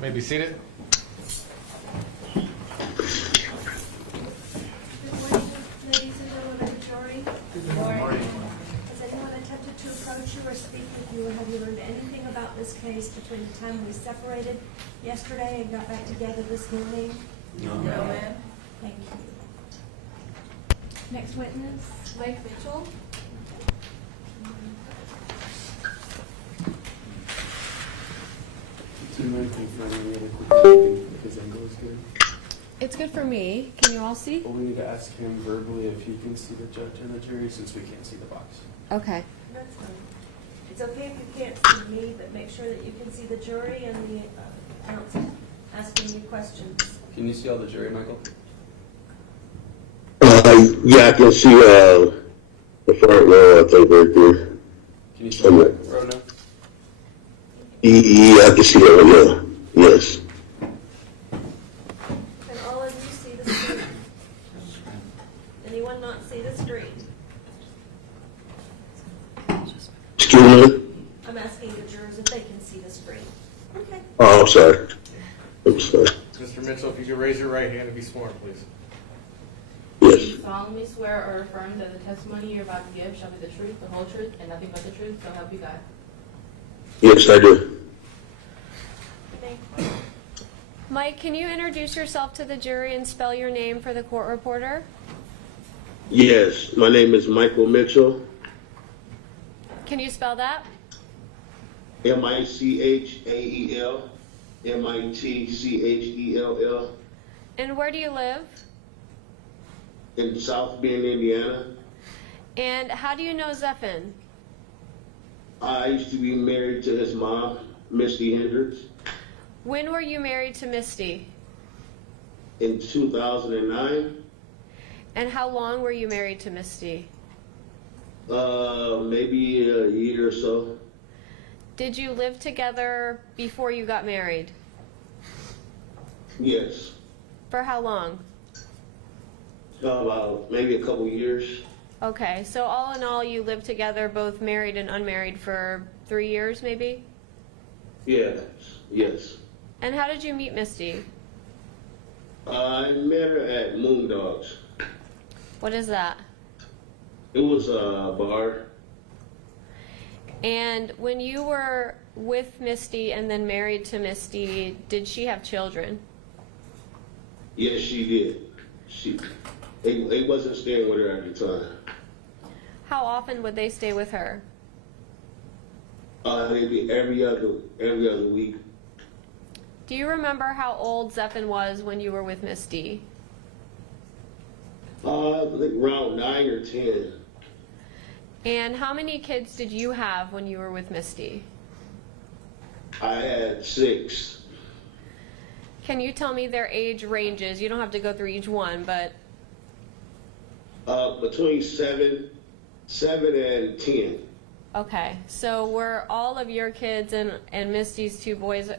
May be seated. Good morning, ladies and gentlemen of the jury. Good morning. Has anyone attempted to approach you or speak with you, or have you learned anything about this case between the time we separated yesterday and got back together this morning? No, ma'am. Thank you. Next witness. Mike Mitchell. Do you mind confirming it if his angle is good? It's good for me. Can you all see? Well, we need to ask him verbally if he can see the judge and the jury since we can't see the box. Okay. That's fine. It's okay if you can't see me, but make sure that you can see the jury and the counsel asking you questions. Can you see all the jury, Michael? Yeah, I can see the front row, I think, right there. Can you see the back row now? Yeah, I can see that one, yeah. Yes. Can all of you see the screen? Anyone not see the screen? Excuse me? I'm asking the jurors if they can see the screen. Okay. Oh, I'm sorry. I'm sorry. Mr. Mitchell, if you could raise your right hand and be sworn, please. Yes. Solemnly swear or affirm that the testimony you're about to give shall be the truth, the whole truth, and nothing but the truth, so help you God. Yes, I do. Thank you. Mike, can you introduce yourself to the jury and spell your name for the court reporter? Yes, my name is Michael Mitchell. Can you spell that? Michael, Mitchell, And where do you live? in South Bend, Indiana. And how do you know Zephin? I used to be married to his mom, Misty Hendricks, When were you married to Misty? in 2009. And how long were you married to Misty? Maybe a year or so. Did you live together before you got married? Yes. For how long? About maybe a couple years. Okay, so all in all, you lived together, both married and unmarried, for 3 years maybe? Yes, yes. And how did you meet Misty? I met her at Moondogs. What is that? It was a bar. And when you were with Misty and then married to Misty, did she have children? Yes, she did. They wasn't staying with her at the time. How often would they stay with her? Maybe every other week. Do you remember how old Zephin was when you were with Misty? Like around 9 or 10. And how many kids did you have when you were with Misty? I had 6. Can you tell me their age ranges? You don't have to go through each one, but Between 7 and 10. okay. So were all of your kids and Misty's 2 boys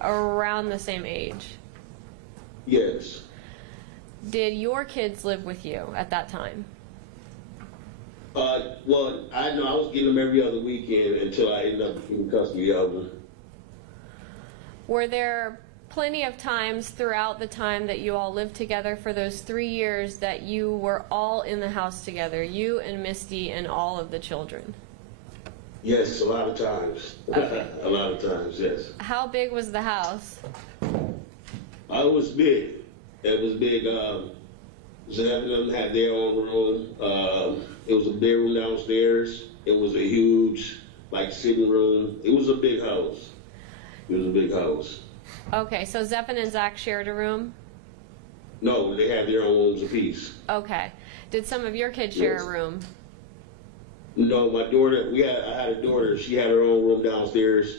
around the same age? Yes. Did your kids live with you at that time? Well, I know I was getting them every other weekend until I ended up in custody of them. Were there plenty of times throughout the time that you all lived together for those 3 years that you were all in the house together, you and Misty and all of the children? Yes, a lot of times. Okay. A lot of times, yes. How big was the house? It was big. It was big. Seven of them had their own room. It was a bedroom downstairs. It was a huge, sitting room. It was a big house. It was a big house. Okay, so Zephin and Zach shared a room? No, they had their own rooms apiece. Okay. Did some of your kids share a room? No, my daughter, I had a daughter. She had her own room downstairs.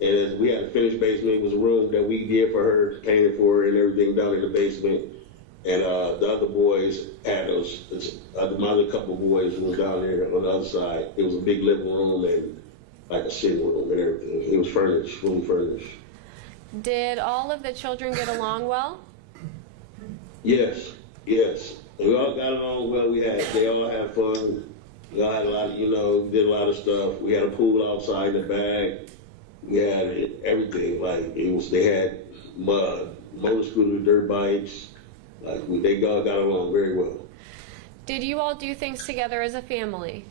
And we had a finished basement. It was a room that we did for her, painted for her and everything down in the basement. And the other boys had my other couple of boys who was down there on the other side. It was a big living room and a sitting room and everything. It was furnished, fully furnished. Did all of the children get along well? Yes, yes. And we all got along well. They all had fun. We all had a lot of, did a lot of stuff. We had a pool outside in the back. We had everything. They had mud, motor scooters, dirt bikes. Like they all got along very well. Did you all do things together as a family?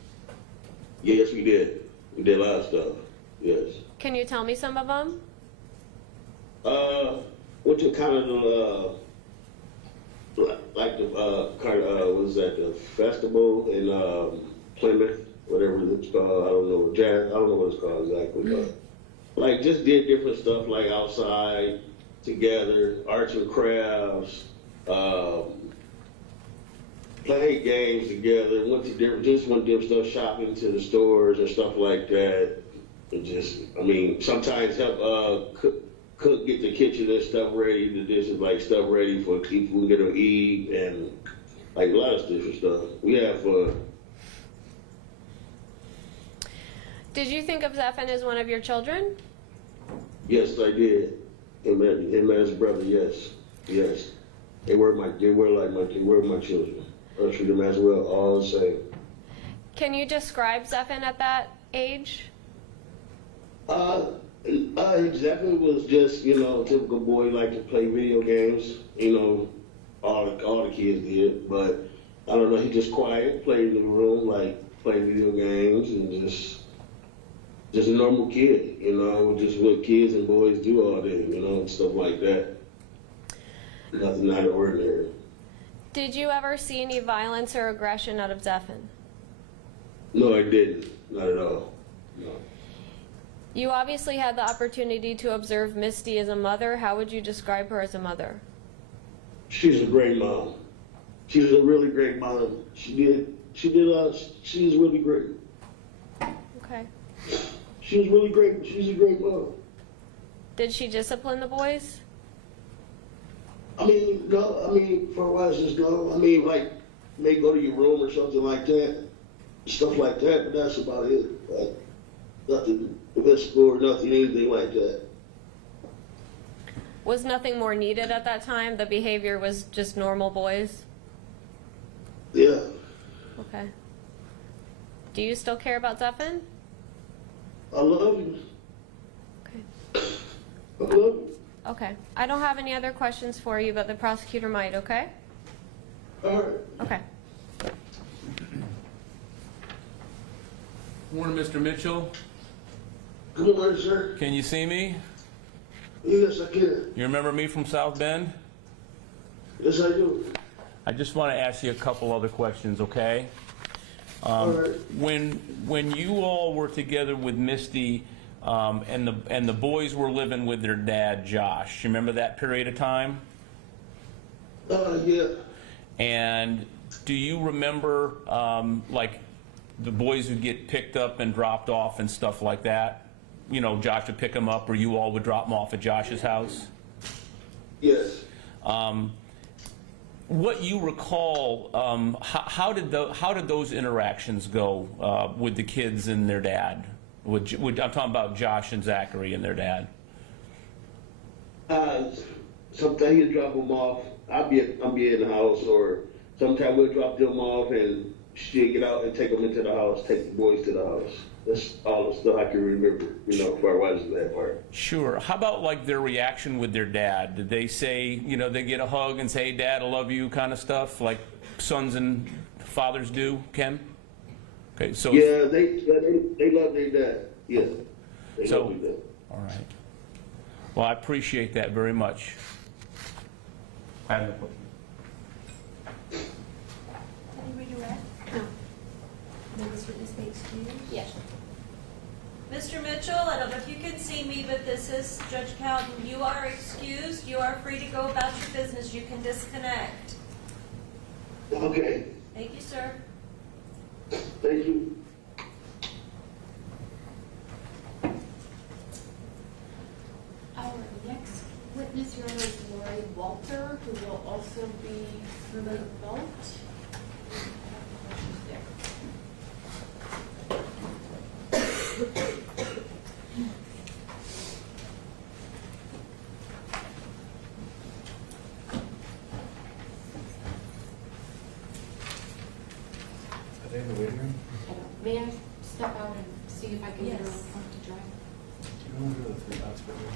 Yes, we did. We did a lot of stuff. Yes. Can you tell me some of them? Went to kind of the like the what was that, the festival in Plymouth, whatever it's called. I don't know, jazz. I don't know what it's called exactly, but like just did different stuff like outside together, arts and crafts, played games together, went to different stuff, shopping to the stores and stuff like that. And just, I mean, sometimes help cook, get the kitchen and stuff ready, the dishes like stuff ready for people to get to eat, and like a lot of different stuff. We have fun. Did you think of Zephan as one of your children? Yes, I did. Him and his brother, yes. Yes. They were my children. I treat them as well, all the same. Can you describe Zephan at that age? Xaver was just, you know, a typical boy, like to play video games. You know, all the kids did, but I don't know. He just quiet, played in the room, like play video games, and just a normal kid. You know, just what kids and boys do all day. You know, and stuff like that. Nothing out of ordinary. Did you ever see any violence or aggression out of Zephan? No, I didn't. Not at all. No. You obviously had the opportunity to observe Misty as a mother. How would you describe her as a mother? She's a great mom. She's a really great mom. She's really great. Okay. She was really great. She's a great mom. Did she discipline the boys? I mean, no. I mean, for a while, just no. I mean, like, may go to your room or something like that, stuff like that. But that's about it. Like, nothing physical or nothing, anything like that. Was nothing more needed at that time? The behavior was just normal boys? Yeah. Okay. Do you still care about Zephan? I love you. Okay. I love you. Okay. I don't have any other questions for you, but the prosecutor might, okay? All right. Okay. Morning, Mr. Mitchell. Good morning, sir. Can you see me? Yes, I can. You remember me from South Bend? Yes, I do. I just want to ask you a couple other questions, okay? All right. When you all were together with Misty, and the boys were living with their dad, Josh, you remember that period of time? Yeah. And do you remember, like, the boys would get picked up and dropped off and stuff like that? You know, Josh would pick them up, or you all would drop them off at Josh's house? Yes. What you recall, how did those interactions go with the kids and their dad? I'm talking about Josh and Zachary and their dad. Sometimes he'd drop them off. I'll be in the house, or sometimes we'll drop them off and she'd get out and take them into the house, take the boys to the house. That's all the stuff I can remember, you know, for why was that part. Sure. How about like their reaction with their dad? Did they say, you know, they get a hug and say, "Hey, Dad, I love you," kind of stuff, like sons and fathers do, Ken? Okay, so yeah, they love their dad. Yeah, they So- love their dad. all right. Well, I appreciate that very much. I have no question. Any redirect? No. May this witness be excused? Yes. Mr. Mitchell, I don't know if you can see me, but this is Judge Cowden. You are excused. You are free to go about your business. You can disconnect. Okay, Thank you, sir. thank you. Our next witness, Your Honor, is Lori Walter, who will also be from the vote. Are they in the waiting room? May I step out and see if I can get her Yes. to drive? Do you want to go to the 3 dots over here?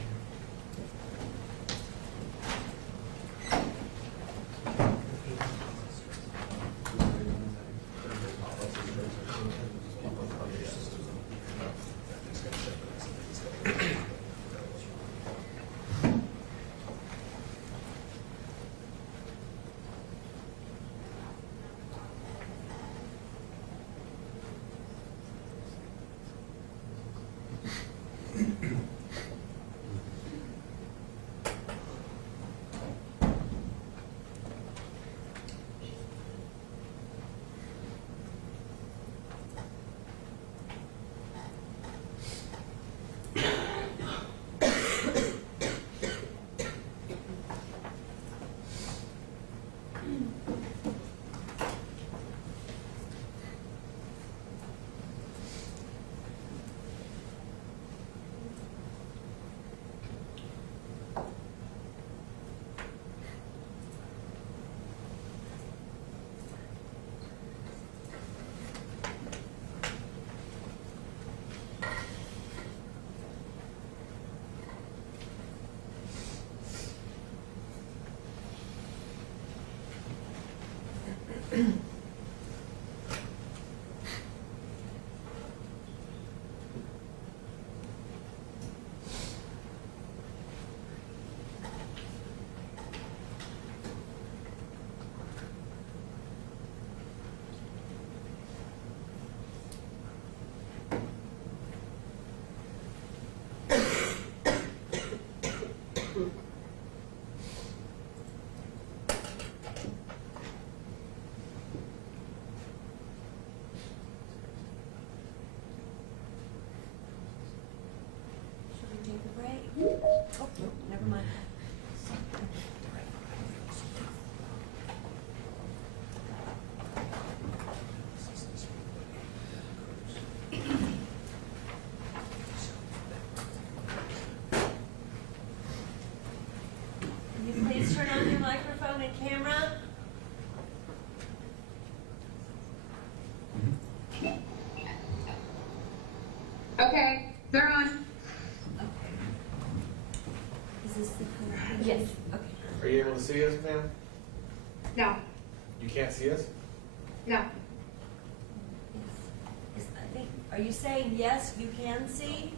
Should we take a break? Oh, no, never mind. Can you please turn on your microphone and camera? Okay, they're on. Is this the correct? Yes. Okay. Are you able to see us, ma'am? No, You can't see us? no, I think, are you saying yes, you can see?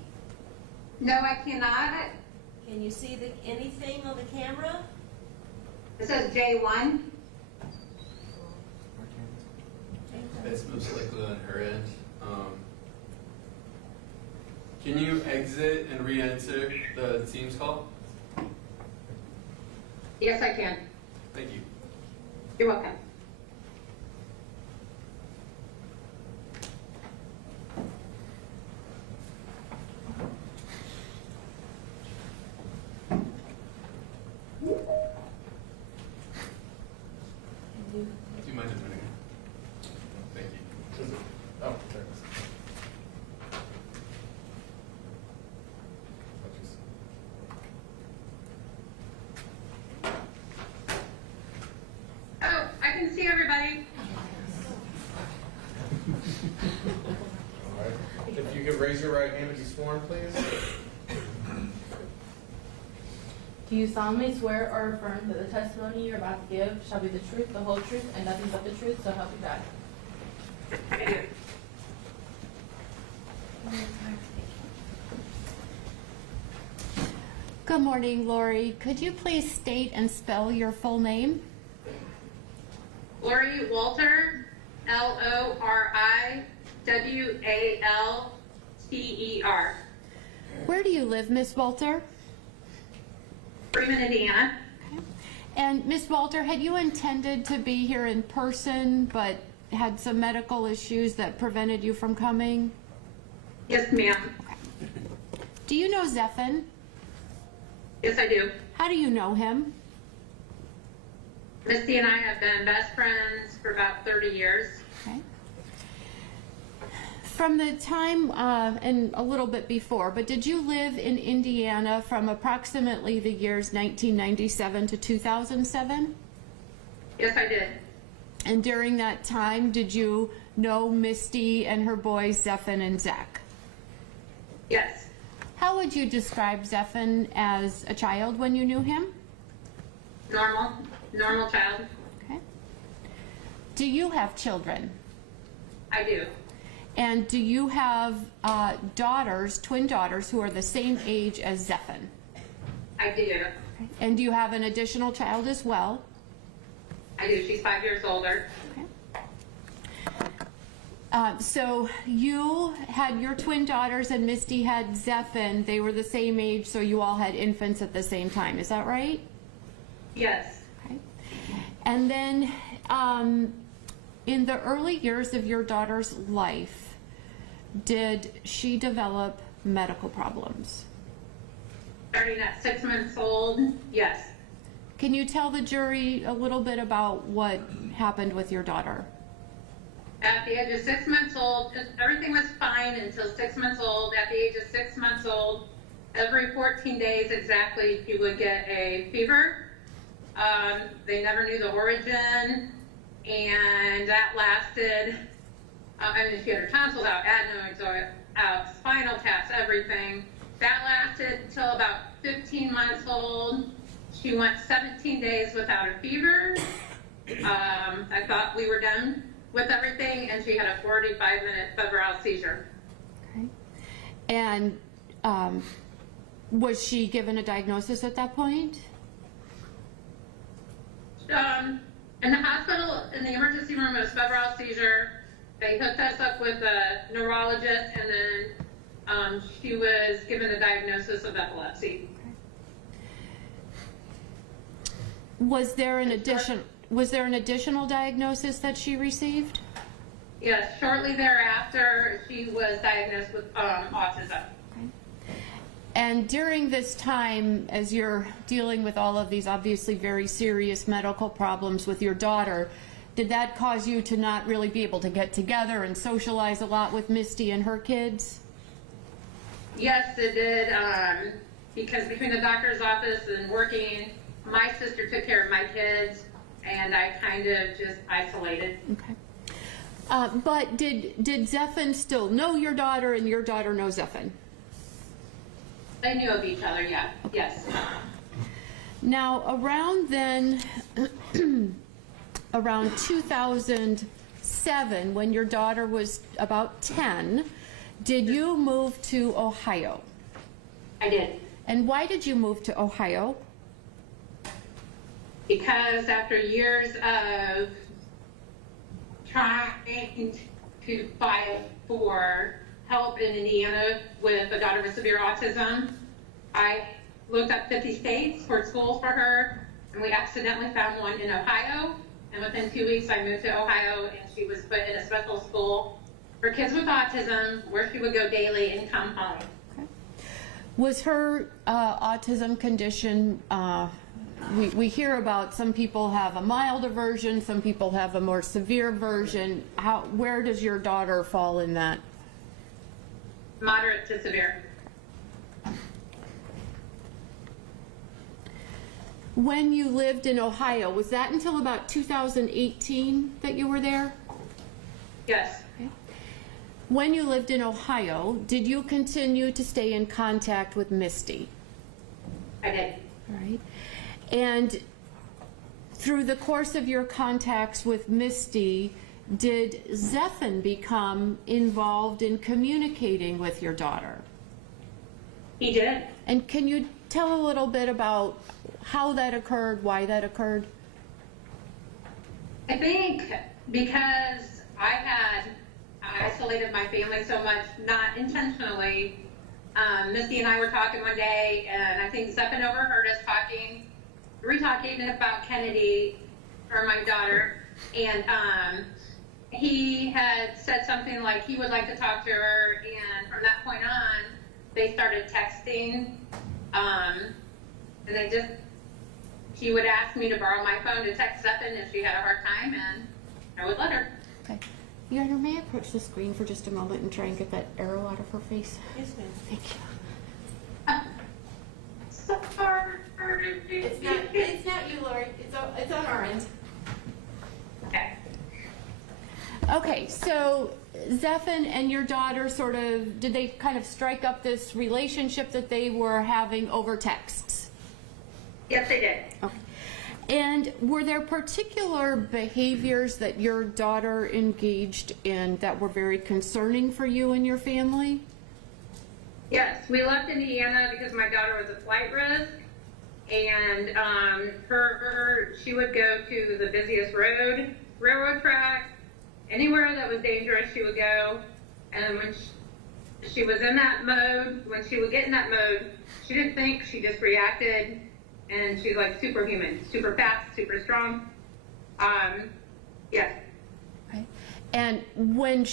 no, I cannot. Can you see anything on the camera? It says J1. It's most likely on her end. Can you exit and re-enter the Teams call? Yes, I can. Thank you. You're welcome. Can you? Do you mind just running? Thank you. Oh, there it is. Oh, I can see everybody. All right. If you could raise your right hand and be sworn, please. Do you solemnly swear or affirm that the testimony you're about to give shall be the truth, the whole truth, and nothing but the truth, so help you God? I do. Good morning, Lori. Could you please state and spell your full name? Lori Walter, LORIWALTER. Where do you live, Miss Walter? Freeman, Indiana. And Miss Walter, had you intended to be here in person but had some medical issues that prevented you from coming? Yes, ma'am. Do you know Zephan? Yes, I do. How do you know him? Misty and I have been best friends for about 30 years. Okay. From the time, and a little bit before, but did you live in Indiana from approximately the years 1997 to 2007? Yes, I did. And during that time, did you know Misty and her boys, Zephan and Zach? Yes. How would you describe Zephan as a child when you knew him? Normal child. Okay. Do you have children? I do. And do you have daughters, twin daughters, who are the same age as Zephan? I do. Okay. And do you have an additional child as well? I do. She's 5 years older. Okay. So you had your twin daughters and Misty had Zephan. They were the same age, so you all had infants at the same time. Is that right? Yes. Okay. And then in the early years of your daughter's life, did she develop medical problems? Starting at 6 months old, yes. Can you tell the jury a little bit about what happened with your daughter? At the age of 6 months old, everything was fine until 6 months old. At the age of 6 months old, every 14 days exactly, she would get a fever. They never knew the origin, and that lasted, she had her tonsils out, adenoids out, spinal taps, everything. That lasted until about 15 months old. She went 17 days without a fever. I thought we were done with everything, and she had a 45-minute febrile seizure. Okay. And was she given a diagnosis at that point? In the hospital, in the emergency room, it was febrile seizure. They hooked us up with a neurologist, and then she was given a diagnosis of epilepsy. Was there an additional diagnosis that she received? Yes, shortly thereafter, she was diagnosed with autism. And during this time, as you're dealing with all of these obviously very serious medical problems with your daughter, did that cause you to not really be able to get together and socialize a lot with Misty and her kids? Yes, it did, because between the doctor's office and working, my sister took care of my kids, and I kind of just isolated. Okay. But did Zephan still know your daughter, and your daughter know Zephan? They knew of each other, yeah. Okay. Yes. Now, around then, around 2007, when your daughter was about 10, did you move to Ohio? I did. And why did you move to Ohio? Because after years of trying to file for help in Indiana with a daughter with severe autism, I looked up 50 states for schools for her, and we accidentally found one in Ohio. And within 2 weeks, I moved to Ohio, and she was put in a special school for kids with autism, where she would go daily and come home. Okay. Was her autism condition, we hear about some people have a milder version, some people have a more severe version. Where does your daughter fall in that? Moderate to severe. When you lived in Ohio, was that until about 2018 that you were there? Yes. Okay. When you lived in Ohio, did you continue to stay in contact with Misty? I did. All right. And through the course of your contacts with Misty, did Zephan become involved in communicating with your daughter? He did. And can you tell a little bit about how that occurred, why that occurred? I think because I isolated my family so much, not intentionally. Misty and I were talking one day, and I think Zephan overheard us re-talking about Kennedy, or my daughter, and he had said something like he would like to talk to her, and from that point on, they started texting, and she would ask me to borrow my phone to text Zephan if she had a hard time, and I would let her. Okay. Your Honor, may I approach the screen for just a moment and try and get that arrow out of her face? Yes, ma'am. Thank you. Sorry. It's not you, Lori. It's on our end. Okay. Okay, so Zephan and your daughter did they kind of strike up this relationship that they were having over texts? Yes, they did. Okay. And were there particular behaviors that your daughter engaged in that were very concerning for you and your family? Yes, we left Indiana because my daughter was a flight risk, and she would go to the busiest railroad tracks, anywhere that was dangerous she would go. And when she was in that mode, when she would get in that mode, she didn't think, she just reacted, and she's like superhuman, super fast, super strong. Yes. Okay. And when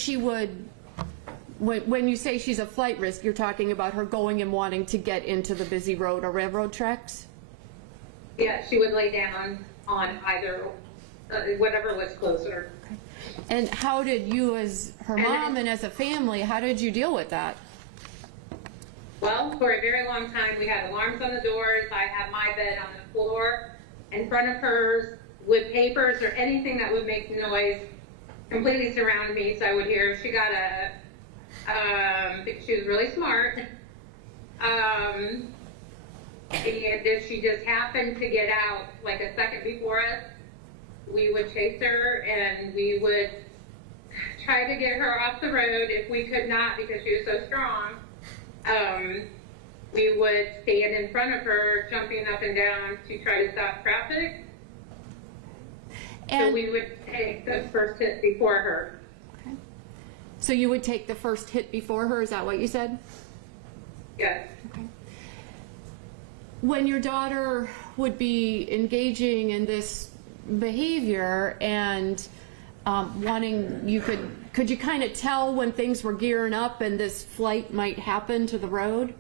when you say she's a flight risk, you're talking about her going and wanting to get into the busy road or railroad tracks? Yeah, she would lay down on either, whatever was closer. Okay. And how did you, as her mom and as a family, how did you deal with that? Well, for a very long time, we had alarms on the doors. I had my bed on the floor in front of hers with papers or anything that would make noise completely surround me, so I would hear. She got she was really smart. And if she just happened to get out like a second before us, we would chase her and we would try to get her off the road. If we could not, because she was so strong, we would stand in front of her, jumping up and down to try to stop traffic. And so we would take the first hit before her. okay. So you would take the first hit before her, is that what you said? Yes. Okay. When your daughter would be engaging in this behavior and wanting, could you kind of tell when things were gearing up and this flight might happen to the road?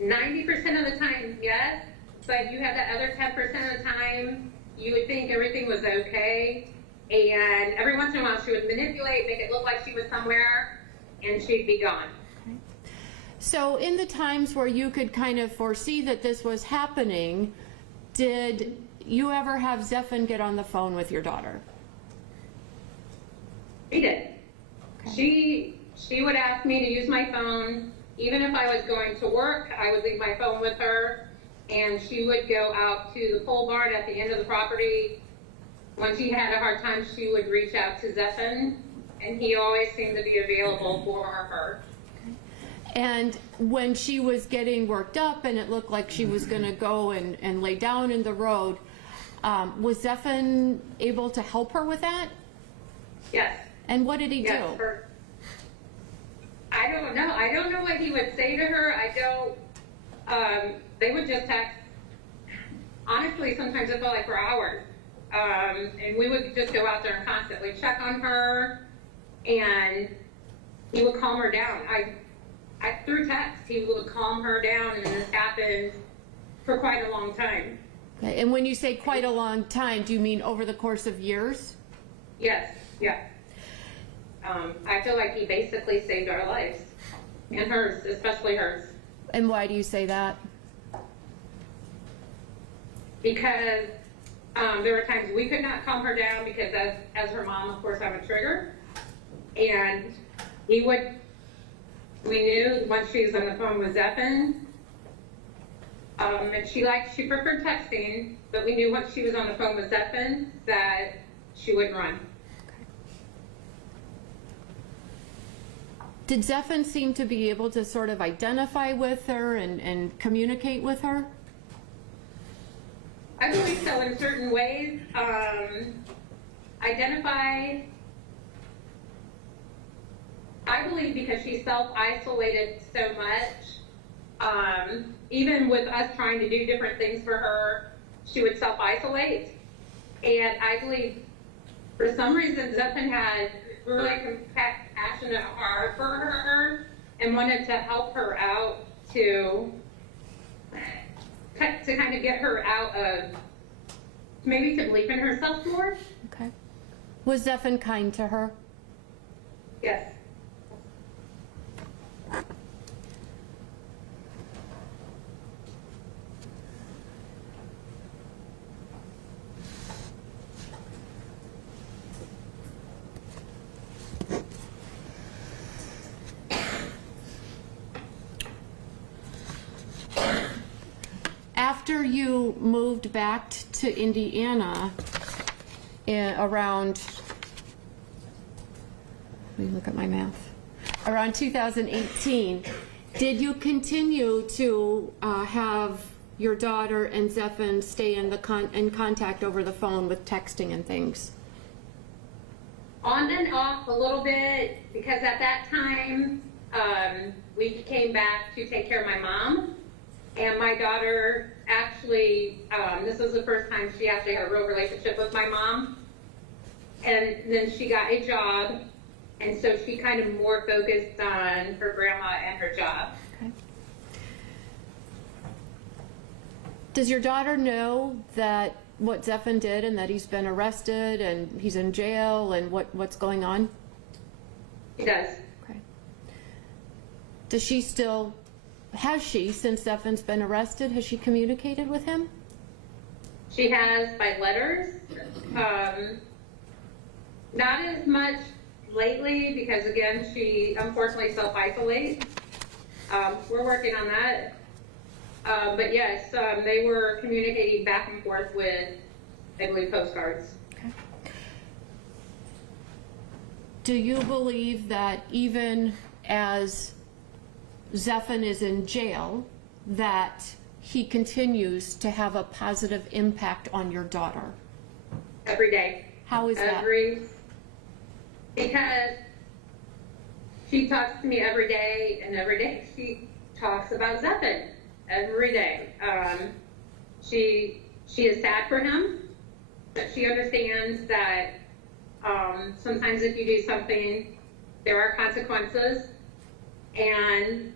90% of the time, yes, but you have that other 10% of the time, you would think everything was okay, and every once in a while she would manipulate, make it look like she was somewhere, and she'd be gone. Okay. So in the times where you could kind of foresee that this was happening, did you ever have Zephan get on the phone with your daughter? She did. Okay. She would ask me to use my phone. Even if I was going to work, I would leave my phone with her, and she would go out to the pole barn at the end of the property. When she had a hard time, she would reach out to Zephan, and he always seemed to be available for her. And when she was getting worked up and it looked like she was going to go and lay down in the road, was Zephan able to help her with that? Yes. And what did he do? I don't know. I don't know what he would say to her. They would just text. Honestly, sometimes it felt like for hours. And we would just go out there and constantly check on her, and he would calm her down. Through text, he would calm her down, and this happened for quite a long time. Okay. And when you say quite a long time, do you mean over the course of years? Yes, yes. I feel like he basically saved our lives, and hers, especially hers. And why do you say that? Because there were times we could not calm her down because as her mom, of course, I'm a trigger. And we knew once she was on the phone with Zephan, and she preferred texting, but we knew once she was on the phone with Zephan that she would run. Did Zephan seem to be able to sort of identify with her and communicate with her? I believe so in certain ways. Identify, I believe because she self-isolated so much, even with us trying to do different things for her, she would self-isolate. And I believe for some reason Zephan had really compassionate heart for her and wanted to help her out to kind of get her out of, maybe to believe in herself more. Okay. Was Zephan kind to her? Yes. After you moved back to Indiana around, let me look at my math, around 2018, did you continue to have your daughter and Zephan stay in contact over the phone with texting and things? On and off a little bit, because at that time, we came back to take care of my mom. And my daughter actually, this was the first time she actually had a real relationship with my mom. And then she got a job, and so she kind of more focused on her grandma and her job. Okay. Does your daughter know that what Zephan did and that he's been arrested and he's in jail and what's going on? She does. Okay. Does she still... Has she, since Zephan's been arrested, has she communicated with him? She has by letters. Not as much lately because, again, she unfortunately self-isolates. We're working on that. But yes, they were communicating back and forth with I believe, postcards. Do you believe that even as Zephan is in jail, that he continues to have a positive impact on your daughter? Every day. How is that? Because she talks to me every day, and every day she talks about Zephan. Every day. She is sad for him, but she understands that sometimes if you do something, there are consequences, and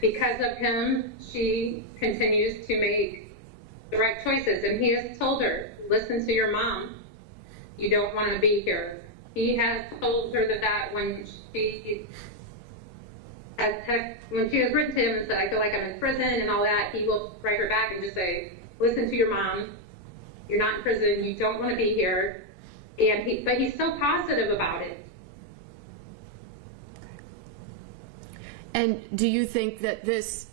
because of him, she continues to make the right choices. And he has told her, listen to your mom. You don't want to be here. He has told her that when she has written to him and said, I feel like I'm in prison and all that, he will write her back and just say, listen to your mom. You're not in prison. You don't want to be here. But he's so positive about it. And do you think that this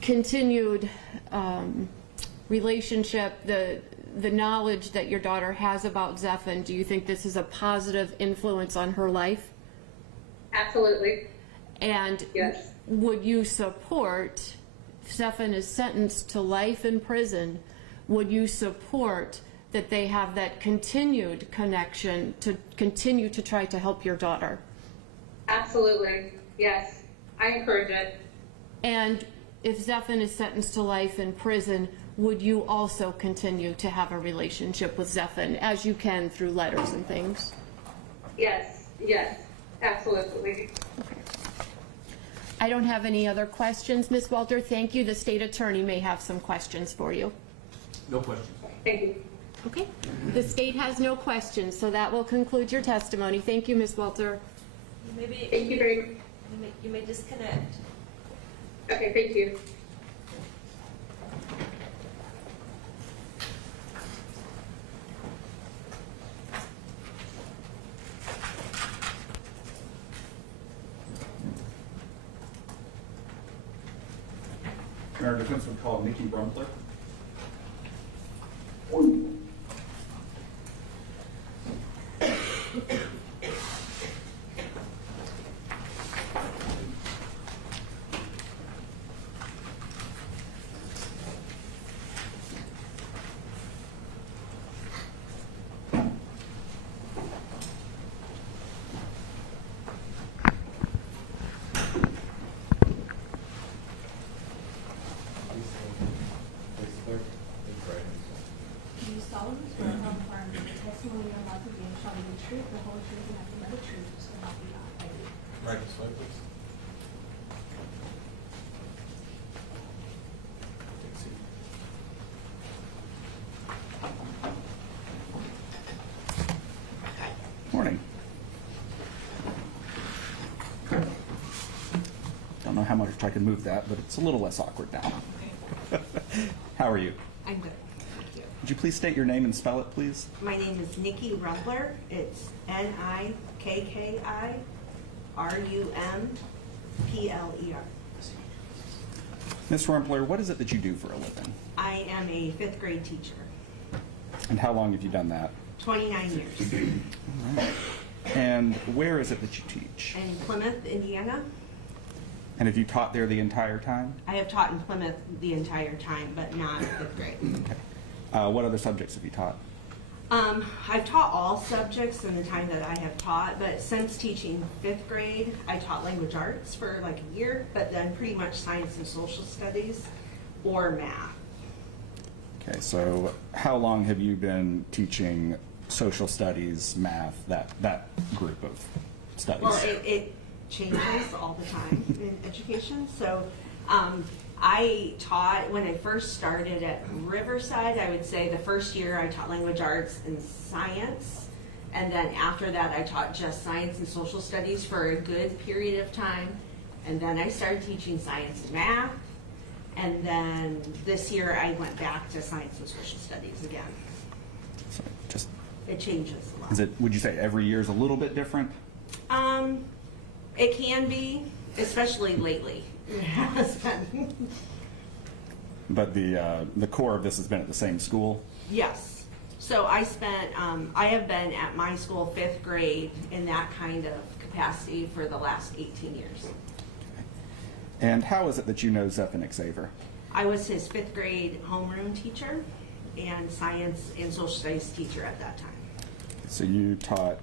continued relationship, the knowledge that your daughter has about Zephan, do you think this is a positive influence on her life? Absolutely. And yes. Would you support, if Zephan is sentenced to life in prison, would you support that they have that continued connection to continue to try to help your daughter? Absolutely, yes. I encourage it. And if Zephan is sentenced to life in prison, would you also continue to have a relationship with Zephan, as you can through letters and things? Yes, absolutely. Okay. I don't have any other questions. Ms. Walter, thank you. The state attorney may have some questions for you. No questions. Thank you. Okay. The state has no questions, so that will conclude your testimony. Thank you, Ms. Walter. Thank you very much. You may disconnect. Okay, thank you. Our defense would call Nikki Brumler. Do you solemnly swear or affirm that the testimony you're about to give shall be the truth, the whole truth, and nothing but the truth, so help you God? I do. Right this way, please. Take a seat. Morning. Don't know how much I can move that, but it's a little less awkward now. How are you? I'm good, thank you. Would you please state your name and spell it, please? My name is Nikki Brumler. It's Nikkirumpler. Ms. Rumpler, what is it that you do for a living? I am a 5th grade teacher, And how long have you done that? 29 years. All right. And where is it that you teach? In Plymouth, Indiana. And have you taught there the entire time? I have taught in Plymouth the entire time, but not 5th grade. Okay. What other subjects have you taught? I've taught all subjects in the time that I have taught, but since teaching 5th grade, I taught language arts for like a year, but then pretty much science and social studies or math. Okay, so how long have you been teaching social studies, math, that group of studies? Well, it changes all the time in education. So I taught, when I first started at Riverside, I would say the first year I taught language arts and science. And then after that, I taught just science and social studies for a good period of time. And then I started teaching science and math. And then this year I went back to science and social studies again. So just, It changes a lot. is it, would you say every year is a little bit different? It can be, especially lately. It has been. But the core of this has been at the same school? Yes. So I spent, I have been at my school 5th grade in that kind of capacity for the last 18 years. And how is it that you know Zeph and Xaver? I was his 5th grade homeroom teacher and science and social studies teacher at that time. So you taught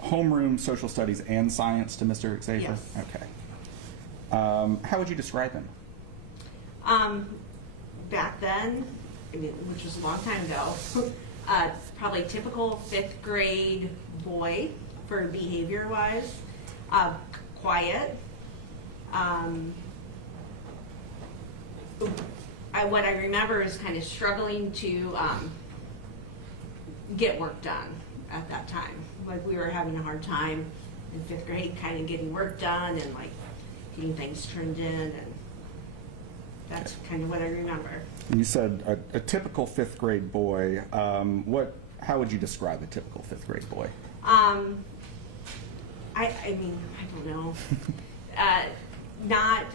homeroom, social studies, and science to Mr. Xaver? Yes. Okay. How would you describe him? Back then, I mean, which was a long time ago, probably typical 5th grade boy for behavior wise, quiet. What I remember is kind of struggling to get work done at that time. Like we were having a hard time in 5th grade kind of getting work done and like getting things turned in, and that's kind of what I remember. And you said a typical 5th grade boy. How would you describe a typical 5th grade boy? I mean, I don't know. Not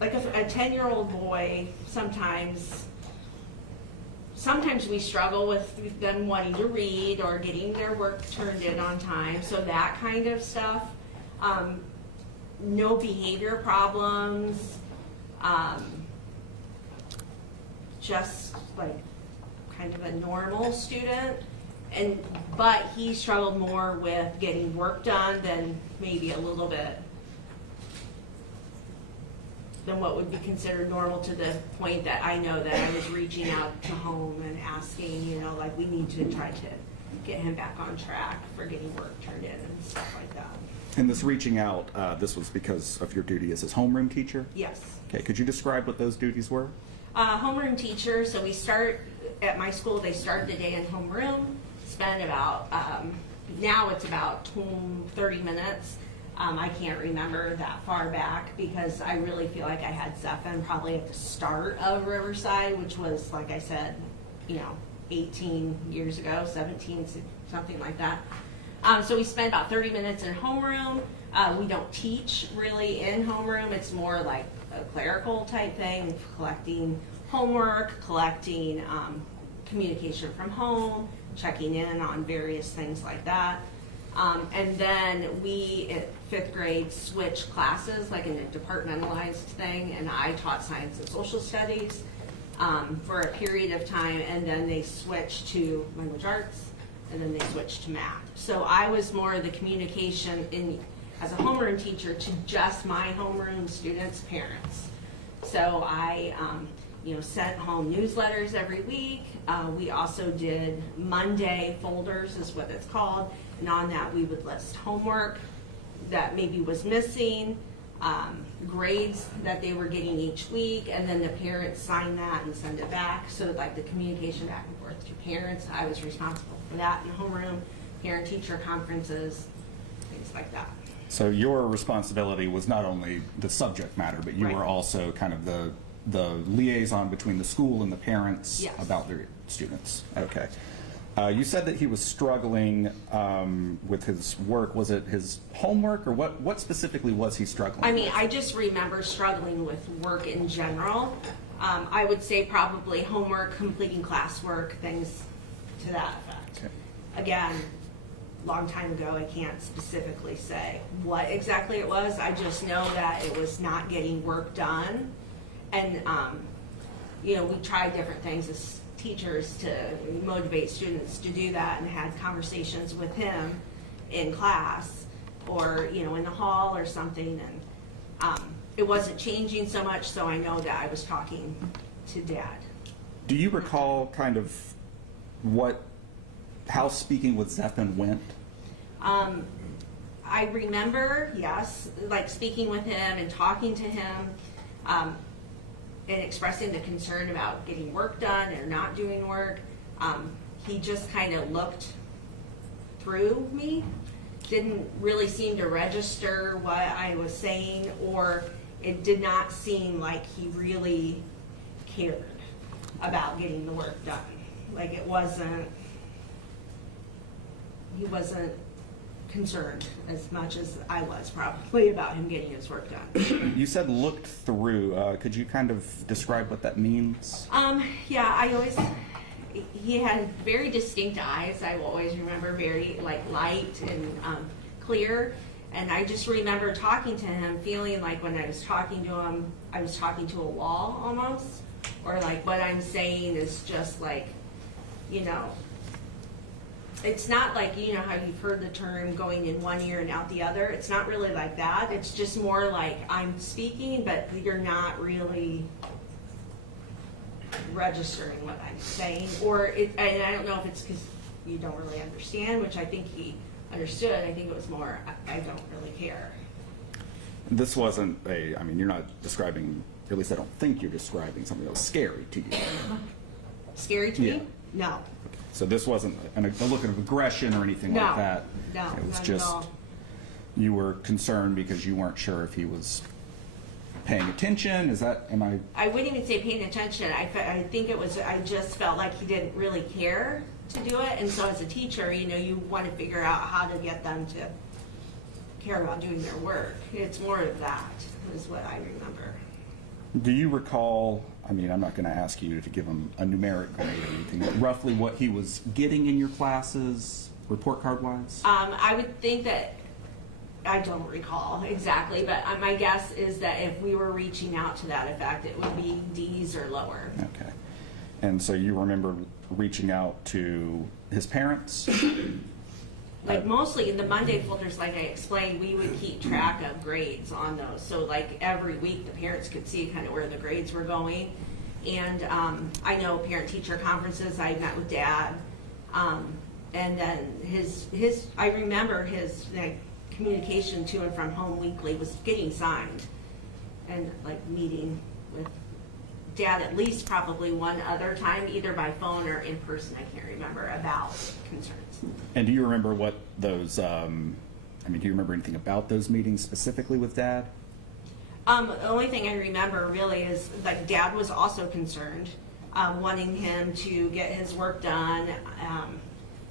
like a 10-year-old boy. Sometimes we struggle with them wanting to read or getting their work turned in on time. So that kind of stuff. No behavior problems. Just like kind of a normal student. But he struggled more with getting work done than maybe a little bit than what would be considered normal, to the point that I know that I was reaching out to home and asking, you know, like we need to try to get him back on track for getting work turned in and stuff like that. And this reaching out, this was because of your duty as his homeroom teacher? Yes. Okay, could you describe what those duties were? Homeroom teacher, so we start, at my school, they start the day in homeroom, spend about, now it's about 30 minutes. I can't remember that far back because I really feel like I had Zephan probably at the start of Riverside, which was, like I said, you know, 18 years ago, 17, something like that. So we spend about 30 minutes in homeroom. We don't teach really in homeroom. It's more like a clerical type thing, collecting homework, collecting communication from home, checking in on various things like that. And then we, at 5th grade, switch classes, like in a departmentalized thing, and I taught science and social studies for a period of time, and then they switched to language arts, and then they switched to math. So I was more the communication as a homeroom teacher to just my homeroom students' parents. So I sent home newsletters every week. We also did Monday folders, is what it's called, and on that we would list homework that maybe was missing, grades that they were getting each week, and then the parents sign that and send it back. So like the communication back and forth to parents, I was responsible for that in the homeroom, parent-teacher conferences, things like that. So your responsibility was not only the subject matter, but you Right. were also kind of the liaison between the school and the parents Yes. about their students. Okay. You said that he was struggling with his work. Was it his homework, or what specifically was he struggling I mean, with? I just remember struggling with work in general. I would say probably homework, completing classwork, things to that effect. Okay. Again, long time ago, I can't specifically say what exactly it was. I just know that it was not getting work done. And, we tried different things as teachers to motivate students to do that, and had conversations with him in class or, in the hall or something. And it wasn't changing so much, so I know that I was talking to Dad. Do you recall kind of how speaking with Zephan went? I remember, yes, like speaking with him and talking to him, and expressing the concern about getting work done or not doing work. He just kind of looked through me, didn't really seem to register what I was saying, or it did not seem like he really cared about getting the work done. Like he wasn't concerned as much as I was probably about him getting his work done. You said looked through. Could you kind of describe what that means? Yeah, he had very distinct eyes. I will always remember very like light and clear. And I just remember talking to him, feeling like when I was talking to him, I was talking to a wall almost. Or like what I'm saying is just like, it's not like, how you've heard the term going in one ear and out the other. It's not really like that. It's just more like I'm speaking, but you're not really registering what I'm saying. And I don't know if it's because you don't really understand, which I think he understood. I think it was more, I don't really care. This wasn't you're not describing, or at least I don't think you're describing something that was scary to you. Scary to me? No. So this wasn't a look of aggression or anything like that? No, it was not just, at all. You were concerned because you weren't sure if he was paying attention? I wouldn't even say paying attention. I think it was, I just felt like he didn't really care to do it. And so as a teacher, you want to figure out how to get them to care about doing their work. It's more of that is what I remember. Do you recall, I'm not going to ask you to give him a numeric grade or anything, but roughly what he was getting in your classes, report card wise? I would think that, I don't recall exactly, but my guess is that if we were reaching out to that effect, it would be D's or lower. Okay. And so you remember reaching out to his parents? Like mostly in the Monday folders, like I explained, we would keep track of grades on those. So like every week, the parents could see kind of where the grades were going. And I know parent-teacher conferences, I met with Dad. And then I remember his communication to and from home weekly was getting signed. And like meeting with Dad at least probably one other time, either by phone or in person, I can't remember, about concerns. And do you remember what those, do you remember anything about those meetings specifically with Dad? The only thing I remember really is like Dad was also concerned, wanting him to get his work done,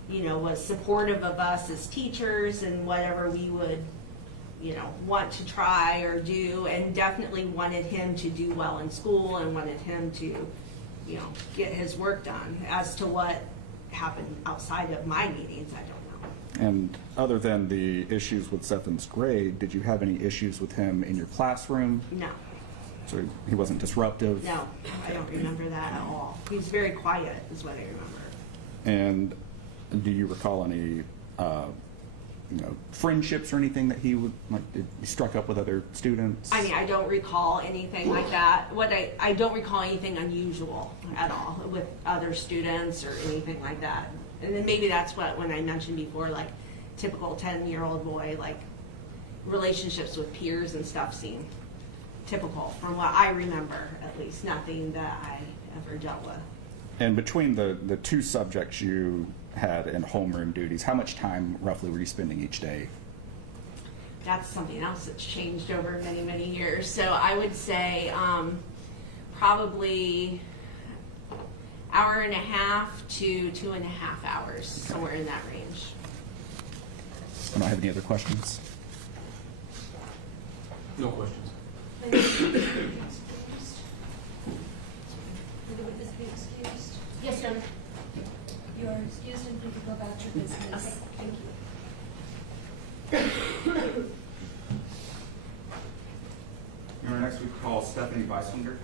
was supportive of us as teachers and whatever we would, want to try or do, and definitely wanted him to do well in school and wanted him to, get his work done. As to what happened outside of my meetings, I don't know. And other than the issues with Setham's grade, did you have any issues with him in your classroom? No. So he wasn't disruptive? No, I don't remember that at all. He was very quiet is what I remember. And do you recall any friendships or anything that he struck up with other students? I don't recall anything like that. I don't recall anything unusual at all with other students or anything like that. And then maybe that's when I mentioned before, like typical 10-year-old boy, like relationships with peers and stuff seem typical from what I remember, at least. Nothing that I ever dealt with. And between the two subjects you had in homeroom duties, how much time roughly were you spending each day? That's something else that's changed over many, many years. So I would say probably hour and a half to 2.5 hours, somewhere in that range. I don't have any other questions. No questions. Would the witness be excused? Yes, Your Honor. You are excused and free to go about your business. Okay, thank you. Your Honor, next we call Stephanie Weislinger.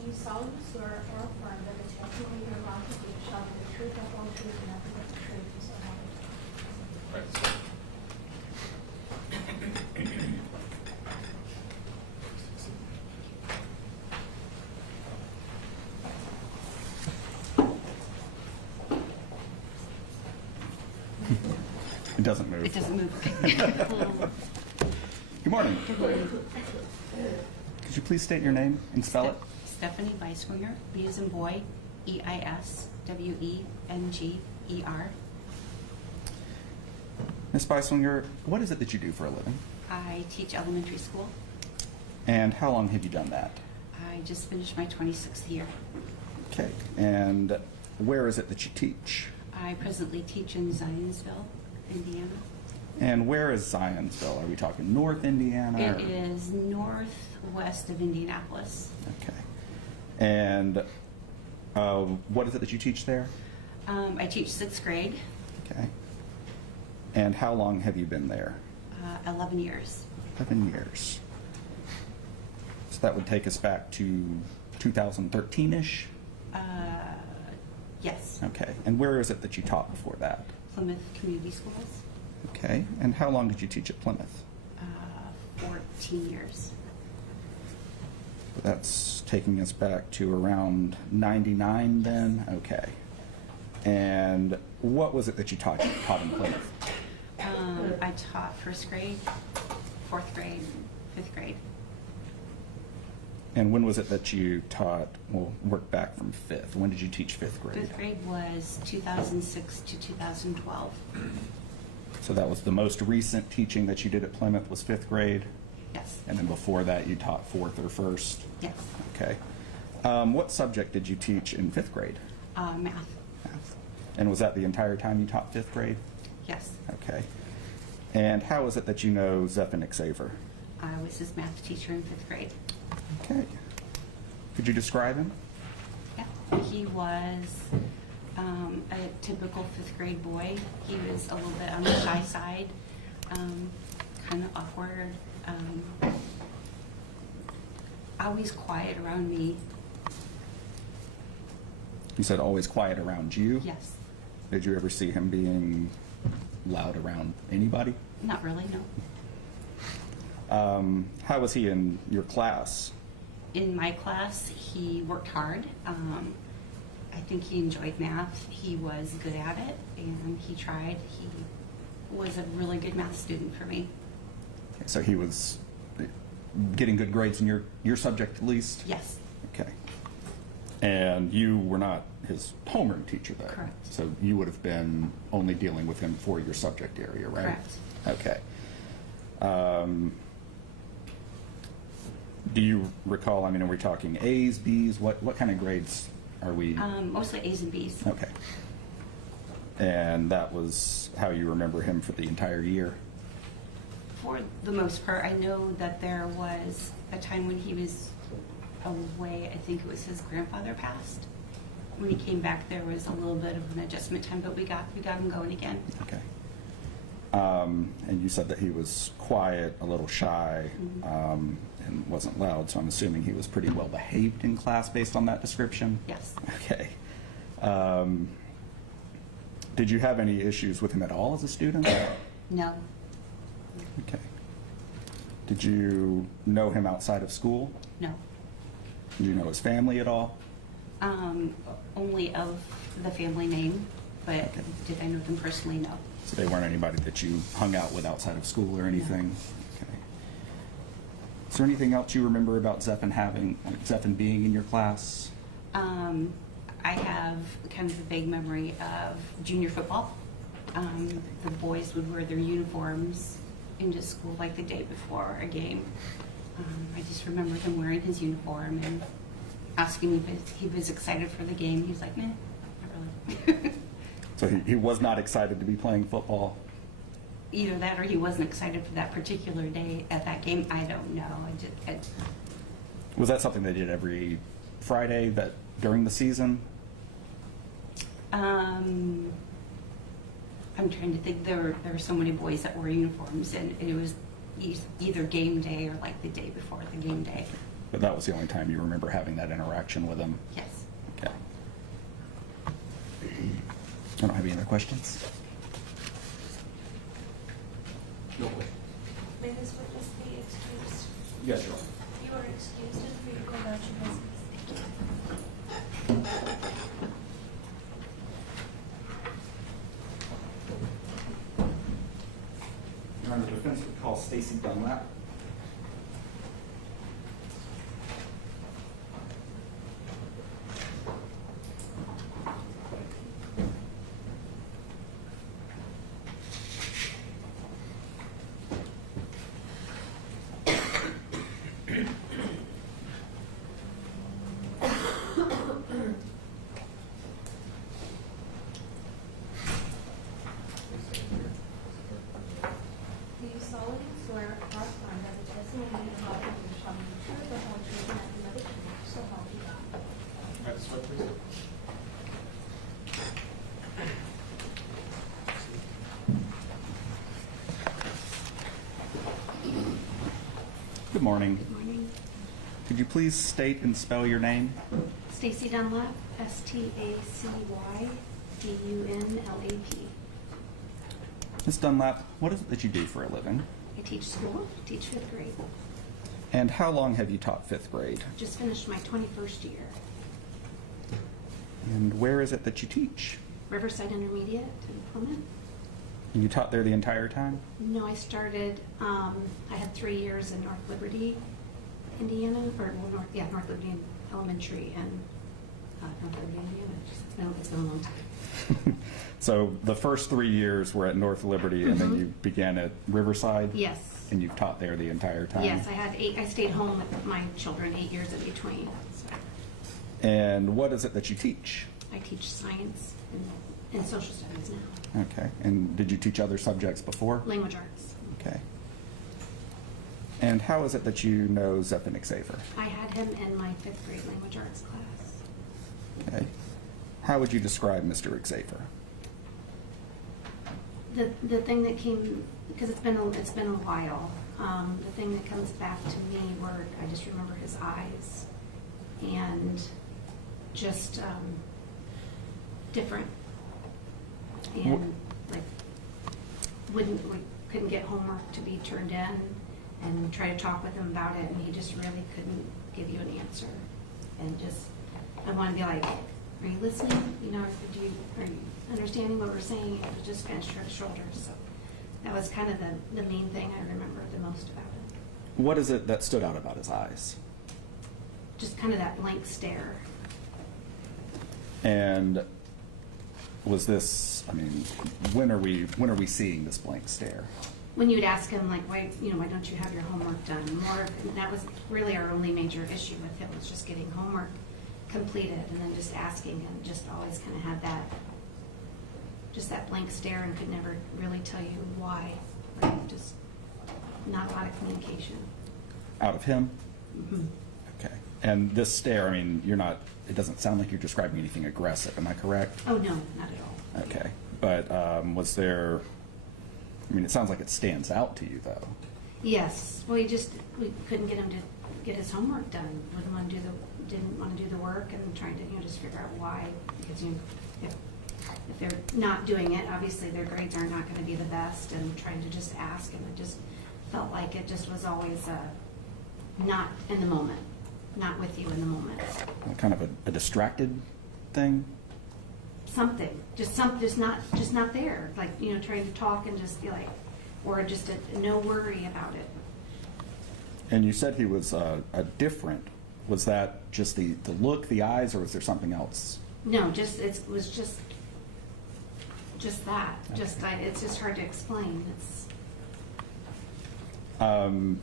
Do you solemnly swear or affirm that the testimony you're about to give shall be the truth, the whole truth, and nothing but the truth, so help you God? It doesn't move. It doesn't move. Good morning. Could you please state your name and spell it? Stephanie Weiswinger, B as in boy, Eiswenger. Ms. Beislinger, what is it that you do for a living? I teach elementary school. And how long have you done that? I just finished my 26th year. Okay. And where is it that you teach? I presently teach in Zionsville, Indiana. And where is Zionsville? Are we talking North Indiana? It is northwest of Indianapolis. Okay. And what is it that you teach there? I teach 6th grade, Okay. And how long have you been there? 11 years. 11 years. So that would take us back to 2013-ish? Yes, Okay. And where is it that you taught before that? Plymouth Community Schools, Okay. And how long did you teach at Plymouth? 14 years. That's taking us back to around 99 then? Okay. And what was it that you taught in Plymouth? I taught 1st grade, 4th grade, 5th grade. And when was it that you taught, well, work back from 5th. When did you teach 5th grade? 5th grade was 2006 to 2012. So that was the most recent teaching that you did at Plymouth was 5th grade? Yes. And then before that you taught 4th or 1st? Yes. Okay. What subject did you teach in 5th grade? Math. Math. And was that the entire time you taught 5th grade? Yes. Okay. And how is it that you know Xaver and Xaver? I was his math teacher in 5th grade. Okay. Could you describe him? Yeah. He was a typical 5th grade boy. He was a little bit on the shy side, kind of awkward, always quiet around me. You said always quiet around you? Yes. Did you ever see him being loud around anybody? Not really, no. How was he in your class? In my class, he worked hard. I think he enjoyed math. He was good at it, and he tried. He was a really good math student for me. Okay, so he was getting good grades in your subject at least? Yes. Okay. And you were not his homeroom teacher there? Correct. So you would have been only dealing with him for your subject area, right? Correct. Okay. Do you recall, I mean, are we talking A's, B's? What kind of grades are we? Mostly A's and B's. Okay. And that was how you remember him for the entire year? For the most part, I know that there was a time when he was away. I think it was his grandfather passed. When he came back, there was a little bit of an adjustment time, but we got him going again. Okay. And you said that he was quiet, a little shy, and wasn't loud, so I'm assuming he was pretty well behaved in class based on that description? Yes. Okay. Did you have any issues with him at all as a student? No. Okay. Did you know him outside of school? No. Did you know his family at all? Only of the family name, but did I know them personally? No. So they weren't anybody that you hung out with outside of school or anything? No. Okay. Is there anything else you remember about Zephan being in your class? I have kind of a vague memory of junior football. The boys would wear their uniforms into school like the day before a game. I just remember him wearing his uniform and asking me if he was excited for the game. He was like, nah, not really. So he was not excited to be playing football? Either that or he wasn't excited for that particular day at that game. I don't know. Was that something they did every Friday during the season? I'm trying to think. There were so many boys that wore uniforms, and it was either game day or like the day before the game day. But that was the only time you remember having that interaction with him? Yes. Okay. I don't have any other questions. No question. May this witness be excused? Yes, Your Honor. You are excused and free to go about your business. Stacy Dunlap. Do you solemnly swear or affirm that the testimony you have given shall be the truth, the whole truth, and nothing but the truth, so help you God? Right, swear, please. Good morning. Good morning. Could you please state and spell your name? Stacy Dunlap, STACY-DUNLAP. Ms. Dunlap, what is it that you do for a living? I teach school, teach 5th grade. And how long have you taught 5th grade? Just finished my 21st year. And where is it that you teach? Riverside Intermediate in Plymouth. And you taught there the entire time? No, I started, I had 3 years in North Liberty, Indiana, or North Liberty Elementary and North Liberty, Indiana. It's been a long time. So the first 3 years were at North Liberty, and then you began at Riverside? Yes. And you've taught there the entire time? Yes, I stayed home with my children 8 years in between. So And what is it that you teach? I teach science and social studies now. Okay. And did you teach other subjects before? Language arts. Okay. And how is it that you know Xaver? I had him in my 5th grade language arts class. Okay. How would you describe Mr. Xaver? The thing that came, because it's been a while, the thing that comes back to me were, I just remember his eyes and just different. And like, we couldn't get homework to be turned in and try to talk with him about it, and he just really couldn't give you an answer. And just, I want to be like, are you listening? You know, are you understanding what we're saying? And it just kind of shrugged shoulders. So that was kind of the main thing I remember the most about it. What is it that stood out about his eyes? Just kind of that blank stare. And was this, I mean, when are we seeing this blank stare? When you'd ask him, like, why don't you have your homework done? That was really our only major issue with him, was just getting homework completed, and then just asking, and just always kind of had that blank stare and could never really tell you why. Right? Just not a lot of communication. Out of him? Mm-hmm. Okay. And this stare, I mean, it doesn't sound like you're describing anything aggressive, am I correct? Oh, no, not at all. Okay. But was there, I mean, it sounds like it stands out to you, though. Yes. Well, we couldn't get him to get his homework done. Didn't want to do the work, and trying to just figure out why. Because if they're not doing it, obviously their grades are not going to be the best. And trying to just ask, and it just felt like it just was always not in the moment, not with you in the moment. Kind of a distracted thing. Something, just not there. Like, trying to talk and just be like, or just no worry about it. And you said he was different. Was that just the look, the eyes, or was there something else? No, it was just that. Okay. It's just hard to explain. You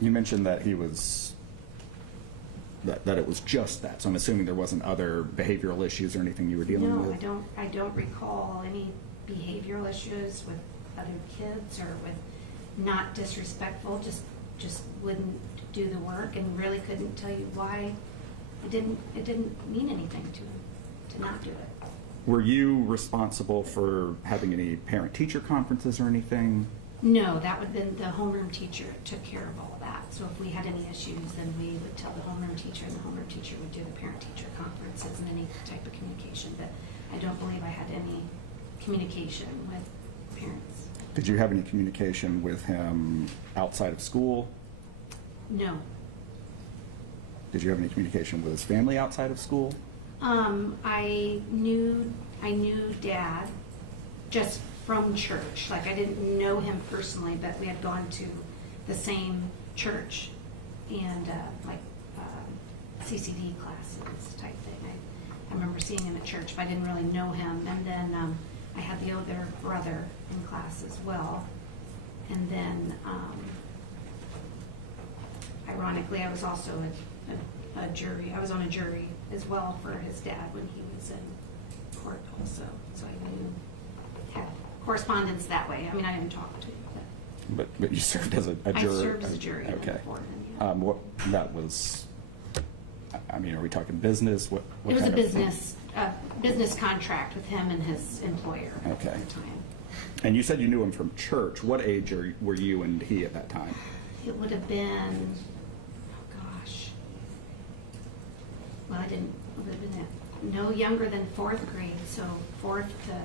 mentioned that he was that it was just that. So I'm assuming there wasn't other behavioral issues or anything you were dealing with. No, I don't recall any behavioral issues with other kids or with not disrespectful. Just wouldn't do the work and really couldn't tell you why. It didn't mean anything to him to not do it. Were you responsible for having any parent-teacher conferences or anything? No, that would have been the homeroom teacher took care of all of that. So if we had any issues, then we would tell the homeroom teacher, and the homeroom teacher would do the parent-teacher conferences and any type of communication. But I don't believe I had any communication with parents. Did you have any communication with him outside of school? No. Did you have any communication with his family outside of school? I knew Dad just from church. Like, I didn't know him personally, but we had gone to the same church and like CCD classes type thing. I remember seeing him at church, but I didn't really know him. And then I had the other brother in class as well. And then, ironically, I was also a jury. I was on a jury as well for his dad when he was in court also. So I knew, had correspondence that way. I mean, I didn't talk to him. But you served as a juror? I served as a jury Okay. for him, yeah. What, that was, I mean, are we talking business? What It was a kind of- business contract with him and his employer Okay. at the time. And you said you knew him from church. What age were you and he at that time? It would have been, oh gosh. Well, it would have been no younger than 4th grade, so 4th to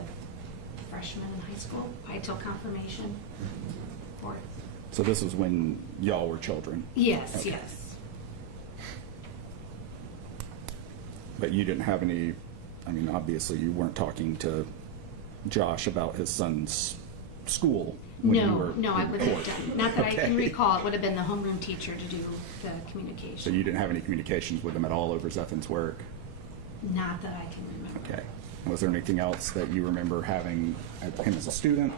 freshman in high school, probably till confirmation. 4th. So this was when y'all were children? Yes, Okay. yes. But you didn't have any, I mean, obviously you weren't talking to Josh about his son's school when you were No, I in wouldn't court. have done. Not that I can Okay. recall, it would have been the homeroom teacher to do the communication. So you didn't have any communications with him at all over Zephin's work? Not that I can remember. Okay. Was there anything else that you remember having at him as a student?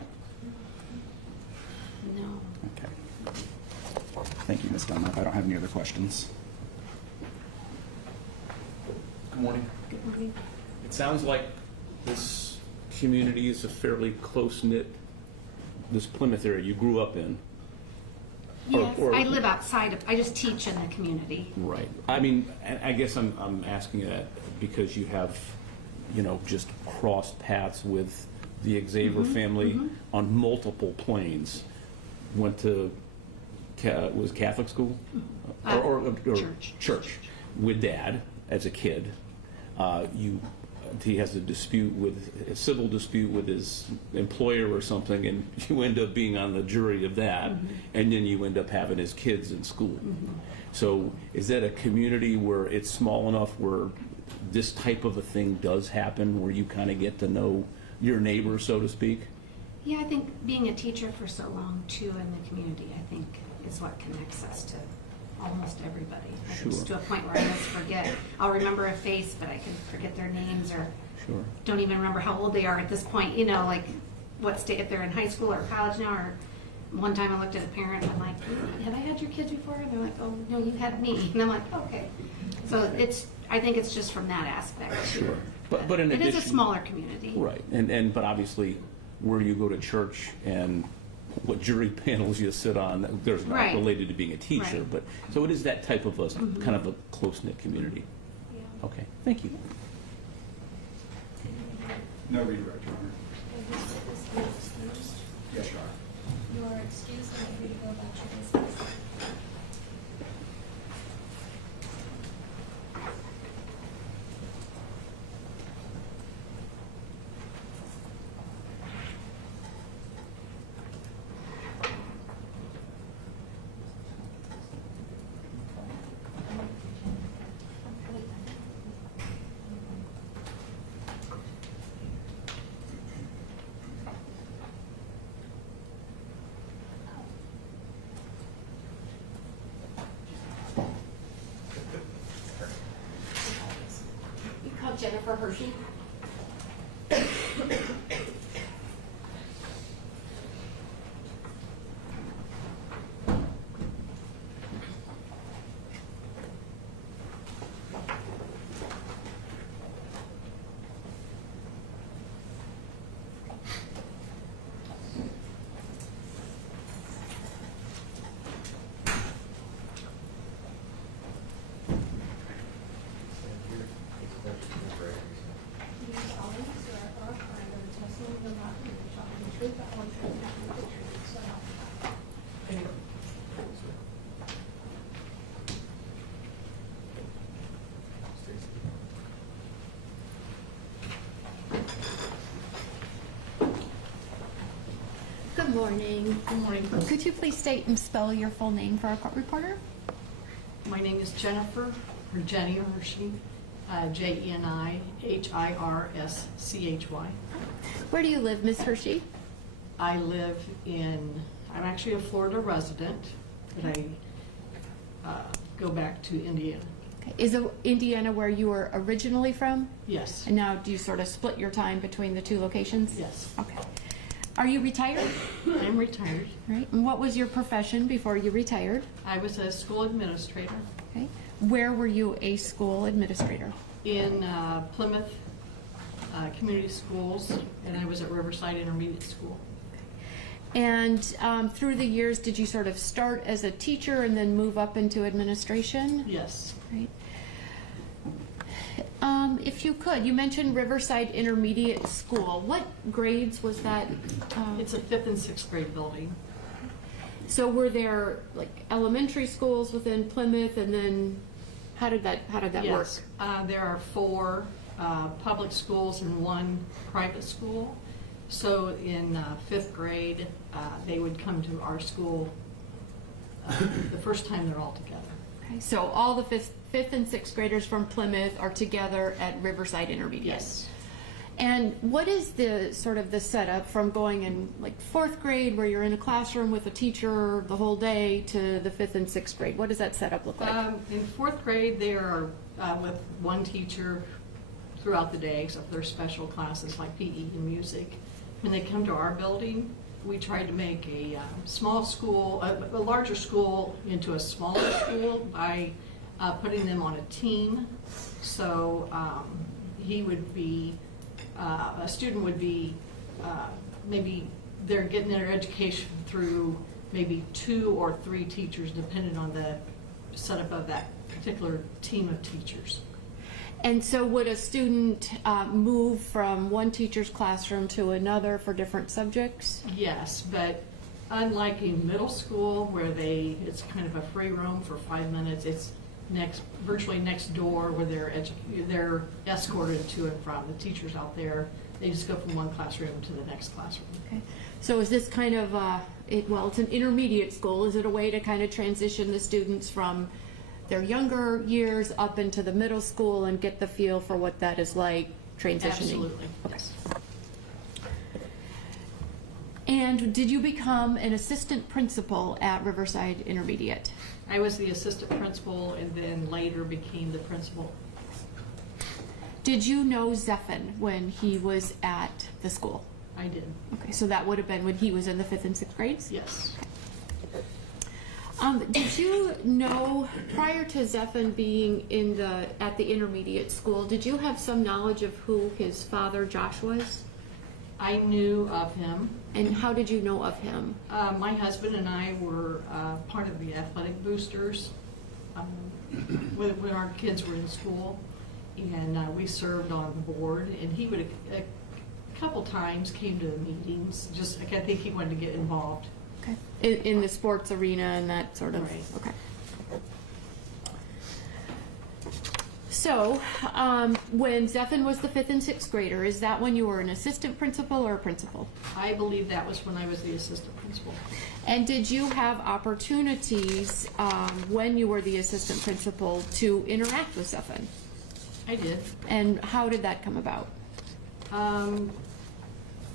No. Okay. Thank you, Ms. Dunlap. I don't have any other questions. Good morning. Good morning. It sounds like this community is a fairly close-knit, this Plymouth area you grew up in. Yes, I live outside of, I just teach in the community. Right. I mean, I guess I'm asking that because you have, you know, just crossed paths with the Xaver family on multiple planes. Went to, was Catholic school? Or church. With Dad as a kid. He has a civil dispute with his employer or something, and you end up being on the jury of that, and then you end up having his kids in school. So is that a community where it's small enough where this type of a thing does happen, where you kind of get to know your neighbor, so to speak? Yeah, I think being a teacher for so long too in the community, I think is what connects us to almost everybody. It's to a point where I almost forget. I'll remember a face, but I can forget their names or don't even remember how old they are at this point. You know, like what state, if they're in high school or college now. Or one time I looked at a parent and I'm like, have I had your kids before? And they're like, oh, no, you had me. And I'm like, okay. So I think it's just from that aspect. Sure. But in addition, it is a smaller community. Right. But obviously where you go to church and what jury panels you sit on, there's not related to being a teacher, Right. but so it is that type of a kind of a close-knit community. Yeah. Okay, thank you. No redirect, Your Honor. Yes, Your Honor. You are excused and free to go about your business. You called Jennifer Hershey? Do you solemnly swear or affirm that the testimony you will not give shall be the truth, the whole truth, and nothing but the truth, so help you God? Good morning. Good morning. Could you please state and spell your full name for our court reporter? My name is Jennifer, or Jenny Hershey, Jenihirschy. Where do you live, Miss Hershey? I live I'm actually a Florida resident. that I go back to Indiana. Okay. Is Indiana where you were originally from? Yes. And now do you sort of split your time between the two locations? Yes. Okay. Are you retired? I'm retired. Right. And what was your profession before you retired? I was a school administrator Okay. Where were you a school administrator? in Plymouth Community Schools, and I was at Riverside Intermediate School. And through the years, did you sort of start as a teacher and then move up into administration? Yes. Right. If you could, you mentioned Riverside Intermediate School. What grades was that? It's a 5th and 6th grade building. So were there like elementary schools within Plymouth, and then how did that work? Yes. There are 4 public schools and 1 private school. So in 5th grade, they would come to our school the first time they're all together. Okay. So all the fifth and 6th graders from Plymouth are together at Riverside Intermediate. Yes. And what is the sort of the setup from going in like 4th grade where you're in a classroom with a teacher the whole day to the 5th and 6th grade? What does that setup look like? In 4th grade, they are with 1 teacher throughout the day, except for their special classes like PE and music. When they come to our building, we try to make a small school, a larger school into a smaller school by putting them on a team. So he would be, a student would be, maybe they're getting their education through maybe 2 or 3 teachers, depending on the setup of that particular team of teachers. And so would a student move from one teacher's classroom to another for different subjects? Yes, but unlike in middle school where it's kind of a free roam for 5 minutes, it's virtually next door where they're escorted to and from. The teachers out there, they just go from one classroom to the next classroom. Okay. So is this kind of, it's an intermediate school. Is it a way to kind of transition the students from their younger years up into the middle school and get the feel for what that is like transitioning? Absolutely. Okay. And did you become an assistant principal at Riverside Intermediate? I was the assistant principal and then later became the principal. Did you know Zephan when he was at the school? I did. Okay, so that would have been when he was in the 5th and 6th grades? Yes. Did you know, prior to Zephan being at the intermediate school, did you have some knowledge of who his father, Josh, was? I knew of him. And how did you know of him? My husband and I were part of the athletic boosters when our kids were in school, and we served on the board, and he would a couple times came to the meetings, just I think he wanted to get involved. Okay. In the sports arena and that sort of. Right. Okay. So, when Zephan was the 5th and 6th grader, is that when you were an assistant principal or a principal? I believe that was when I was the assistant principal. And did you have opportunities when you were the assistant principal to interact with Zephan? I did. And how did that come about?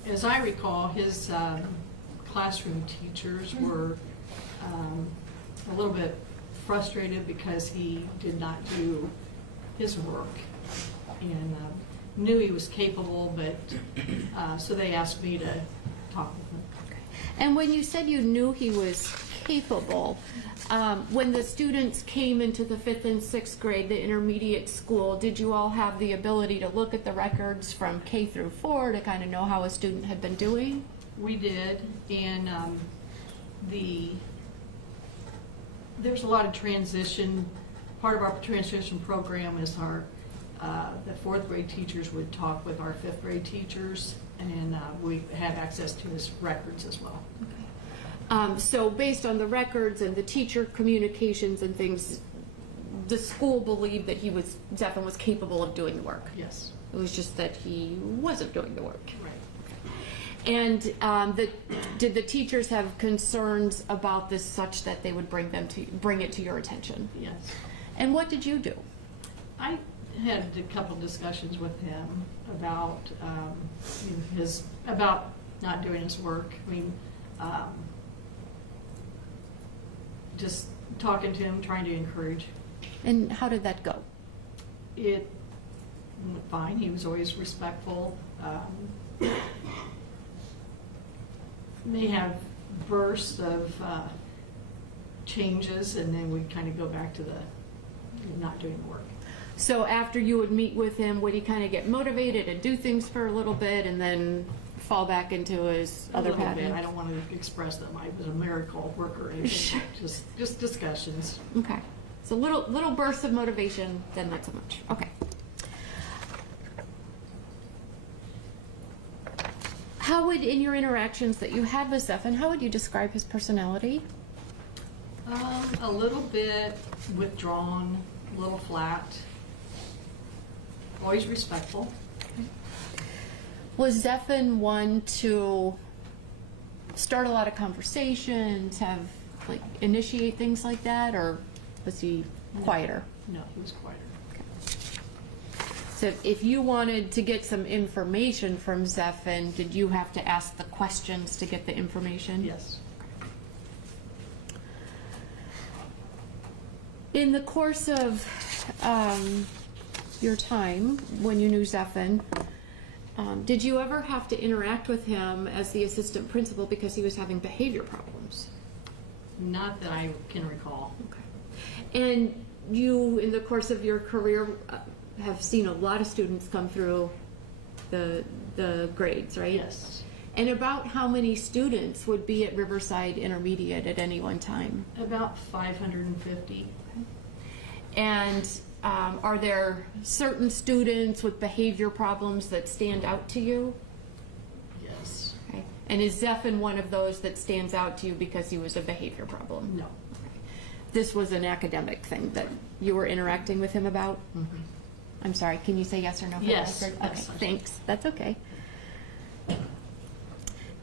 As I recall, his classroom teachers were a little bit frustrated because he did not do his work and knew he was capable, but so they asked me to talk with him. And when you said you knew he was capable, when the students came into the 5th and 6th grade, the intermediate school, did you all have the ability to look at the records from K through 4 to kind of know how a student had been doing? We did, and there's a lot of transition. Part of our transition program is the 4th grade teachers would talk with our 5th grade teachers, and we have access to his records as well. Okay. So based on the records and the teacher communications and things, the school believed that Zephan was capable of doing the work. Yes. It was just that he wasn't doing the work. Right. And did the teachers have concerns about this such that they would bring it to your attention? Yes. And what did you do? I had a couple discussions with him about about not doing his work. I mean, just talking to him, trying to encourage. And how did that go? It went fine. He was always respectful. May have bursts of changes, and then we kind of go back to the not doing the work. So after you would meet with him, would he kind of get motivated and do things for a little bit and then fall back into his other pattern? I don't want to express that I was a miracle worker or anything. just discussions. Okay. So little bursts of motivation, then not so much. Okay. How would, in your interactions that you had with Zephan, how would you describe his personality? A little bit withdrawn, a little flat. Always respectful. Was Zephan one to start a lot of conversations, initiate things like that, or was he quieter? No, he was quieter. So if you wanted to get some information from Zephan, did you have to ask the questions to get the information? Yes. In the course of your time when you knew Zephan, did you ever have to interact with him as the assistant principal because he was having behavior problems? Not that I can recall. Okay. And you, in the course of your career, have seen a lot of students come through the grades, right? Yes. And about how many students would be at Riverside Intermediate at any one time? About 550. And are there certain students with behavior problems that stand out to you? Yes. Okay. And is Zephan one of those that stands out to you because he was a behavior problem? No. Okay. This was an academic thing that you were interacting with him about? Mm-hmm. I'm sorry, can you say yes or no? Yes. Okay, Yes. thanks. That's okay.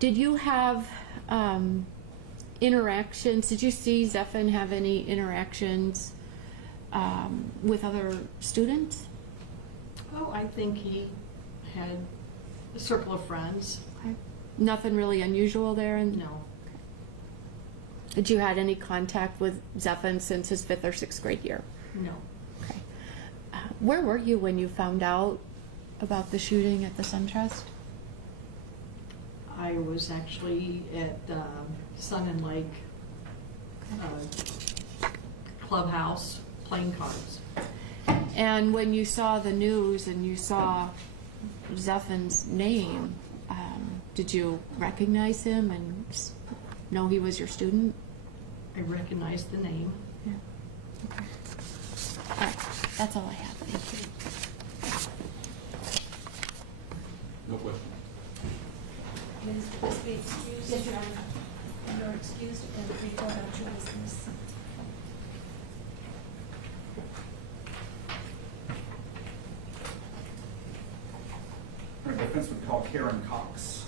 Did you have interactions? Did you see Zephan have any interactions with other students? Oh, I think he had a circle of friends. Okay. Nothing really unusual there? No. Okay. Did you had any contact with Zephan since his 5th or 6th grade year? No. Okay. Where were you when you found out about the shooting at the SunTrust? I was actually at Sun and Lake clubhouse playing cards. And when you saw the news and you saw Zephan's name, did you recognize him and know he was your student? I recognized the name. Yeah. Okay. All right. That's all I have. Thank you. No question. Ms. Bisbee, excused? Yes, Your Honor. You're excused and report out your business. Our defense would call Karen Cox.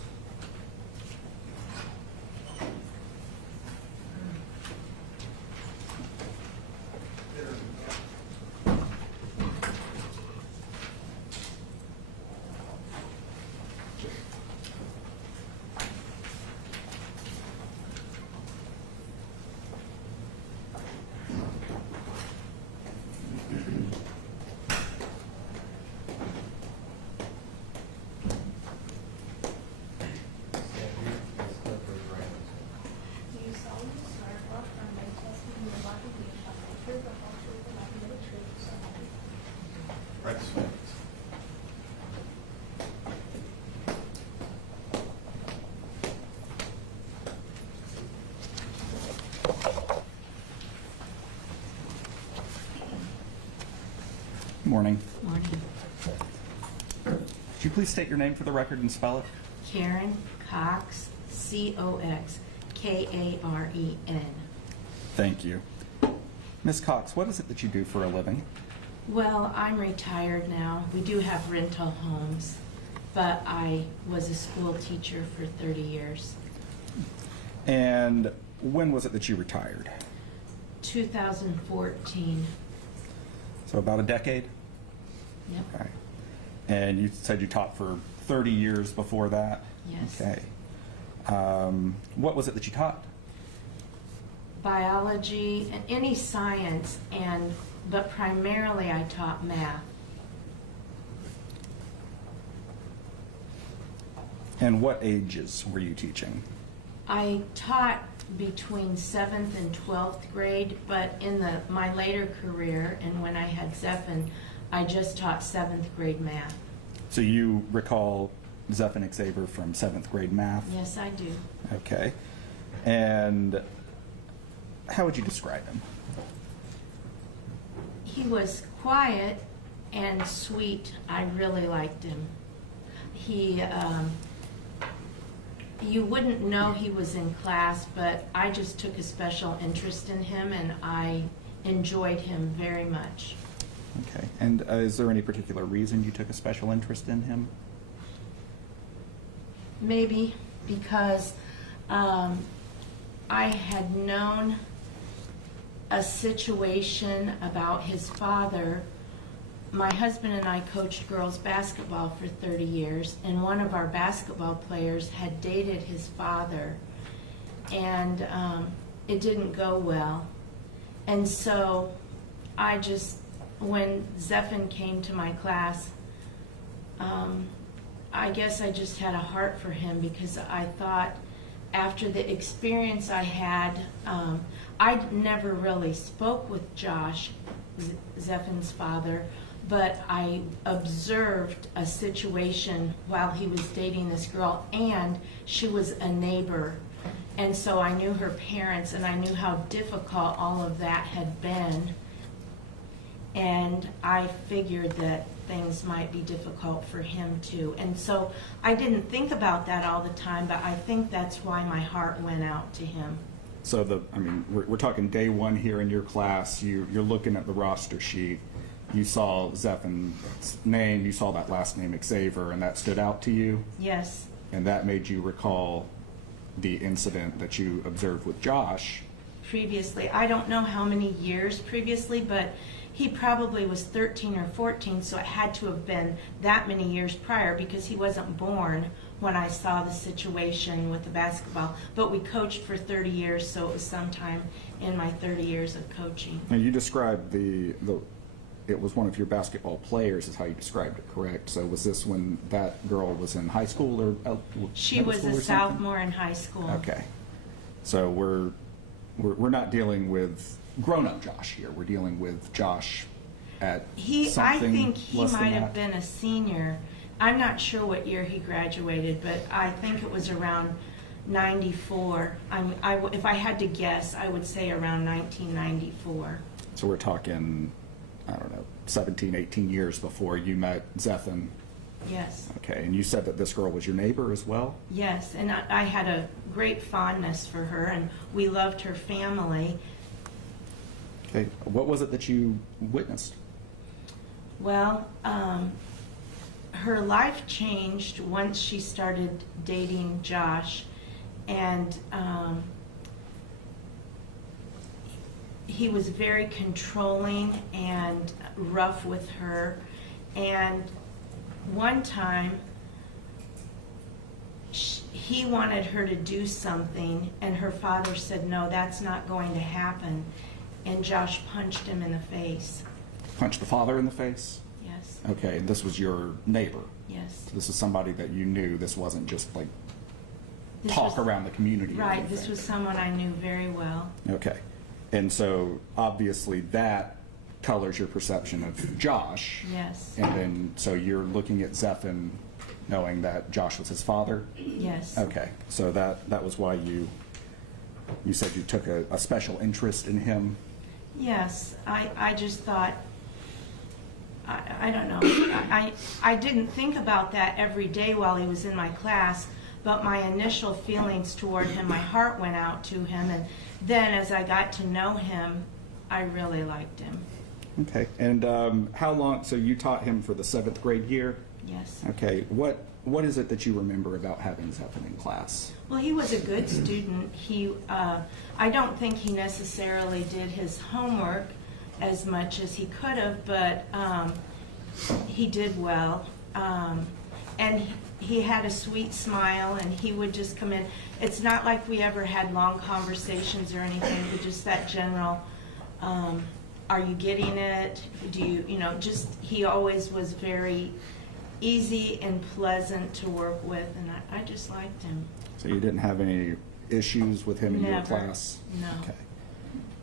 Morning. Morning. Could you please state your name for the record and spell it? Karen Cox, C-O-X, K-A-R-E-N. Thank you. Ms. Cox, what is it that you do for a living? Well, I'm retired now. We do have rental homes, but I was a school teacher for 30 years. And when was it that you retired? 2014. So about a decade? Yep. Okay. And you said you taught for 30 years before that? Yes. Okay. What was it that you taught? biology, and any science, but primarily I taught math. And what ages were you teaching? I taught between 7th and 12th grade, but in my later career, and when I had Zephan, I just taught 7th grade math. So you recall Zephan Xaver from 7th grade math? Yes, I do. Okay. And how would you describe him? He was quiet and sweet. I really liked him. You wouldn't know he was in class, but I just took a special interest in him, and I enjoyed him very much. Okay. And is there any particular reason you took a special interest in him? Maybe because I had known a situation about his father. My husband and I coached girls basketball for 30 years, and one of our basketball players had dated his father, and it didn't go well. And so when Zephan came to my class, I guess I just had a heart for him, because I thought after the experience I had, I never really spoke with Josh, Zephan's father, but I observed a situation while he was dating this girl, and she was a neighbor. And so I knew her parents, and I knew how difficult all of that had been. And I figured that things might be difficult for him too. And so I didn't think about that all the time, but I think that's why my heart went out to him. So we're talking day one here in your class. You're looking at the roster sheet. You saw Zephan's name, you saw that last name, Xaver, and that stood out to you? Yes. And that made you recall the incident that you observed with Josh? Previously. I don't know how many years previously, but he probably was 13 or 14, so it had to have been that many years prior, because he wasn't born when I saw the situation with the basketball. But we coached for 30 years, so it was sometime in my 30 years of coaching. Now you described it was one of your basketball players is how you described it, correct? So was this when that girl was in high school or She was a sophomore in high school. Okay. So we're not dealing with grown-up Josh here. We're dealing with Josh at something I think he less than might have that. been a senior. I'm not sure what year he graduated, but I think it was around 94. If I had to guess, I would say around 1994. So we're talking, I don't know, 17, 18 years before you met Zephan. Yes. Okay, and you said that this girl was your neighbor as well? Yes, and I had a great fondness for her, and we loved her family. Okay, what was it that you witnessed? Well, her life changed once she started dating Josh, and he was very controlling and rough with her. And one time, he wanted her to do something, and her father said, "No, that's not going to happen." And Josh punched him in the face. Punched the father in the face? Yes. Okay, and this was your neighbor? Yes. This is somebody that you knew. This wasn't just like This talk was- around the community. or Right, anything. this was someone I knew very well. Okay. And so obviously that colors your perception of Josh. Yes. And then, so you're looking at Zephan knowing that Josh was his father? Yes. Okay, so that was why you said you took a special interest in him? Yes, I just thought, I don't know, I didn't think about that every day while he was in my class, but my initial feelings toward him, my heart went out to him, and then as I got to know him, I really liked him. Okay, and how long, so you taught him for the 7th grade year? Yes. Okay, what is it that you remember about having Zephan in class? Well, he was a good student. I don't think he necessarily did his homework as much as he could have, but he did well. And he had a sweet smile, and he would just come in. It's not like we ever had long conversations or anything, but just that general, are you getting it? Do you know, just, he always was very easy and pleasant to work with, and I just liked him. So you didn't have any issues with him in your Never. class? No. Okay.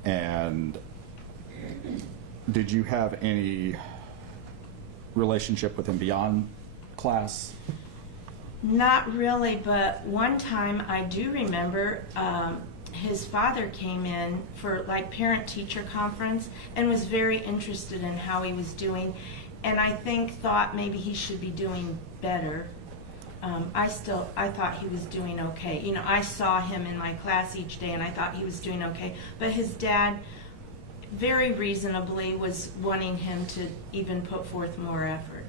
And did you have any relationship with him beyond class? Not really, but one time I do remember his father came in for like parent-teacher conference and was very interested in how he was doing, and I think thought maybe he should be doing better. I thought he was doing okay. You know, I saw him in my class each day and I thought he was doing okay, but his dad very reasonably was wanting him to even put forth more effort.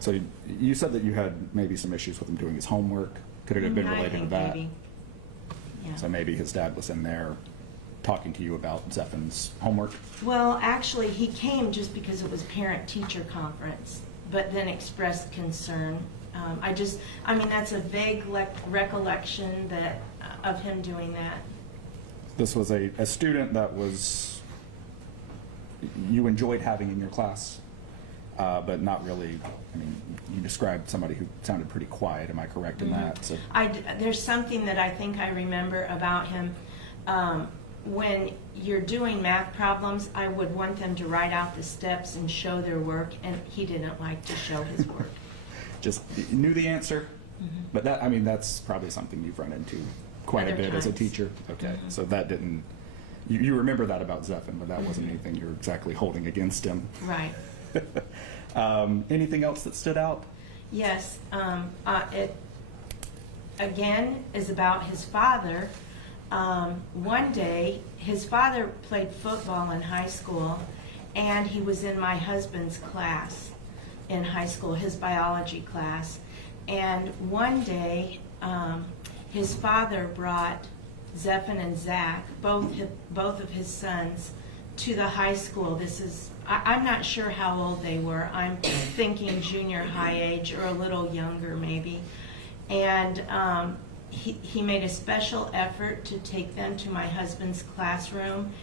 So you said that you had maybe some issues with him doing his homework. Could it have been I related to think that? maybe. Yeah. So maybe his dad was in there talking to you about Zephin's homework? Well, actually, he came just because it was parent-teacher conference, but then expressed concern. I mean, that's a vague recollection that of him doing that. This was a student that you enjoyed having in your class, but not really. I mean, you described somebody who sounded pretty quiet. Am I correct in that? So. There's something that I think I remember about him. When you're doing math problems, I would want them to write out the steps and show their work, and he didn't like to show his work. Just knew the answer, but that's probably something you've run into quite a bit as a teacher. Okay, so that didn't. You remember that about Zephin, but that wasn't anything you're exactly holding against him. Right. Anything else that stood out? Yes. It again is about his father. One day, his father played football in high school, and he was in my husband's class in high school, his biology class. And one day, his father brought Zephin and Zach, both of his sons, to the high school. I'm not sure how old they were. I'm thinking junior high age or a little younger maybe. And he made a special effort to take them to my husband's classroom,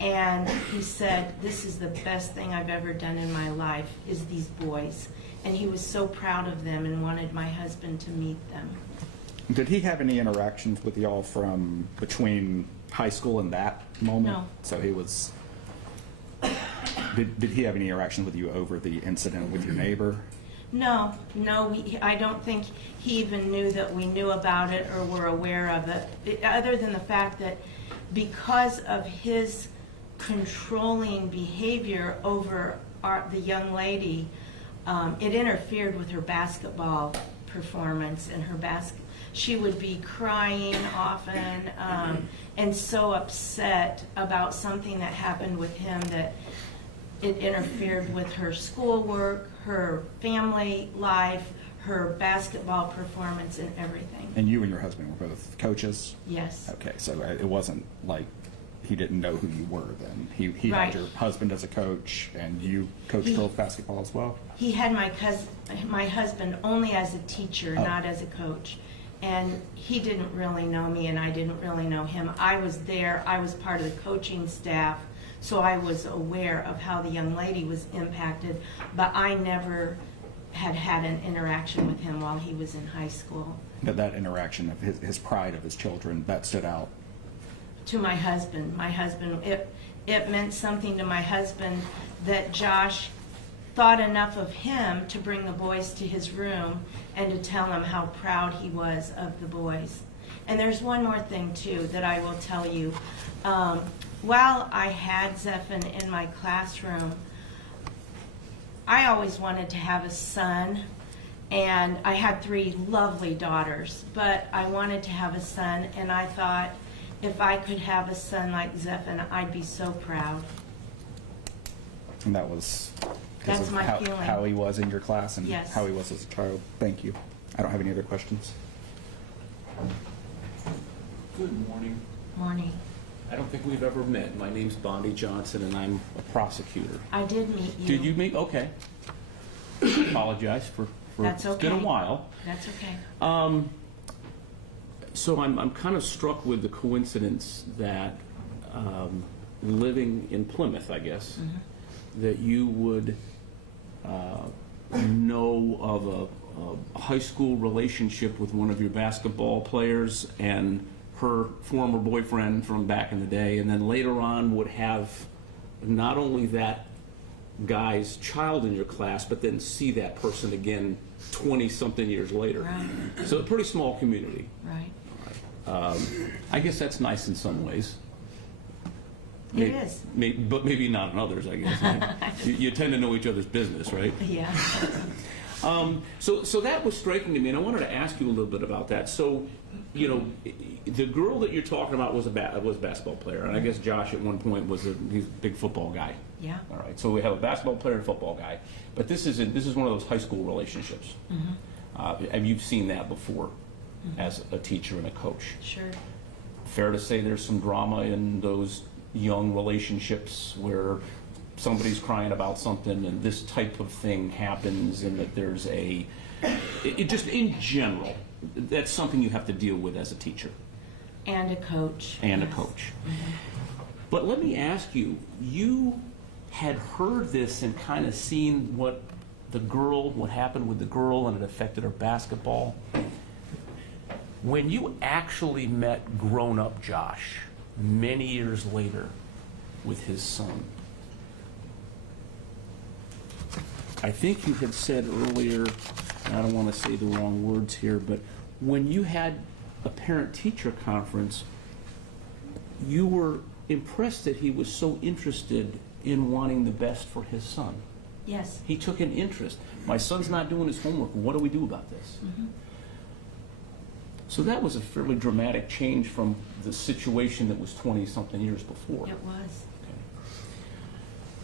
and he said, "This is the best thing I've ever done in my life, is these boys." And he was so proud of them and wanted my husband to meet them. Did he have any interactions with y'all from between high school and that moment? No. So he was. Did he have any interaction with you over the incident with your neighbor? No, I don't think he even knew that we knew about it or were aware of it, other than the fact that because of his controlling behavior over the young lady, it interfered with her basketball performance and she would be crying often and so upset about something that happened with him that it interfered with her schoolwork, her family life, her basketball performance, and everything. And you and your husband were both coaches? Yes. Okay, so it wasn't like he didn't know who you were then. He Right. had your husband as a coach, and you coached girls basketball as well? He had my husband only as a teacher, not as a coach. And he didn't really know me, and I didn't really know him. I was there. I was part of the coaching staff, so I was aware of how the young lady was impacted, but I never had an interaction with him while he was in high school. But that interaction of his pride of his children, that stood out? To my husband, it meant something to my husband that Josh thought enough of him to bring the boys to his room and to tell him how proud he was of the boys. And there's one more thing too that I will tell you. While I had Zephin in my classroom, I always wanted to have a son, and I had 3 lovely daughters, but I wanted to have a son, and I thought if I could have a son like Zephin, I'd be so proud. And that was That's my feeling. How he was in your class and Yes. how he was as a child. Thank you. I don't have any other questions. Good morning. Morning. I don't think we've ever met. My name's Bondi Johnson, and I'm a prosecutor. I did meet you. Did you meet? Okay. Apologize for That's It's been a okay. while. That's okay. So I'm kind of struck with the coincidence that living in Plymouth, I guess, that you would know of a high school relationship with one of your basketball players and her former boyfriend from back in the day, and then later on would have not only that guy's child in your class, but then see that person again 20-something years later. Right. So a pretty small community. Right. I guess that's nice in some ways. It is. But maybe not in others, I guess. You tend to know each other's business, right? Yeah. So that was striking to me, and I wanted to ask you a little bit about that. So, you know, the girl that you're talking about was a basketball player, and I guess Josh at one point he's a big football guy. Yeah. All right. So we have a basketball player and a football guy, but this is one of those high school relationships. Have you seen that before, as a teacher and a coach? Sure. Fair to say there's some drama in those young relationships where somebody's crying about something and this type of thing happens, and that there's just in general, that's something you have to deal with as a teacher. And a coach. And a coach. But let me ask you, you had heard this and kind of seen what happened with the girl, and it affected her basketball. When you actually met grown-up Josh many years later with his son, I think you had said earlier, and I don't want to say the wrong words here, but when you had a parent-teacher conference, you were impressed that he was so interested in wanting the best for his son. Yes. He took an interest. My son's not doing his homework. What do we do about this? So that was a fairly dramatic change from the situation that was 20-something years before. It was.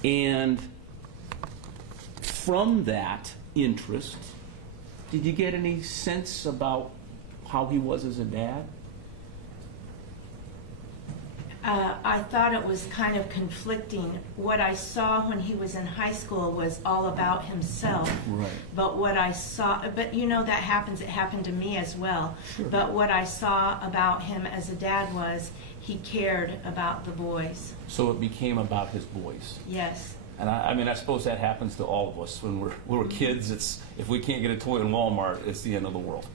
Okay. And from that interest, did you get any sense about how he was as a dad? I thought it was kind of conflicting. What I saw when he was in high school was all about himself. Right. But what I saw, but you know that happens, it happened to me as well. Sure. But what I saw about him as a dad was he cared about the boys. So it became about his boys. Yes. And I mean, I suppose that happens to all of us when we're kids. It's if we can't get a toy in Walmart, it's the end of the world.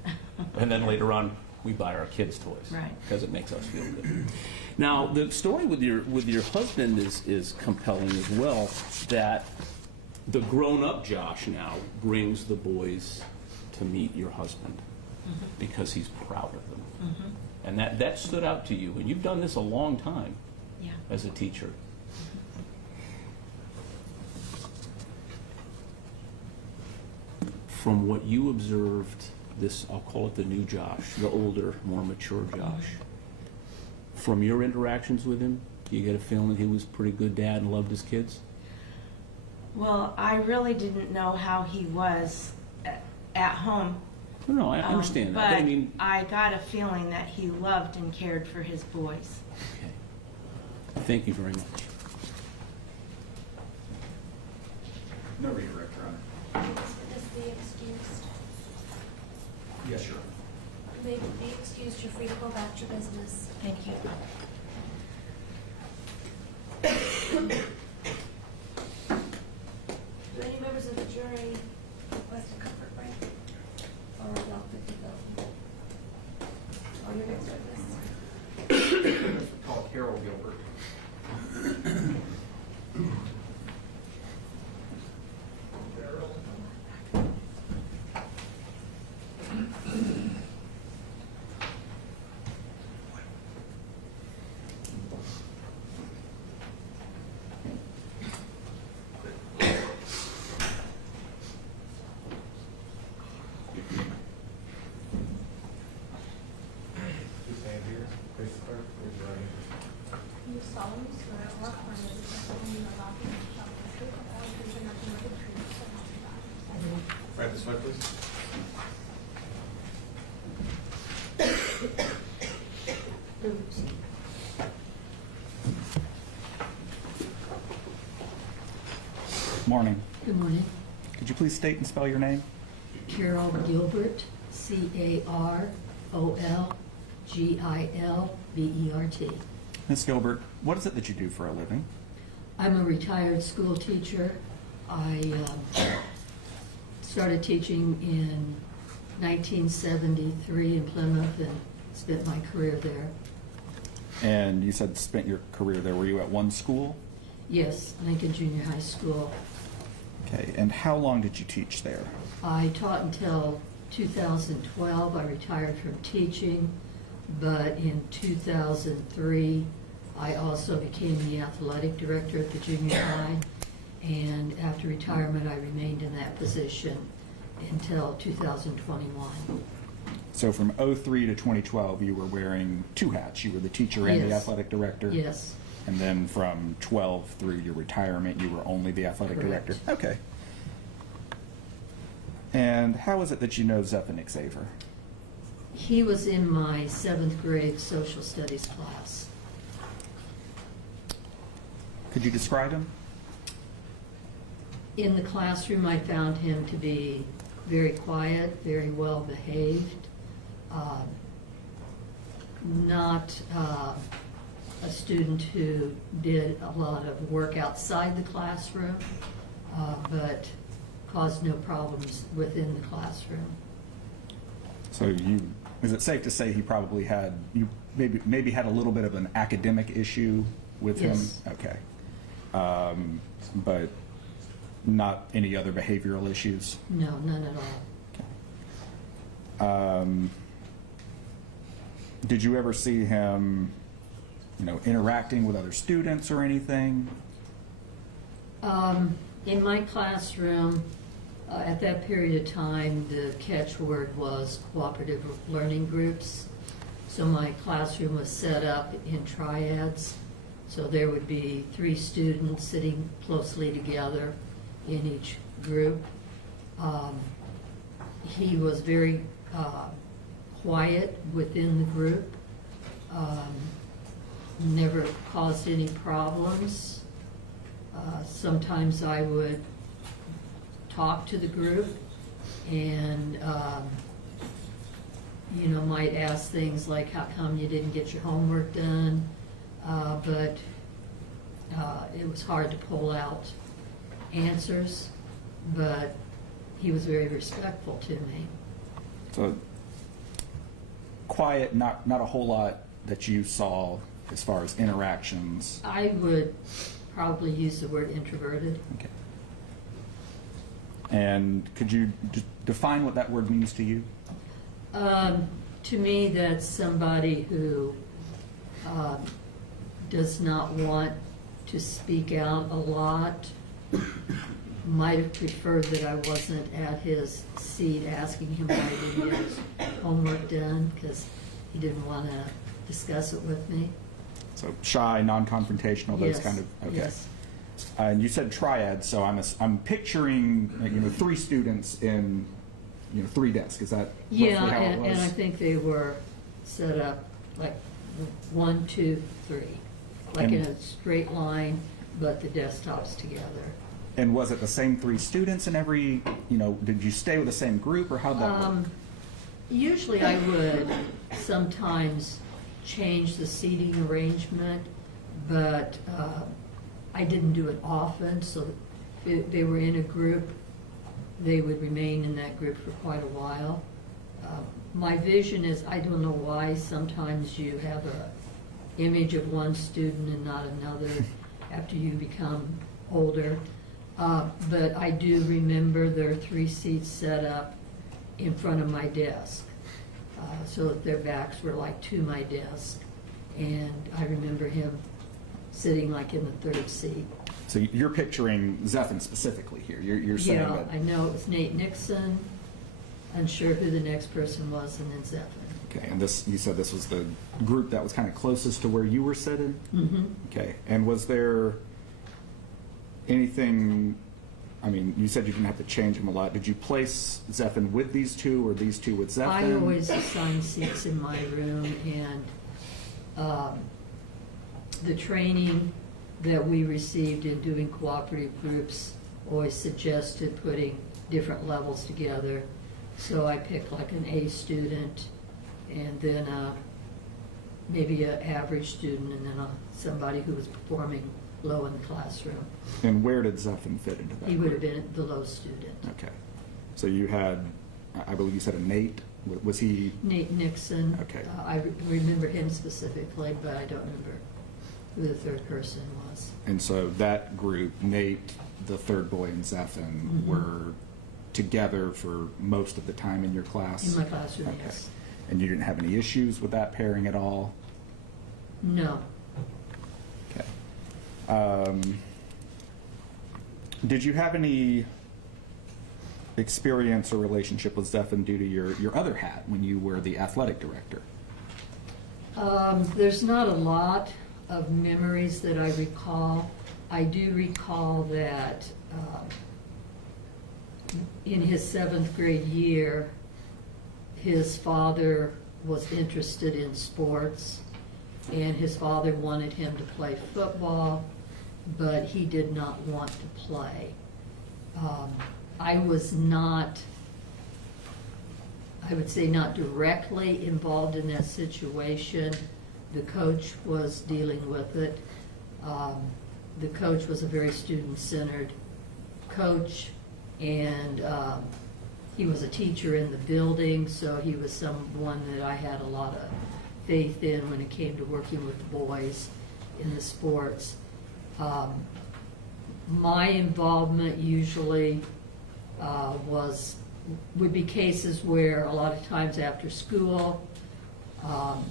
And then later on, we buy our kids toys, right? Because it makes us feel good. Now, the story with your husband is compelling as well. That the grown-up Josh now brings the boys to meet your husband because he's proud of them, and that stood out to you. And you've done this a long time, as a teacher. From what you observed, I'll call it the new Josh, the older, more mature Josh. From your interactions with him, do you get a feeling that he was a pretty good dad and loved his kids? Well, I really didn't know how he was at home. No, I understand that. But I mean, I got a feeling that he loved and cared for his boys. Okay. Thank you very much. No redirect, Your Honor. Is the excused? Yes, sure. May be excused. You're free to go back to business. Thank you. Do any members of the jury request a comfort break? Or are y'all good to go? Or your next witness? Call Carol Gilbert. You solemnly swear or affirm that the testimony you are about to give shall be the truth, the whole truth, and nothing but the truth, so help you God. Right this way, please. Morning. Good morning. Could you please state and spell your name? Carol Gilbert, CarolGilbert. Ms. Gilbert, what is it that you do for a living? I'm a retired school teacher. I started teaching in 1973 in Plymouth and spent my career there. And you said spent your career there. Were you at one school? Yes, Lincoln Junior High School. Okay, and how long did you teach there? I taught until 2012. I retired from teaching, but in 2003, I also became the athletic director at the junior high, and after retirement, I remained in that position until 2021. So from 03 to 2012, you were wearing two hats. You were the teacher and the Yes. athletic director? Yes. And then from 12 through your retirement, you were only the athletic Correct. director? Okay. And how is it that you know Zephan Xaver? He was in my 7th grade social studies class. Could you describe him? In the classroom, I found him to be very quiet, very well behaved, not a student who did a lot of work outside the classroom, but caused no problems within the classroom. So is it safe to say he probably had, you maybe had a little bit of an academic issue with Yes. him? Okay. But not any other behavioral issues? No, none at all. Did you ever see him, interacting with other students or anything? In my classroom, at that period of time, the catchword was cooperative learning groups. So my classroom was set up in triads. So there would be 3 students sitting closely together in each group. He was very quiet within the group, never caused any problems. Sometimes I would talk to the group and, might ask things like, how come you didn't get your homework done? But it was hard to pull out answers, but he was very respectful to me. So quiet, not a whole lot that you saw as far as interactions. I would probably use the word introverted. Okay. And could you define what that word means to you? To me, that's somebody who does not want to speak out a lot. Might have preferred that I wasn't at his seat asking him why he didn't get his homework done, because he didn't want to discuss it with me. So shy, non-confrontational, those Yes, kind of, okay. yes. And you said triad, so I'm picturing 3 students in 3 desks. Is that Yeah, roughly how it was? and I think they were set up like 1, 2, 3, like in a straight line, but the desktops together. And was it the same 3 students in every, did you stay with the same group, or how'd that work? Usually I would sometimes change the seating arrangement, but I didn't do it often, so if they were in a group, they would remain in that group for quite a while. My vision is, I don't know why, sometimes you have a image of one student and not another after you become older. But I do remember there are 3 seats set up in front of my desk, so that their backs were like to my desk. And I remember him sitting like in the 3rd seat. So you're picturing Zephan specifically here. You're saying Yeah, that. I know it was Nate Nixon, unsure who the next person was, and then Zephan. Okay, and you said this was the group that was kind of closest to where you were sitting? Mm-hmm. Okay, and was there anything, you said you didn't have to change them a lot. Did you place Zephan with these 2 or these 2 with Zephan? I always assign seats in my room, and the training that we received in doing cooperative groups always suggested putting different levels together So I pick like an A student, and then maybe an average student, and then somebody who was performing low in the classroom. And where did Zephyr fit into that? He would have group? been the low student. Okay. So you had, I believe you said a Nate. Was he? Nate Nixon. Okay. I remember him specifically, but I don't remember who the third person was. And so that group, Nate, the third boy, and Zephyr were together for most of the time in your class? In my classroom, okay. yes. And you didn't have any issues with that pairing at all? No. Okay. Did you have any experience or relationship with Zephyr due to your other hat when you were the athletic director? There's not a lot of memories that I recall. I do recall that in his 7th grade year, his father was interested in sports, and his father wanted him to play football, but he did not want to play. I was not, I would say, not directly involved in that situation. The coach was dealing with it. The coach was a very student-centered coach, and he was a teacher in the building, so he was someone that I had a lot of faith in when it came to working with the boys in the sports. My involvement usually would be cases where a lot of times after school,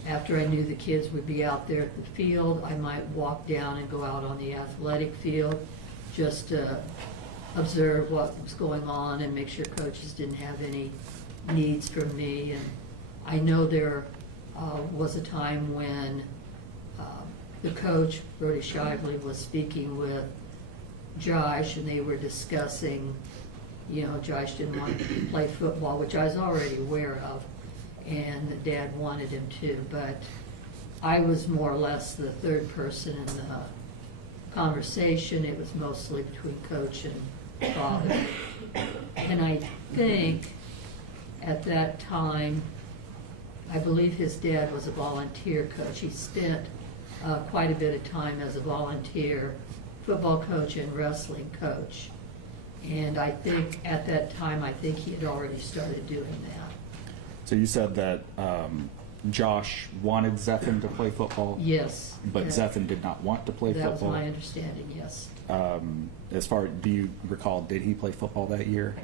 after I knew the kids would be out there at the field, I might walk down and go out on the athletic field just to observe what was going on and make sure coaches didn't have any needs from me. And I know there was a time when the coach, Brody Shively, was speaking with Josh, and they were discussing, Josh didn't want to play football, which I was already aware of, and the dad wanted him to, but I was more or less the third person in the conversation. It was mostly between coach and father. And I think at that time, I believe his dad was a volunteer coach. He spent quite a bit of time as a volunteer football coach and wrestling coach. And I think at that time, I think he had already started doing that. So you said that Josh wanted Zephyr to play football? Yes. But Zephyr did not want to play football? That was my understanding, yes. Do you recall, did he play football that year?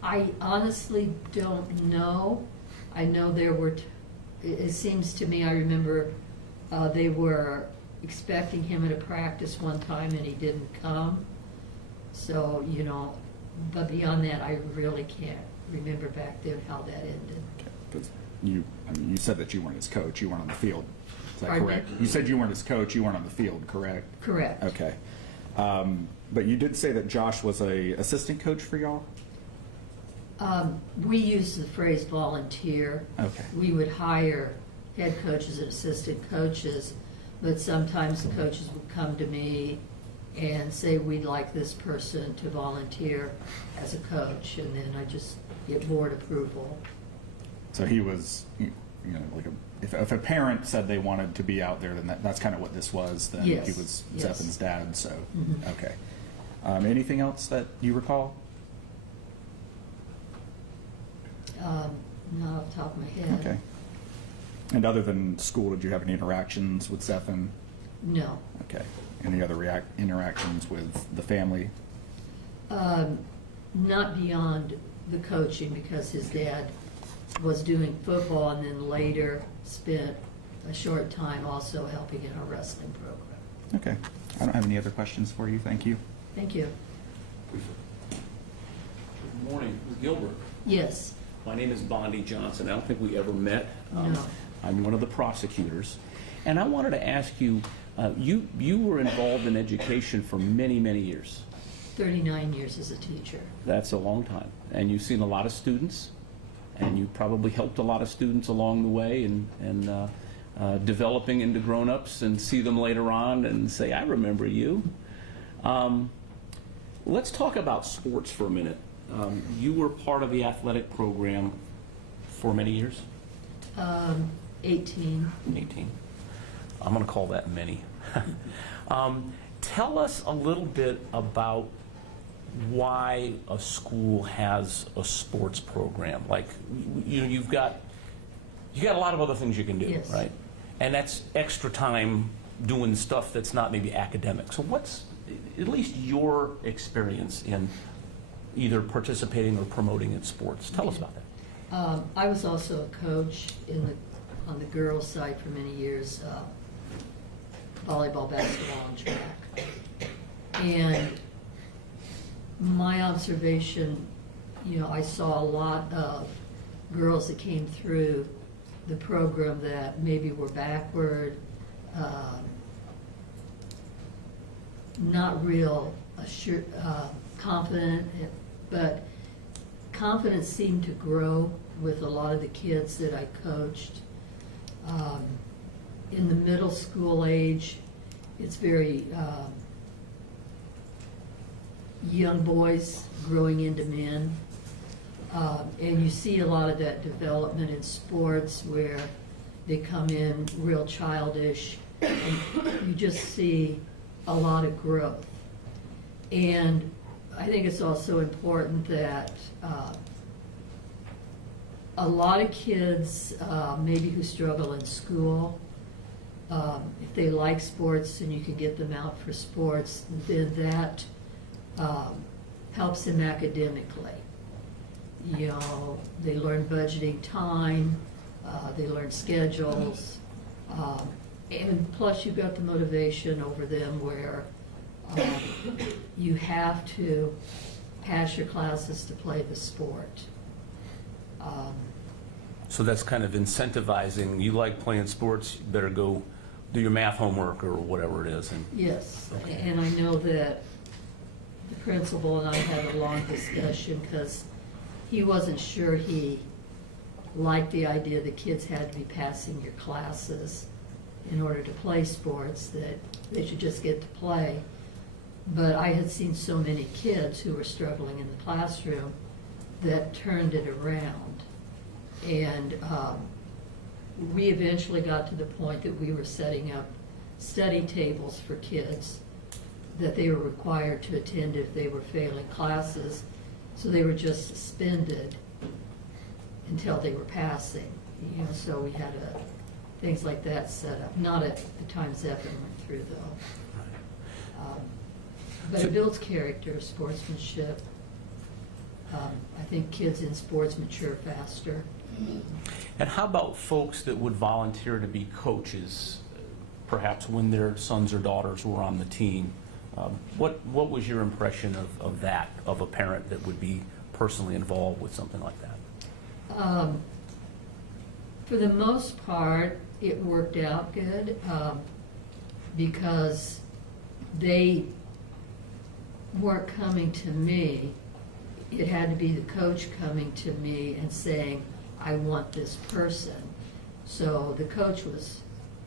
I honestly don't know. I know there were, it seems to me, I remember they were expecting him at a practice one time and he didn't come. So, but beyond that, I really can't remember back then how that ended. Okay, because you said that you weren't his coach, you weren't on the field. Is that Pardon correct? me? You said you weren't his coach, you weren't on the field, correct? Correct. Okay. But you did say that Josh was a assistant coach for y'all? We use the phrase volunteer. Okay. We would hire head coaches and assistant coaches, but sometimes the coaches would come to me and say, we'd like this person to volunteer as a coach, and then I just get board approval. So he was, like if a parent said they wanted to be out there, then that's kind of what this was. Then Yes, he was yes. Zephyr's dad. So Mhm. okay. Anything else that you recall? Not off the top of my head. Okay. And other than school, did you have any interactions with Zephyr? No. Okay. Any other interactions with the family? Not beyond the coaching, because his dad was doing football and then later spent a short time also helping in our wrestling program. Okay. I don't have any other questions for you. Thank you. Thank you. Good morning, Gilbert. Yes. My name is Bondi Johnson. I don't think we ever met. No. I'm one of the prosecutors. And I wanted to ask you, you were involved in education for many, many years. 39 years as a teacher. That's a long time. And you've seen a lot of students, and you probably helped a lot of students along the way and developing into grown-ups and see them later on and say, I remember you. Let's talk about sports for a minute. You were part of the athletic program for many years? 18. 18. I'm going to call that many. Tell us a little bit about why a school has a sports program. Like, you've got a lot of other things you can do, Yes. right? And that's extra time doing stuff that's not maybe academic. So what's at least your experience in either participating or promoting in sports? Tell us about that. I was also a coach on the girls' side for many years, volleyball, basketball, and track. And my observation, I saw a lot of girls that came through the program that maybe were backward, not real confident, but confidence seemed to grow with a lot of the kids that I coached. In the middle school age, it's very young boys growing into men. And you see a lot of that development in sports where they come in real childish, and you just see a lot of growth. And I think it's also important that a lot of kids, maybe who struggle in school, if they like sports and you can get them out for sports, then that helps them academically. They learn budgeting time, they learn schedules, and plus you've got the motivation over them where you have to pass your classes to play the sport. So that's kind of incentivizing. You like playing sports, you better go do your math homework or whatever it is. Yes, Okay. and I know that the principal and I had a long discussion because he wasn't sure he liked the idea that kids had to be passing your classes in order to play sports, that they should just get to play. But I had seen so many kids who were struggling in the classroom that turned it around. And we eventually got to the point that we were setting up study tables for kids that they were required to attend if they were failing classes. So they were just suspended until they were passing. So we had things like that set up. Not at the time Xaver went through, though. But it builds character, sportsmanship. I think kids in sports mature faster. And how about folks that would volunteer to be coaches, perhaps when their sons or daughters were on the team? What was your impression of that, of a parent that would be personally involved with something like that? For the most part, it worked out good because they weren't coming to me. It had to be the coach coming to me and saying, I want this person. So the coach was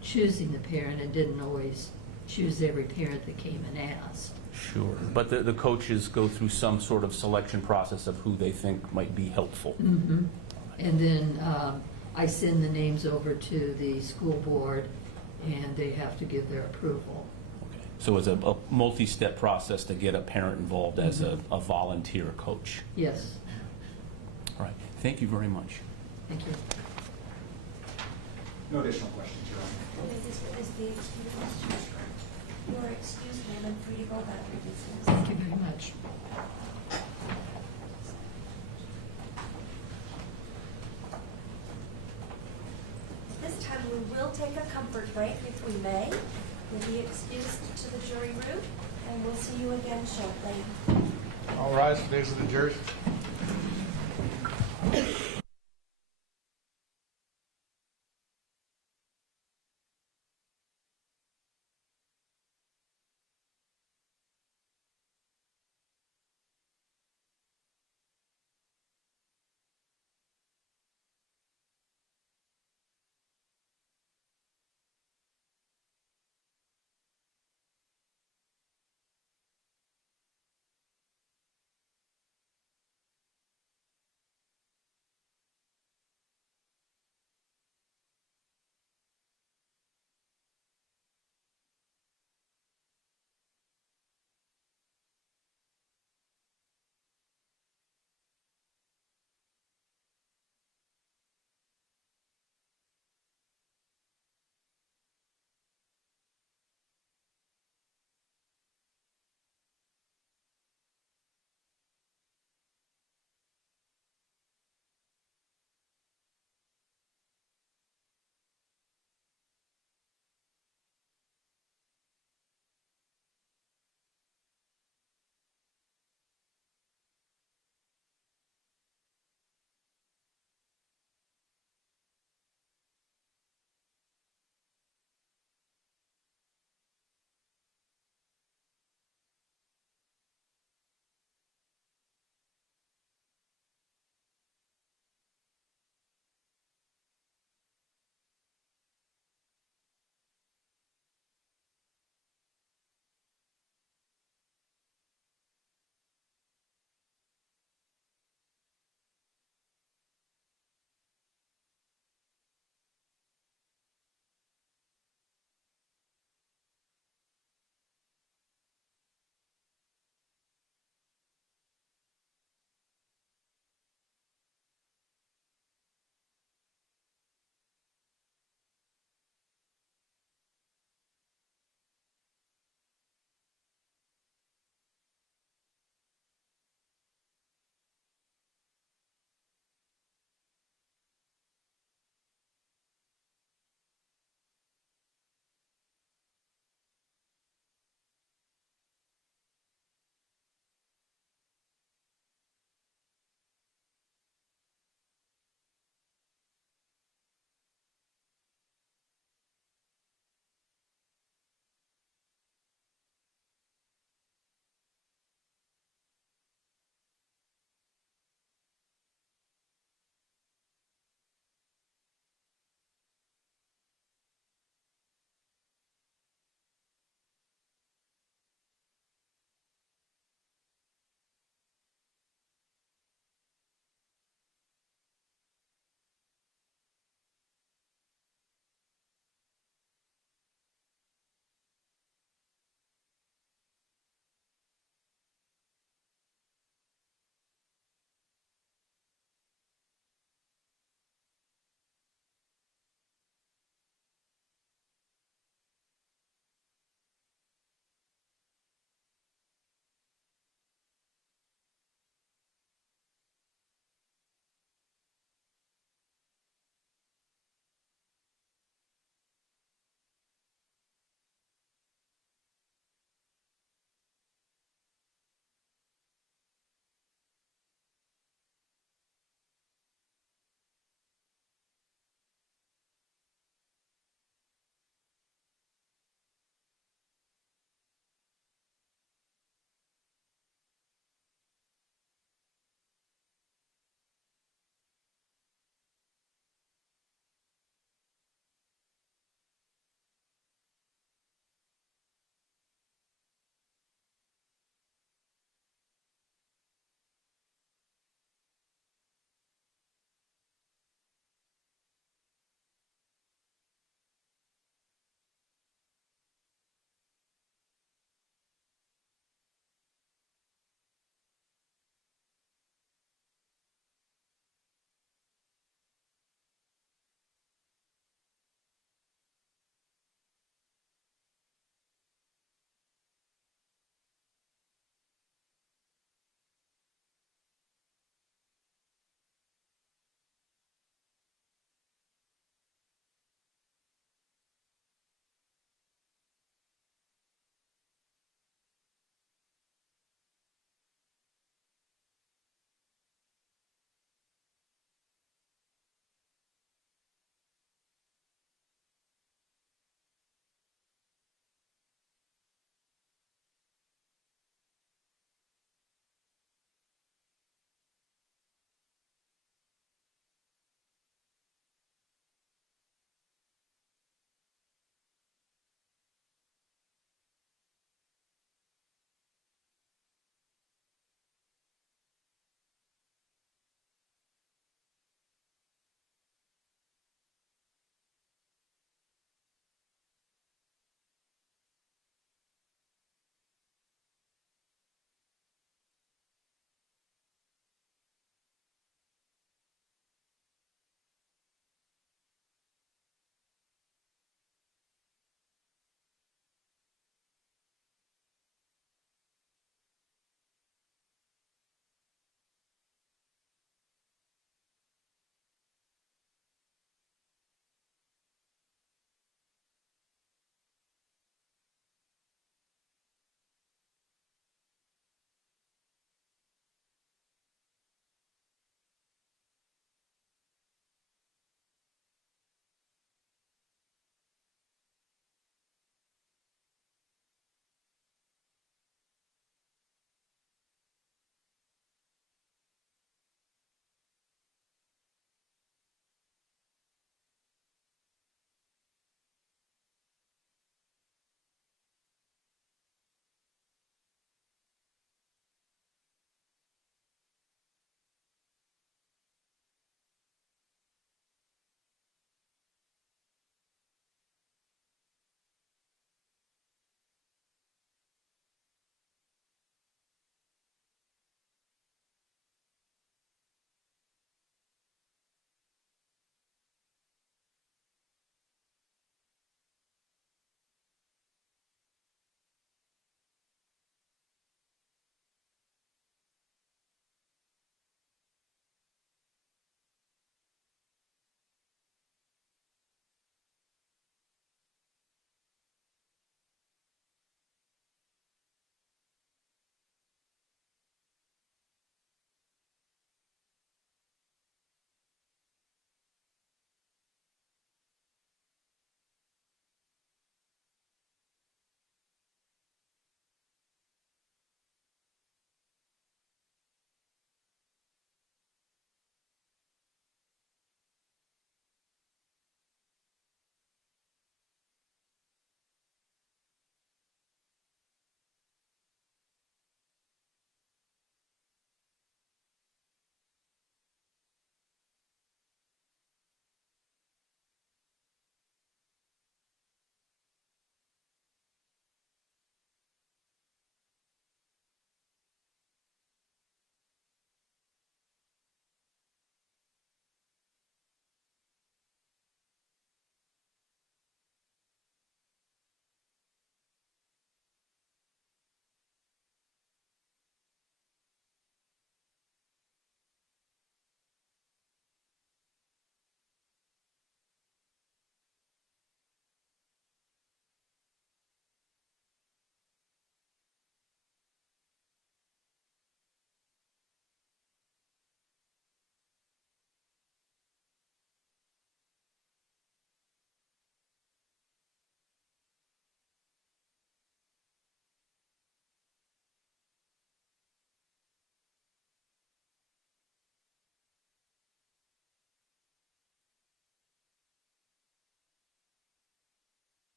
choosing the parent and didn't always choose every parent that came and asked. Sure. But the coaches go through some sort of selection process of who they think might be helpful. Mm-hmm. And then I send the names over to the school board, and they have to give their approval. Okay. So it's a multi-step process to get a parent involved as a volunteer coach. Yes. All right. Thank you very much. Thank you. No additional questions, Your Honor. Is the excused question? You are excused, ma'am, and free to go about your business. Thank you very much. This time we will take a comfort break if we may. You'll be excused to the jury room, and we'll see you again shortly. All rise, today's of the jury.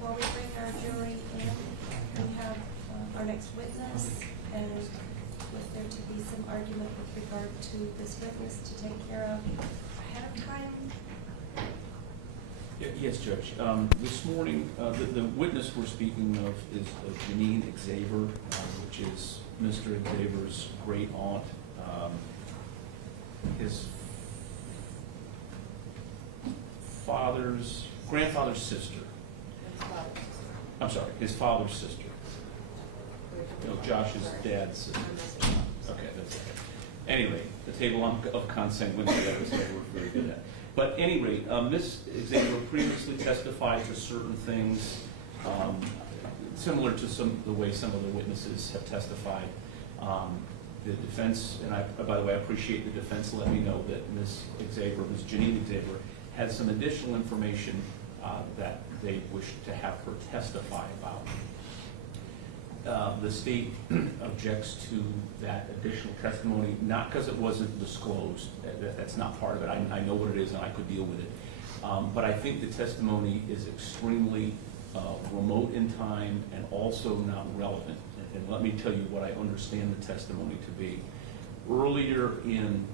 Before we bring our jury in, we have our next witness, and with there to be some argument with regard to this witness to take care of ahead of time. Yes, Judge. This morning, the witness we're speaking of is Janine Xaver, which is Mr. Xaver's great aunt. His grandfather's sister. I'm sorry, his father's sister. Josh's dad's sister. Okay, that's okay. Anyway, the table of consanguinity that was we're very good at. But at any rate, Ms. Xaver previously testified to certain things similar to the way some of the witnesses have testified. The defense, and by the way, I appreciate the defense letting me know that Ms. Janine Xaver, had some additional information that they wished to have her testify about. The state objects to that additional testimony, not because it wasn't disclosed. That's not part of it. I know what it is and I could deal with it. But I think the testimony is extremely remote in time and also not relevant. And let me tell you what I understand the testimony to be. Earlier in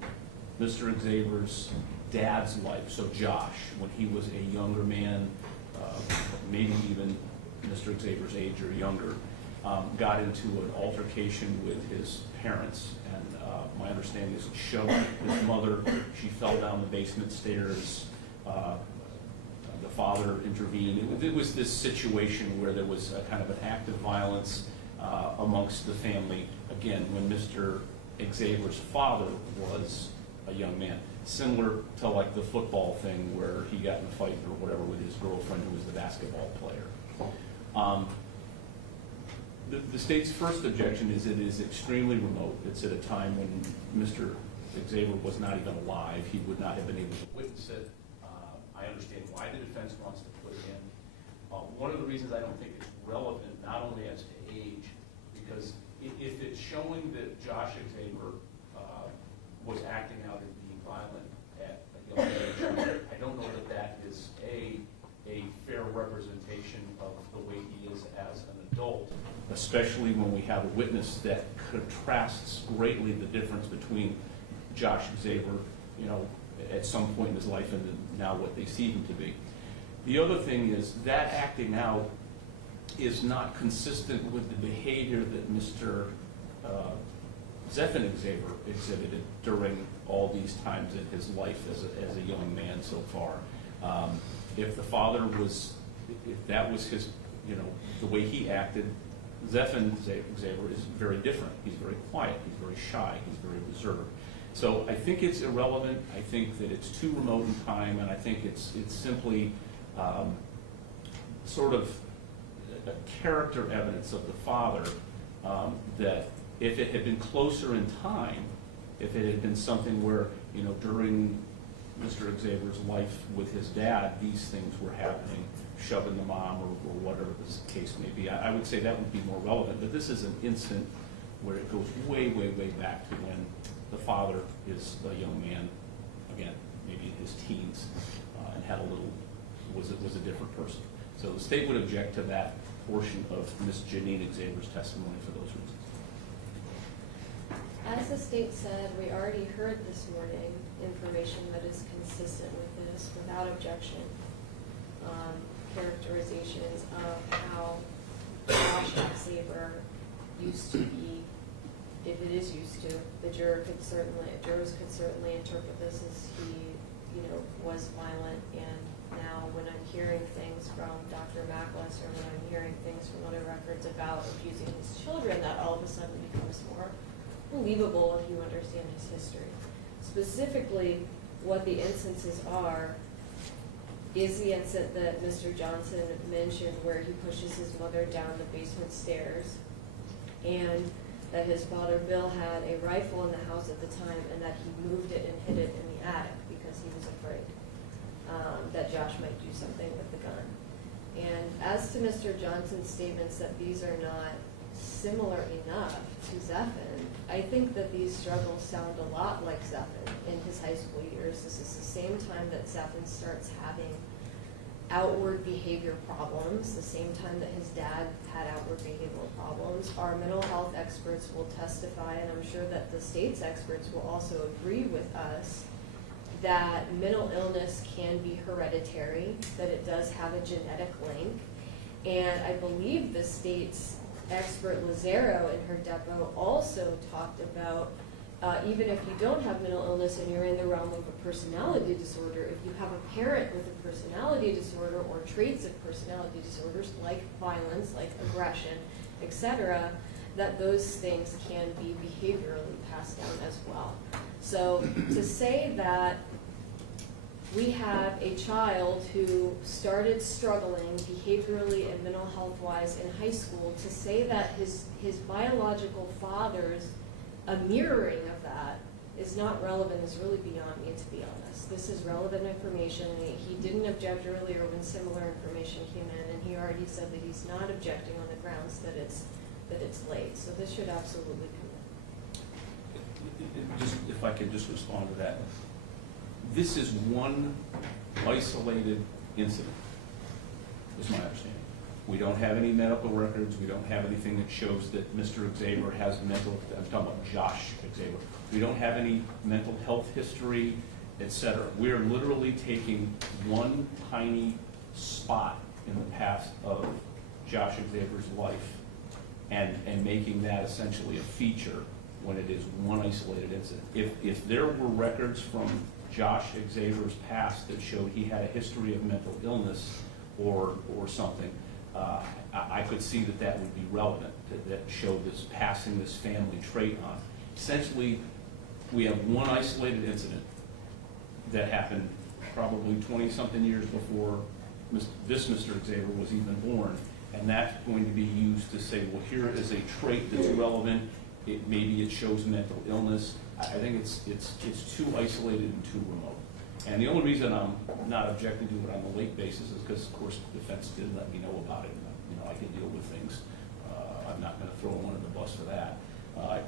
Mr. Xaver's dad's life, so Josh, when he was a younger man, maybe even Mr. Xaver's age or younger, got into an altercation with his parents. And my understanding is he shoved his mother. She fell down the basement stairs. The father intervened. It was this situation where there was a kind of an act of violence amongst the family, again, when Mr. Xaver's father was a young man. Similar to like the football thing where he got in a fight or whatever with his girlfriend who was the basketball player. The state's first objection is it is extremely remote. It's at a time when Mr. Xaver was not even alive. He would not have been able to witness it. I understand why the defense wants to put it in. One of the reasons I don't think it's relevant, not only as to age, because if it's showing that Josh Xaver was acting out and being violent at a young age, I don't know that that is a fair representation of the way he is as an adult, especially when we have a witness that contrasts greatly the difference between Josh Xaver, at some point in his life and now what they see him to be. The other thing is that acting out is not consistent with the behavior that Mr. Xaver exhibited during all these times in his life as a young man so far. If the father was, if that was his, the way he acted, Xaver is very different. He's very quiet, he's very shy, he's very reserved. So I think it's irrelevant. I think that it's too remote in time, and I think it's simply sort of a character evidence of the father that if it had been closer in time, if it had been something where, during Mr. Xaver's life with his dad, these things were happening, shoving the mom or whatever the case may be, I would say that would be more relevant. But this is an instant where it goes way, way, way back to when the father is a young man, again, maybe in his teens, and had was a different person. So the state would object to that portion of Ms. Janine Xaver's testimony for those reasons. As the state said, we already heard this morning information that is consistent with this, without objection, characterizations of how Josh Xaver used to be. If it is used to, jurors could certainly interpret this as he, was violent. And now, when I'm hearing things from Dr. Mackless, or when I'm hearing things from other records about abusing his children, that all of a sudden becomes more believable if you understand his history. Specifically, what the instances are is the incident that Mr. Johnson mentioned, where he pushes his mother down the basement stairs. and that his father Bill had a rifle in the house at the time, and that he moved it and hid it in the attic because he was afraid that Josh might do something with the gun. And as to Mr. Johnson's statements that these are not similar enough to Zephan, I think that these struggles sound a lot like Zephan in his high school years. This is the same time that Zephan starts having outward behavior problems, the same time that his dad had outward behavioral problems. Our mental health experts will testify, and I'm sure that the state's experts will also agree with us, that mental illness can be hereditary, that it does have a genetic link. And I believe the state's expert Lazaro in her depo also talked about even if you don't have mental illness and you're in the realm of a personality disorder, if you have a parent with a personality disorder or traits of personality disorders like violence, like aggression, etc., that those things can be behaviorally passed down as well. So to say that we have a child who started struggling behaviorally and mental health wise in high school, to say that his biological father's a mirroring of that is not relevant is really beyond me, to be honest. This is relevant information. He didn't object earlier when similar information came in, and he already said that he's not objecting on the grounds that it's late. So this should absolutely come in. Just, if I could just respond to that. This is one isolated incident, is my understanding. We don't have any medical records. We don't have anything that shows that Mr. Xaver has mental, I'm talking about Josh Xaver. We don't have any mental health history, etc. We're literally taking one tiny spot in the past of Josh Xaver's life and making that essentially a feature when it is one isolated incident. If there were records from Josh Xaver's past that showed he had a history of mental illness or something, I could see that would be relevant, that show this passing this family trait on. Essentially, we have one isolated incident that happened probably 20-something years before this Mr. Xaver was even born, and that's going to be used to say, well, here is a trait that's relevant. Maybe it shows mental illness. I think it's too isolated and too remote. And the only reason I'm not objecting to it on the late basis is because, of course, the defense did let me know about it. I can deal with things. I'm not going to throw one under the bus for that.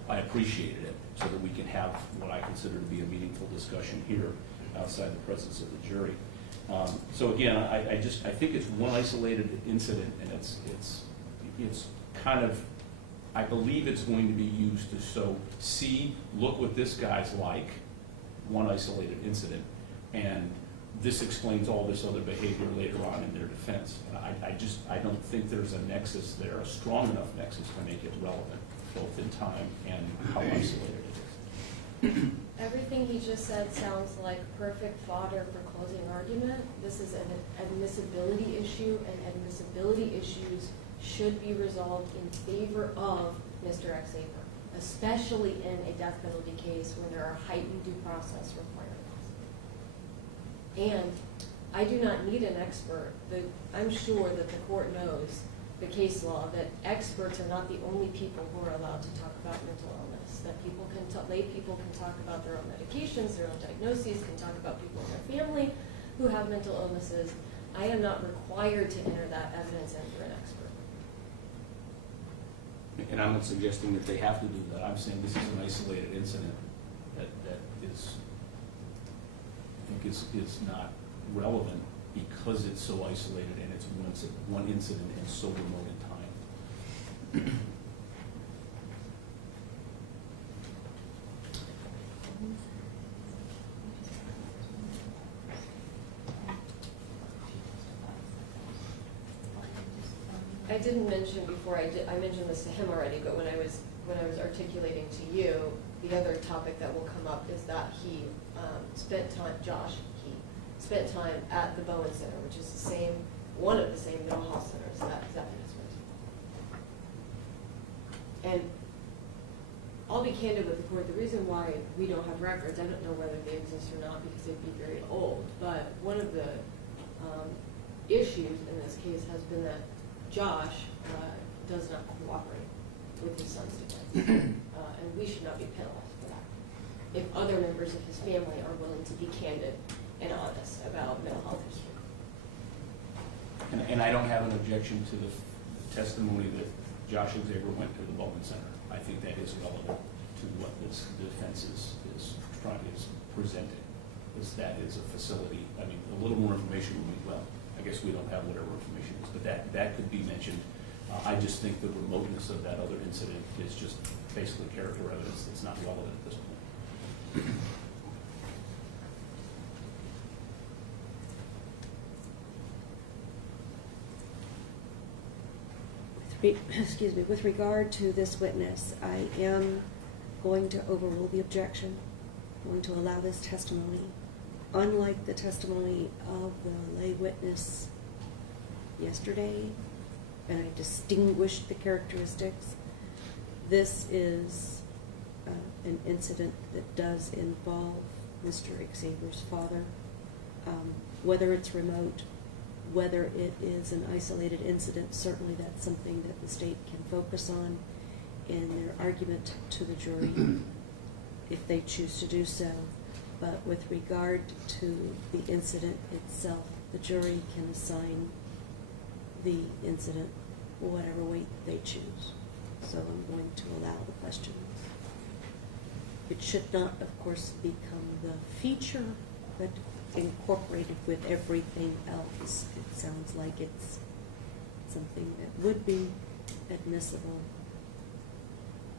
I appreciated it so that we can have what I consider to be a meaningful discussion here outside the presence of the jury. So again, I think it's one isolated incident, and it's kind of, I believe it's going to be used to look what this guy's like, one isolated incident, and this explains all this other behavior later on in their defense. I don't think there's a nexus there, a strong enough nexus to make it relevant, both in time and how isolated it is. Everything he just said sounds like perfect fodder for closing argument. This is an admissibility issue, and admissibility issues should be resolved in favor of Mr. Xaver, especially in a death penalty case when there are heightened due process requirements. And I do not need an expert. I'm sure that the court knows the case law, that experts are not the only people who are allowed to talk about mental illness, that lay people can talk about their own medications, their own diagnoses, can talk about people in their family who have mental illnesses. I am not required to enter that evidence under an expert. And I'm not suggesting that they have to do that. I'm saying this is an isolated incident that is, I think is not relevant because it's so isolated and it's one incident and so remote in time. I didn't mention before, I mentioned this to him already, but when I was articulating to you, the other topic that will come up is that he spent time at the Bowen Center, which is one of the same mental health centers that Zephan is with. And I'll be candid with the court, the reason why we don't have records, I don't know whether they exist or not because they'd be very old, but one of the issues in this case has been that Josh does not cooperate. with his son's defense. And we should not be penalized for that. If other members of his family are willing to be candid and honest about mental health issues. And I don't have an objection to the testimony that Josh and Xaver went to the Bowman Center. I think that is relevant to what this defense is presenting. Is that is a facility. I mean, a little more information would be, well, I guess we don't have whatever information is, but that could be mentioned. I just think the remoteness of that other incident is just basically character evidence that's not relevant at this point. Excuse me, with regard to this witness, I am going to overrule the objection. I'm going to allow this testimony. Unlike the testimony of the lay witness yesterday, and I distinguished the characteristics, this is an incident that does involve Mr. Xaver's father. Whether it's remote, whether it is an isolated incident, certainly that's something that the state can focus on in their argument to the jury if they choose to do so. But with regard to the incident itself, the jury can assign the incident whatever weight they choose. So I'm going to allow the questions. It should not, of course, become the feature, but incorporated with everything else. It sounds like it's something that would be admissible,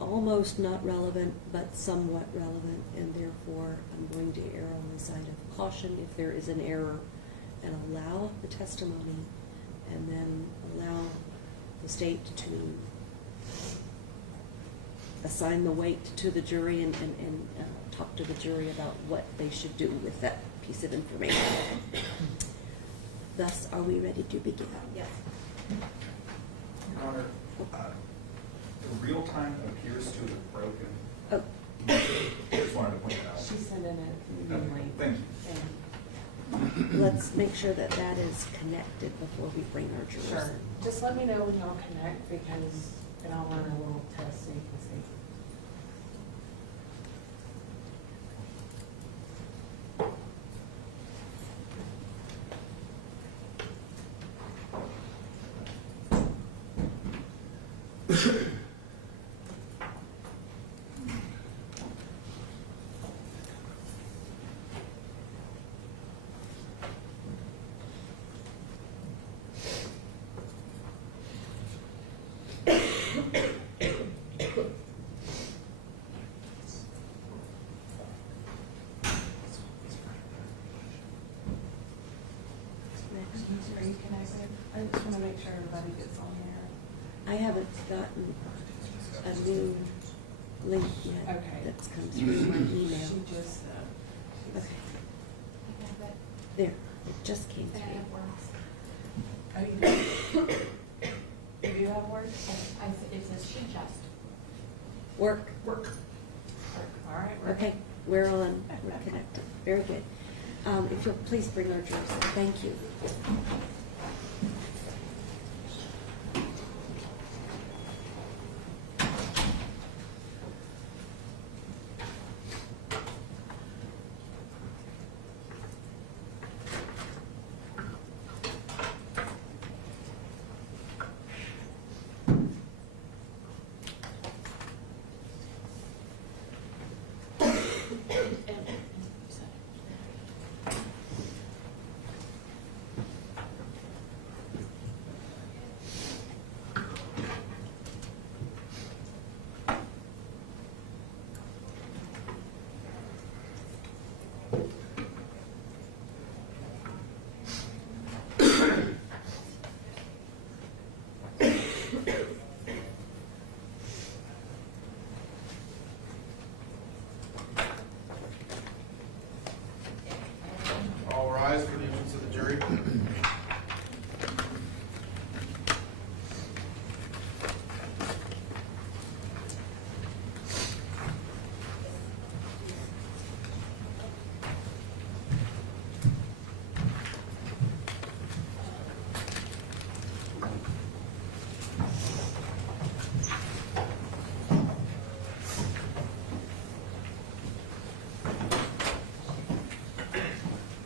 almost not relevant, but somewhat relevant, and therefore I'm going to err on the side of caution if there is an error, and allow the testimony, and then allow the state to assign the weight to the jury and talk to the jury about what they should do with that piece of information. Thus, are we ready to begin? Yes. Your Honor, the real time appears to have broken. Oh. I just wanted to point it out. She sent in a link. Thank you. Let's make sure that that is connected before we bring our jurors Sure. in. Just let me know when y'all connect, because then I'll run a little test so you can see. Are you connected? I just want to make sure everybody gets on there. I haven't gotten a new link yet Okay. that's come through my email. She just, Okay. There, it just came through. Oh, you do? You do have work? It says should just. Work. Work. All right. Work. Okay, we're connected. Very good. If you'll please bring our jurors in. Thank you.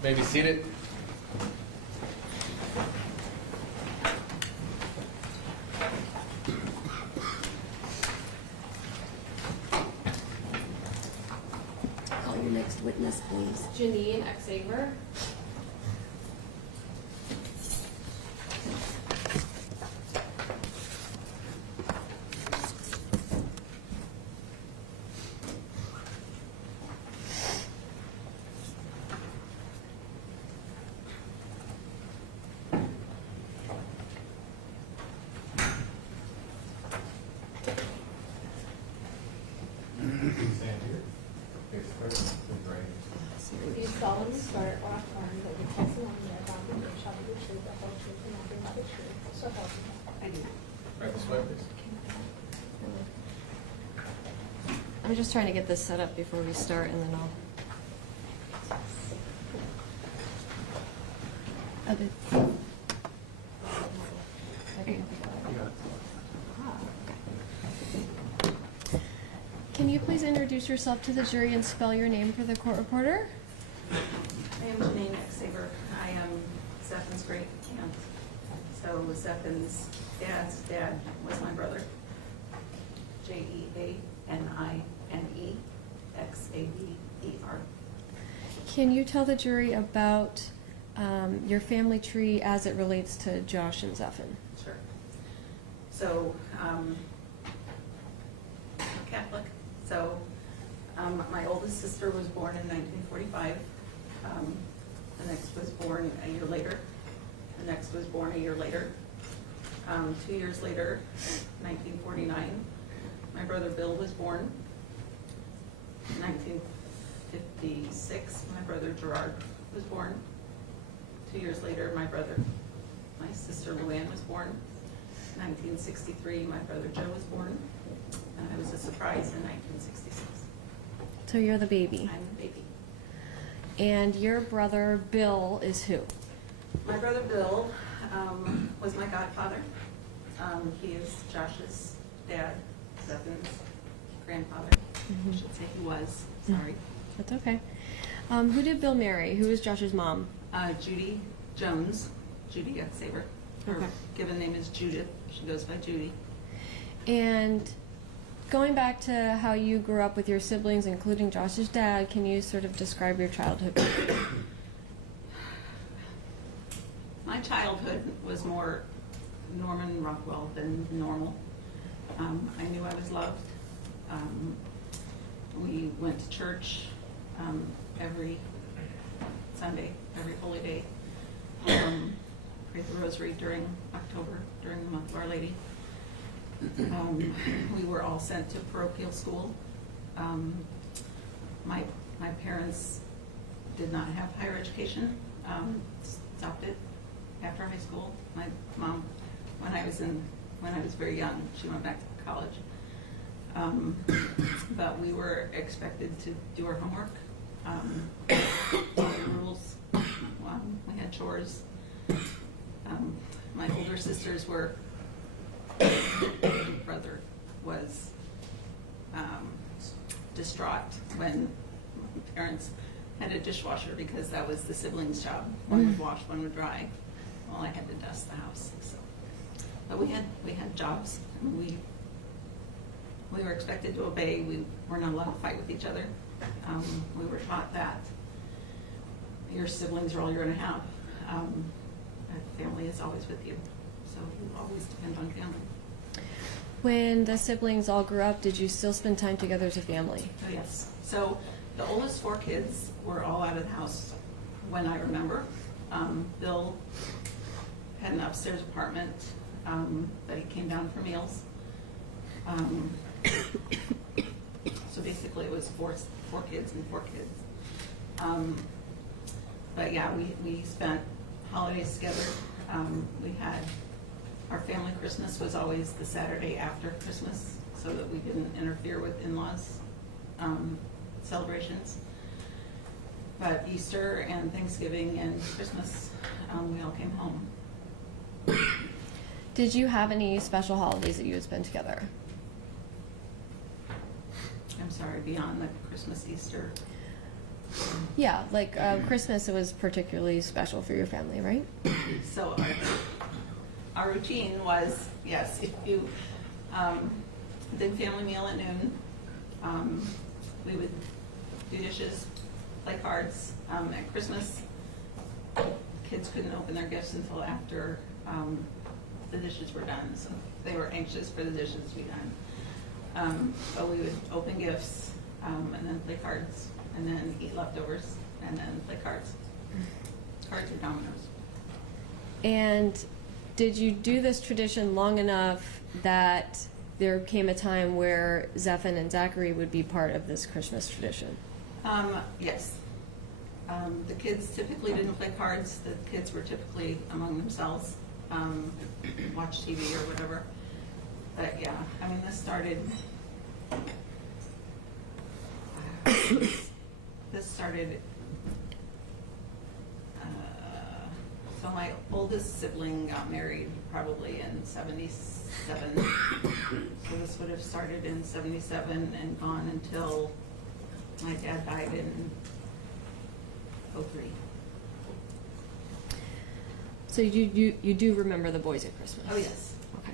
Maybe seated. Call your next witness, please. Janine Xaver. Stand here. Face first. Right. Do you solemnly swear or affirm that the testimony you are about to give shall be the truth, the whole truth, and nothing but the truth? So help me God. I do. Right this way, please. I'm just trying to get this set up before we start, and then I'll. Can you please introduce yourself to the jury and spell your name for the court reporter? I am Janine Xaver. I am Zephin's great aunt. So Zephin's dad's dad was my brother. Janine Xaver. Can you tell the jury about your family tree as it relates to Josh and Zephin? Sure. So, I'm Catholic. So, my oldest sister was born in 1945. The next was born a year later. The next was born a year later. 2 years later, 1949, my brother Bill was born. 1956, my brother Gerard was born. 2 years later, my sister Luann was born. 1963, my brother Joe was born. And I was a surprise in 1966. So you're the baby. I'm the baby. And your brother Bill is who? My brother Bill was my godfather. He is Josh's dad, Zephin's grandfather. I should say he was. Sorry. That's okay. Who did Bill marry? Who was Josh's mom? Judy Jones. Judy Xaver. Her Okay. given name is Judith. She goes by Judy. And going back to how you grew up with your siblings, including Josh's dad, can you sort of describe your childhood? My childhood was more Norman Rockwell than normal. I knew I was loved. We went to church every Sunday, every holy day. Prayed the rosary during October, during the month of Our Lady. We were all sent to parochial school. My parents did not have higher education, stopped it after high school. My mom, when I was very young, she went back to college. But we were expected to do our homework. The rules. We had chores. My older sisters were. My brother was distraught when my parents had a dishwasher because that was the siblings' job. One would wash, one would dry. Well, I had to dust the house. So, but we had jobs. We were expected to obey. We were not allowed to fight with each other. We were taught that your siblings are all you're going to have. Family is always with you, so you always depend on family. When the siblings all grew up, did you still spend time together as a family? Oh, yes. So the oldest 4 kids were all out of the house when I remember. Bill had an upstairs apartment that he came down for meals. So basically it was four kids and 4 kids. But yeah, we spent holidays together. We had our family Christmas was always the Saturday after Christmas, so that we didn't interfere with in-laws celebrations. But Easter and Thanksgiving and Christmas, we all came home. Did you have any special holidays that you would spend together? I'm sorry, beyond the Christmas, Easter. Yeah, like Christmas was particularly special for your family, right? So our routine was, yes, if you did family meal at noon, we would do dishes, play cards. At Christmas, kids couldn't open their gifts until after the dishes were done, so they were anxious for the dishes to be done. But we would open gifts and then play cards, and then eat leftovers, and then play cards. Cards or dominoes. And did you do this tradition long enough that there came a time where Zephan and Zachary would be part of this Christmas tradition? Yes. The kids typically didn't play cards. The kids were typically among themselves, watch TV or whatever. But yeah, I mean, this started. So my oldest sibling got married probably in 77. So this would have started in 77 and gone until my dad died in 03. So you do remember the boys at Christmas? Oh, yes. Okay.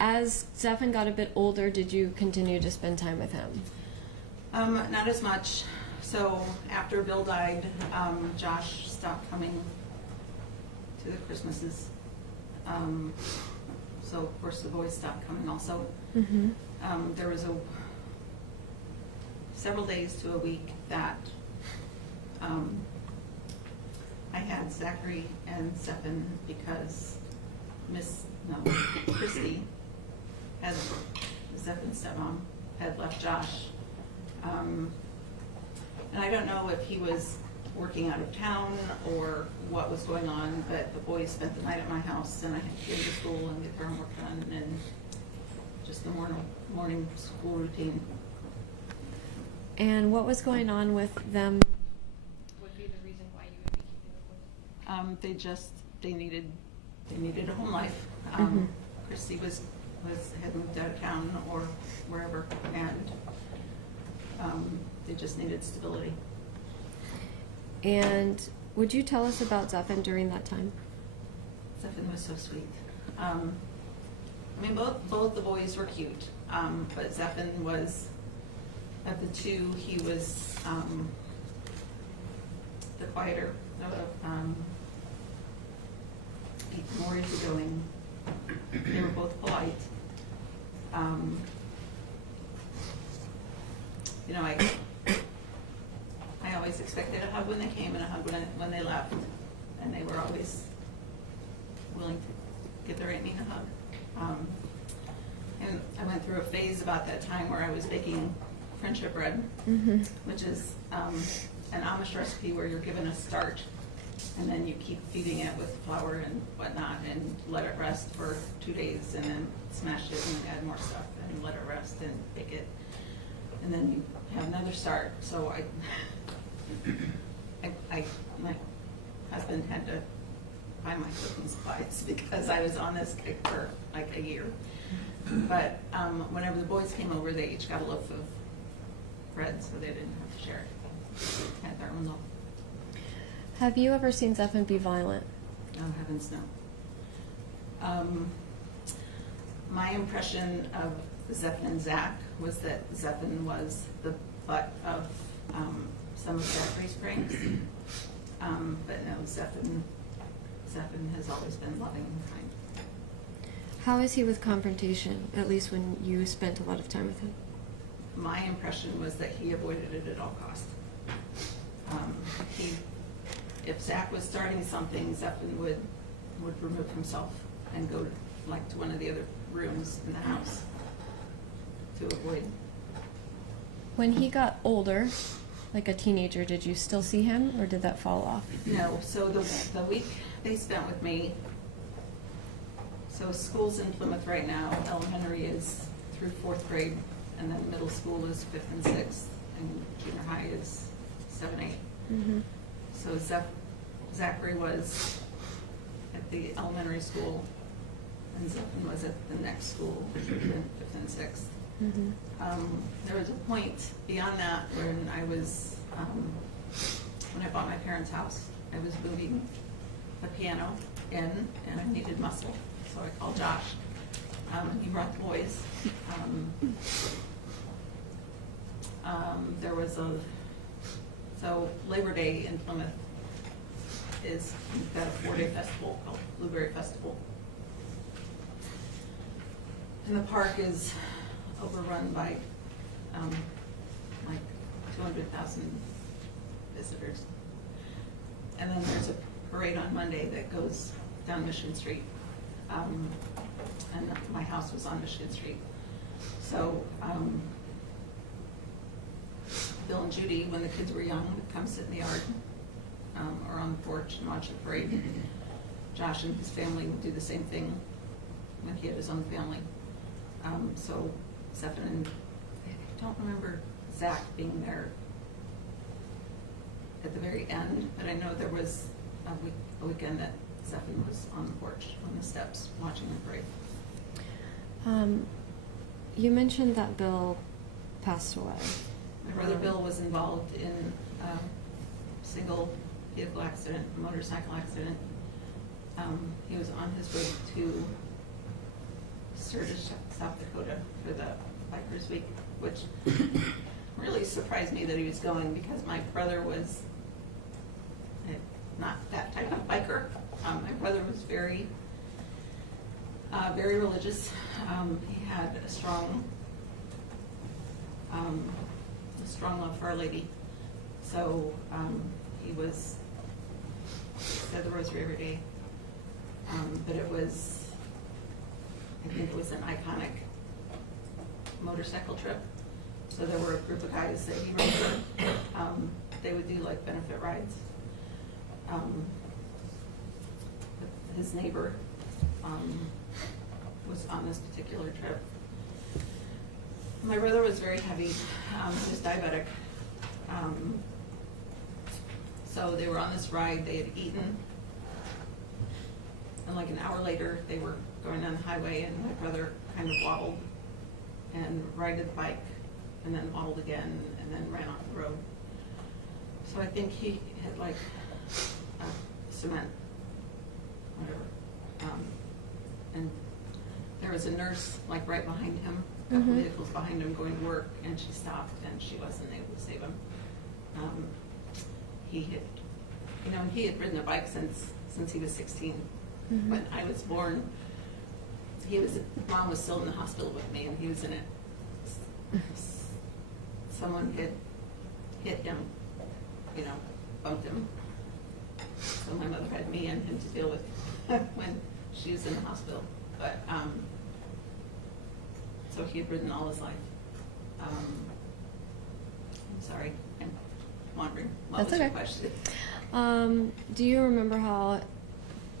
As Zephan got a bit older, did you continue to spend time with him? Not as much. So after Bill died, Josh stopped coming to the Christmases. So of course the boys stopped coming also. Mm-hmm. There was several days to a week that I had Zachary and Zephan because Christy, as Zephan's stepmom, had left Josh. And I don't know if he was working out of town or what was going on, but the boys spent the night at my house, and I had to get to school and get their homework done, and just the morning school routine. And what was going on with them? Would be the reason why you would be keeping the boys? They needed a home life. Christy had moved out of town or wherever, and they just needed stability. And would you tell us about Zephan during that time? Zephan was so sweet. I mean, both the boys were cute, but Zephan was, of the two, he was the quieter, more easygoing. They were both polite. You know, I always expected a hug when they came and a hug when they left, and they were always willing to give their Aunt Nina a hug. And I went through a phase about that time where I was baking friendship bread, which is an Amish recipe where you're given a starch and then you keep feeding it with flour and whatnot and let it rest for 2 days and then smash it and add more stuff and let it rest and bake it. And then you have another start. So my husband had to buy my cooking supplies because I was on this kick for like a year. But whenever the boys came over, they each got a loaf of bread, so they didn't have to share it. Had their own loaf. Have you ever seen Zephan be violent? Oh, heavens no. My impression of Zephan and Zach was that Zephan was the butt of some of Zachary's pranks. But no, Zephan has always been loving and kind. How is he with confrontation, at least when you spent a lot of time with him? My impression was that he avoided it at all costs. If Zach was starting something, Zephan would remove himself and go to one of the other rooms in the house to avoid. When he got older, like a teenager, did you still see him, or did that fall off? No. So the week they spent with me. So schools in Plymouth right now, elementary is through 4th grade, and then middle school is 5th and 6th, and junior high is 7, 8. Mm-hmm. So Zachary was at the elementary school, and Zephan was at the next school, 5th and 6th. Mm-hmm. There was a point beyond that when I was when I bought my parents' house, I was moving the piano in, and I needed muscle, so I called Josh. He brought the boys. There was so Labor Day in Plymouth is, we've got a 4-day festival called Blueberry Festival. And the park is overrun by like 200,000 visitors. And then there's a parade on Monday that goes down Michigan Street. And my house was on Michigan Street. So Bill and Judy, when the kids were young, would come sit in the yard or on the porch and watch the parade. Josh and his family would do the same thing when he had his own family. So Stephen and I don't remember Zach being there at the very end, but I know there was a weekend that Stephen was on the porch, on the steps, watching the parade. You mentioned that Bill passed away. My brother Bill was involved in a single vehicle accident, a motorcycle accident. He was on his way to Sturgis, South Dakota for the Bikers Week, which really surprised me that he was going, because my brother was not that type of biker. My brother was very religious. He had a strong love for Our Lady. So he said the rosary every day. But I think it was an iconic motorcycle trip. So there were a group of guys that he rode with. They would do like benefit rides. His neighbor was on this particular trip. My brother was very heavy. He was diabetic. So they were on this ride. They had eaten. And like an hour later, they were going down the highway, and my brother kind of wobbled and righted the bike, and then wobbled again, and then ran off the road. So I think he had like cement, whatever. And there was a nurse like right behind him, a couple vehicles behind him going to work, and she stopped, and she wasn't able to save him. He had ridden a bike since he was 16. When I was born, Mom was still in the hospital with me, and he was in it. Someone had hit him, bumped him. So my mother had me and him to deal with when she was in the hospital. But so he had ridden all his life. I'm sorry, I'm wandering. What was your question? Do you remember how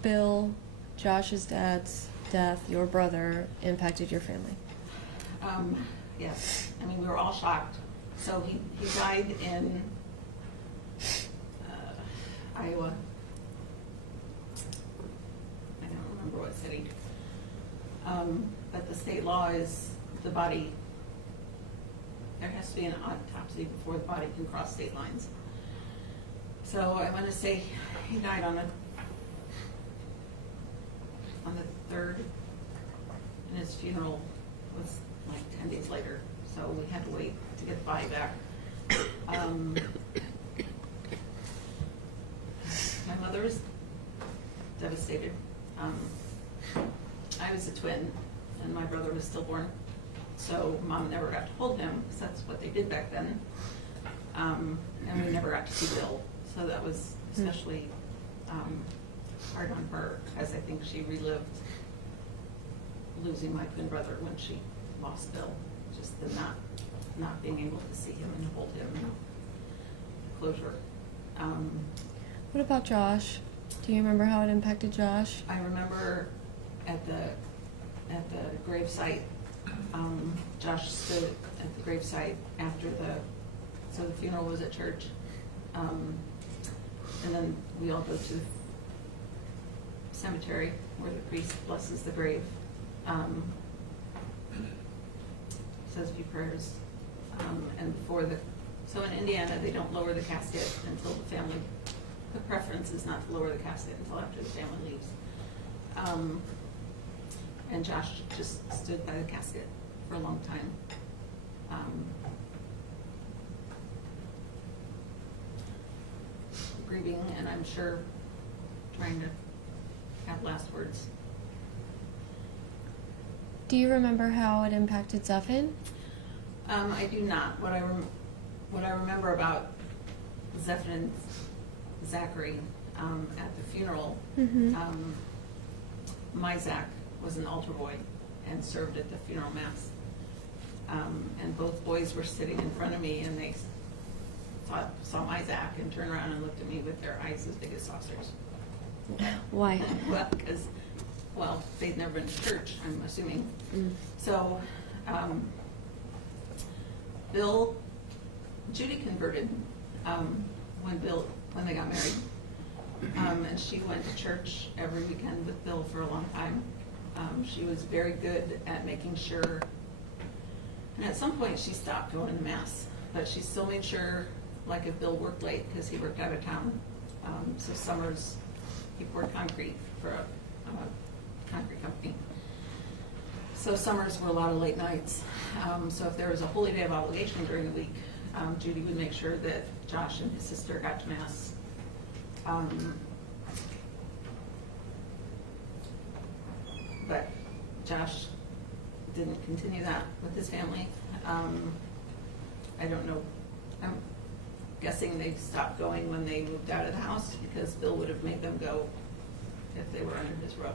Bill, Josh's dad's death, your brother, impacted your family? Yes. I mean, we were all shocked. So he died in Iowa. I don't remember what city. But the state law is the body, there has to be an autopsy before the body can cross state lines. So I want to say he died on the 3rd, and his funeral was like 10 days later. So we had to wait to get the body back. My mother was devastated. I was a twin, and my brother was stillborn. So Mom never got to hold him, because that's what they did back then. And we never got to see Bill. So that was especially hard on her, because I think she relived losing my twin brother when she lost Bill. Just the not being able to see him and hold him, and closure. What about Josh? Do you remember how it impacted Josh? I remember at the gravesite, Josh stood at the gravesite after so the funeral was at church. And then we all go to the cemetery where the priest blesses the grave, says a few prayers, and before the So in Indiana, they don't lower the casket until the preference is not to lower the casket until after the family leaves. And Josh just stood by the casket for a long time. Grieving, and I'm sure trying to have last words. Do you remember how it impacted Zephan? I do not. What I remember about Zephan and Zachary at the funeral, my Zach was an altar boy and served at the funeral mass. And both boys were sitting in front of me, and they saw my Zach and turned around and looked at me with their eyes as big as saucers. Why? Well, because, they'd never been to church, I'm assuming. So, Judy converted when they got married. And she went to church every weekend with Bill for a long time. She was very good at making sure, and at some point she stopped going to mass, but she still made sure, like if Bill worked late because he worked out of town. So summers, he poured concrete for a concrete company. So summers were a lot of late nights. So if there was a holy day of obligation during the week, Judy would make sure that Josh and his sister got to mass. But Josh didn't continue that with his family. I don't know. I'm guessing they stopped going when they moved out of the house because Bill would have made them go if they were under his roof.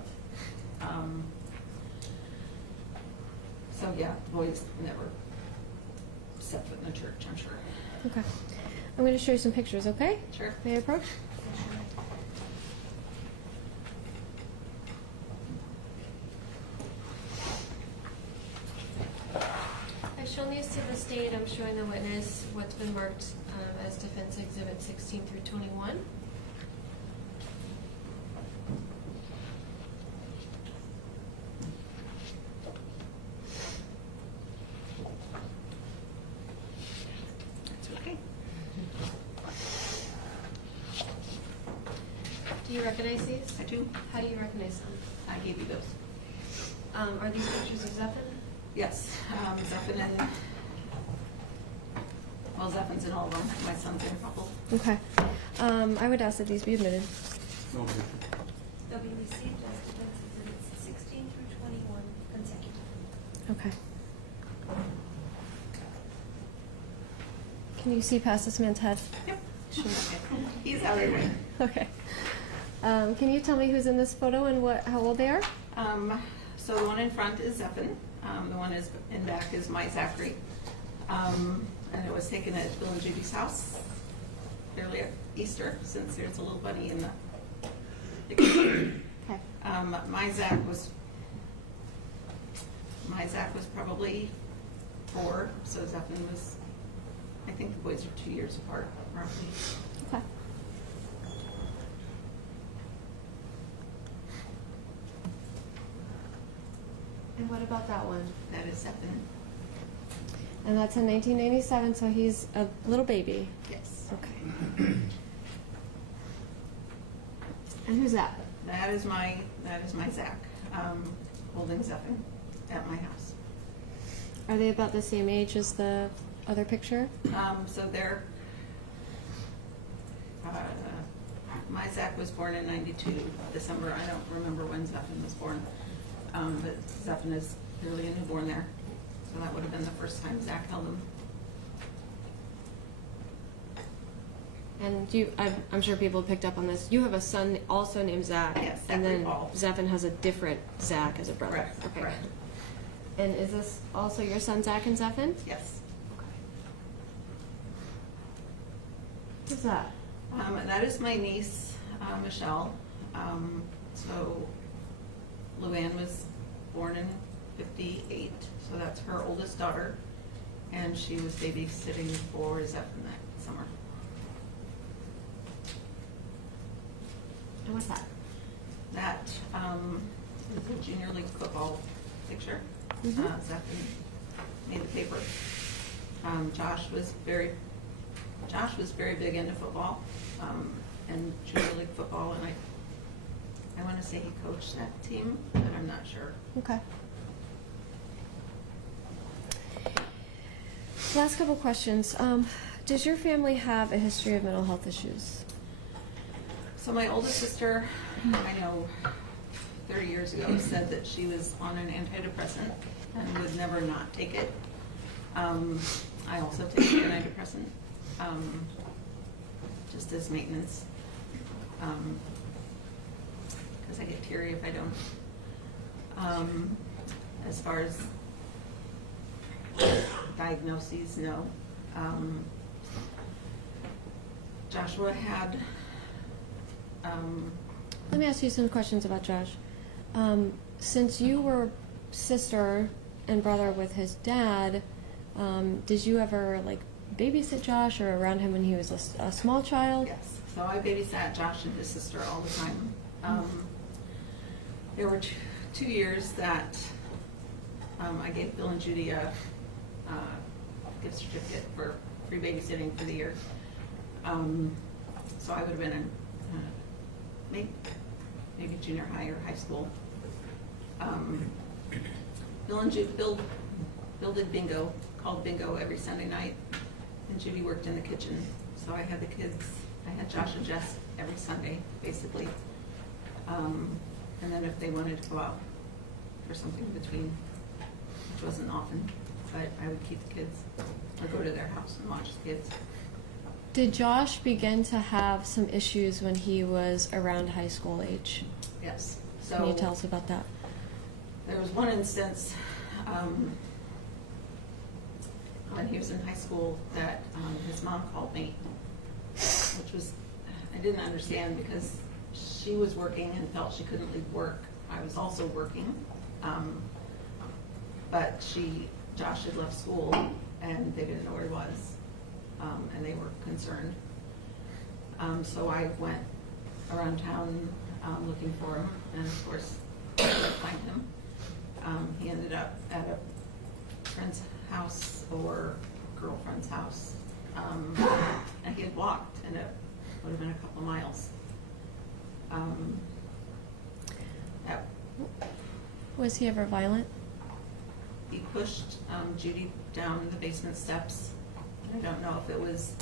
So yeah, the boys never set foot in the church, I'm sure. Okay. I'm going to show you some pictures, okay? Sure. May I approach? I've shown these to the state. I'm showing the witness what's been marked as Defense Exhibit 16 through 21. Do you recognize these? I do. How do you recognize them? I gave you those. Are these pictures of Zephan? Yes, Zephan and, Zephan's in all of them. My son's in a couple. Okay. I would ask that these be admitted. They'll be received as Defense Exhibits 16 through 21 consecutive. Okay. Can you see past this man's head? Yep. Sure. He's out of the way. Okay. Can you tell me who's in this photo and how old they are? So the one in front is Zephan. The one is in back is my Zachary. And it was taken at Bill and Judy's house early at Easter, since there's a little bunny in the picture. Okay. My Zach was probably 4, so Zephan was, I think the boys are 2 years apart, roughly. Okay. And what about that one? That is Zephan. And that's in 1997, so he's a little baby. Yes. Okay. And who's that? That is my Zach, holding Zephan at my house. Are they about the same age as the other picture? So they're, my Zach was born in 92, December. I don't remember when Zephan was born. But Zephan is clearly a newborn there. So that would have been the first time Zach held him. And I'm sure people picked up on this. You have a son also named Zach. Yes, and then Paul. Zephan has a different Zach as a brother. Correct. Okay. Correct. And is this also your son Zach and Zephan? Yes. Who's that? That is my niece, Michelle. So Luann was born in 58, so that's her oldest daughter, and she was babysitting for Zephan that summer. And what's that? That is a junior league football picture. Mhm. Zephan made the paper. Josh was very Josh was very big into football, and junior league football, and I want to say he coached that team, but I'm not sure. Okay. Last couple questions. Does your family have a history of mental health issues? So my oldest sister, I know 30 years ago, said that she was on an antidepressant and would never not take it. I also take an antidepressant, just as maintenance, because I get teary if I don't. As far as diagnoses, no. Joshua had. Let me ask you some questions about Josh. Since you were sister and brother with his dad, did you ever like babysit Josh or around him when he was a small child? Yes. So I babysat Josh and his sister all the time. There were 2 years that I gave Bill and Judy a gift certificate for free babysitting for the year. So I would have been in maybe junior high or high school. Bill did bingo, called bingo every Sunday night, and Judy worked in the kitchen. So I had the kids, I had Josh and Jess every Sunday, basically. And then if they wanted to go out for something between, which wasn't often, but I would keep the kids or go to their house and watch the kids. Did Josh begin to have some issues when he was around high school age? Yes. So can you tell us about that? There was one instance when he was in high school that his mom called me, which was, I didn't understand because she was working and felt she couldn't leave work. I was also working, but Josh had left school and they didn't know where he was, and they were concerned. So I went around town looking for him, and of course I couldn't find him. He ended up at a friend's house or girlfriend's house, and he had walked, and it would have been a couple miles. Was he ever violent? He pushed Judy down the basement steps. I don't know if it was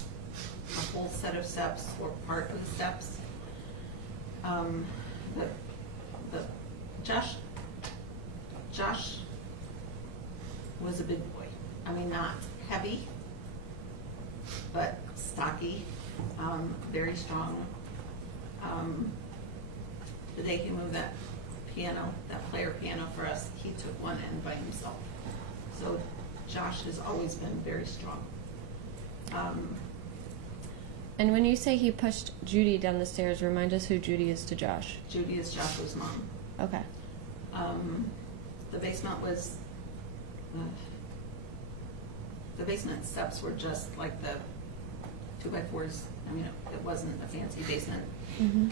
a whole set of steps or part of the steps. Josh was a big boy. I mean, not heavy, but stocky, very strong. The day he moved that piano, that player piano for us, he took one end by himself. So Josh has always been very strong. And when you say he pushed Judy down the stairs, remind us who Judy is to Josh. Judy is Joshua's mom. Okay. The basement was, the basement steps were just like the 2x4s. I mean, it wasn't a fancy basement. Mm-hmm.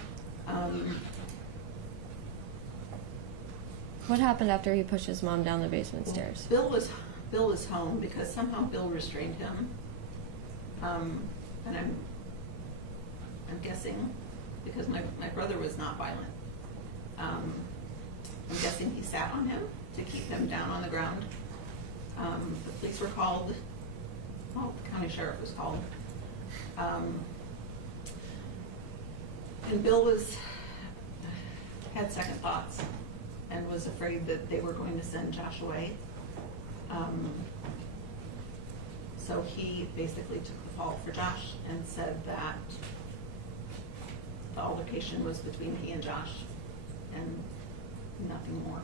What happened after he pushed his mom down the basement stairs? Bill was home because somehow Bill restrained him. And I'm guessing, because my brother was not violent, I'm guessing he sat on him to keep him down on the ground. The police were called, well, the county sheriff was called. And Bill had second thoughts and was afraid that they were going to send Josh away. So he basically took the fall for Josh and said that the altercation was between he and Josh and nothing more.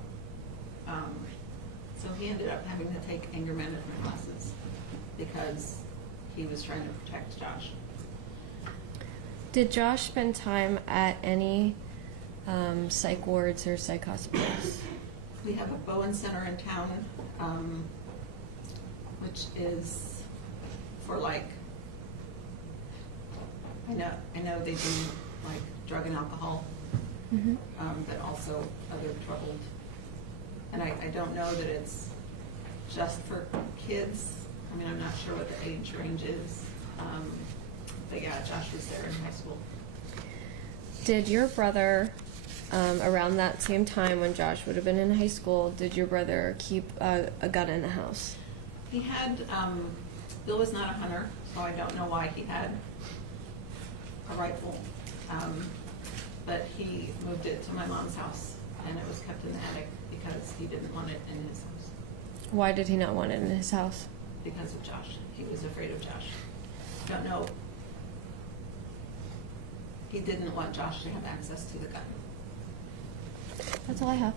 So he ended up having to take anger management classes because he was trying to protect Josh. Did Josh spend time at any psych wards or psych hospitals? We have a Bowen Center in town, which is for like, I know they do like drug and alcohol, Mm-hmm. but also other troubled. And I don't know that it's just for kids. I mean, I'm not sure what the age range is. yeah, Josh was there in high school. Did your brother, around that same time when Josh would have been in high school, did your brother keep a gun in the house? He had, Bill was not a hunter, so I don't know why he had a rifle. But he moved it to my mom's house, and it was kept in the attic because he didn't want it in his house. Why did he not want it in his house? Because of Josh. He was afraid of Josh. Don't know. He didn't want Josh to have access to the gun. That's all I have.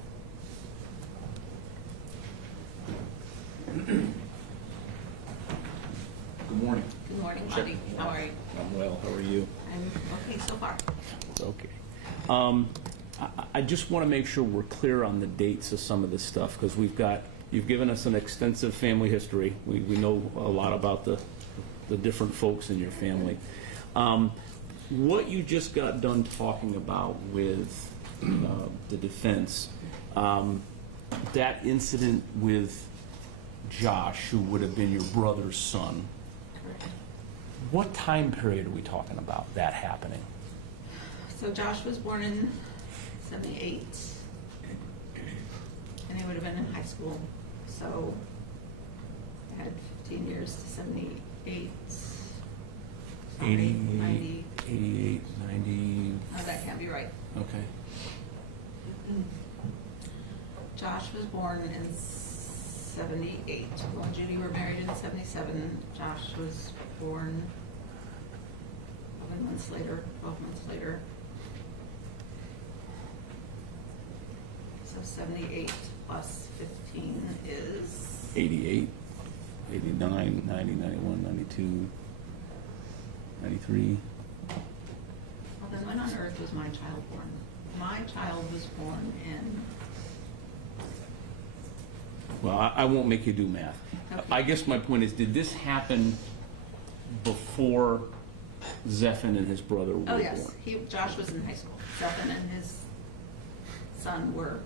Good morning. Good morning, Bonnie. How are you? I'm well. How are you? I'm okay so far. Okay. I just want to make sure we're clear on the dates of some of this stuff, because you've given us an extensive family history. We know a lot about the different folks in your family. What you just got done talking about with the defense, that incident with Josh, who would have been your brother's son, what time period are we talking about that happening? So Josh was born in 78, and he would have been in high school. So I had 15 years to 78. 80, 90. 88, 90. Oh, that can't be right. Okay. Josh was born in 78. Well, and Judy were married in 77. Josh was born 11 months later, 12 months later. So 78 plus 15 is 88, 89, 90, 91, 92, 93. Well, then when on earth was my child born? My child was born in... Well, I won't make you do math. Okay. I guess my point is, did this happen before Zephan and his brother were Oh, yes. born? Josh was in high school. Zephan and his son were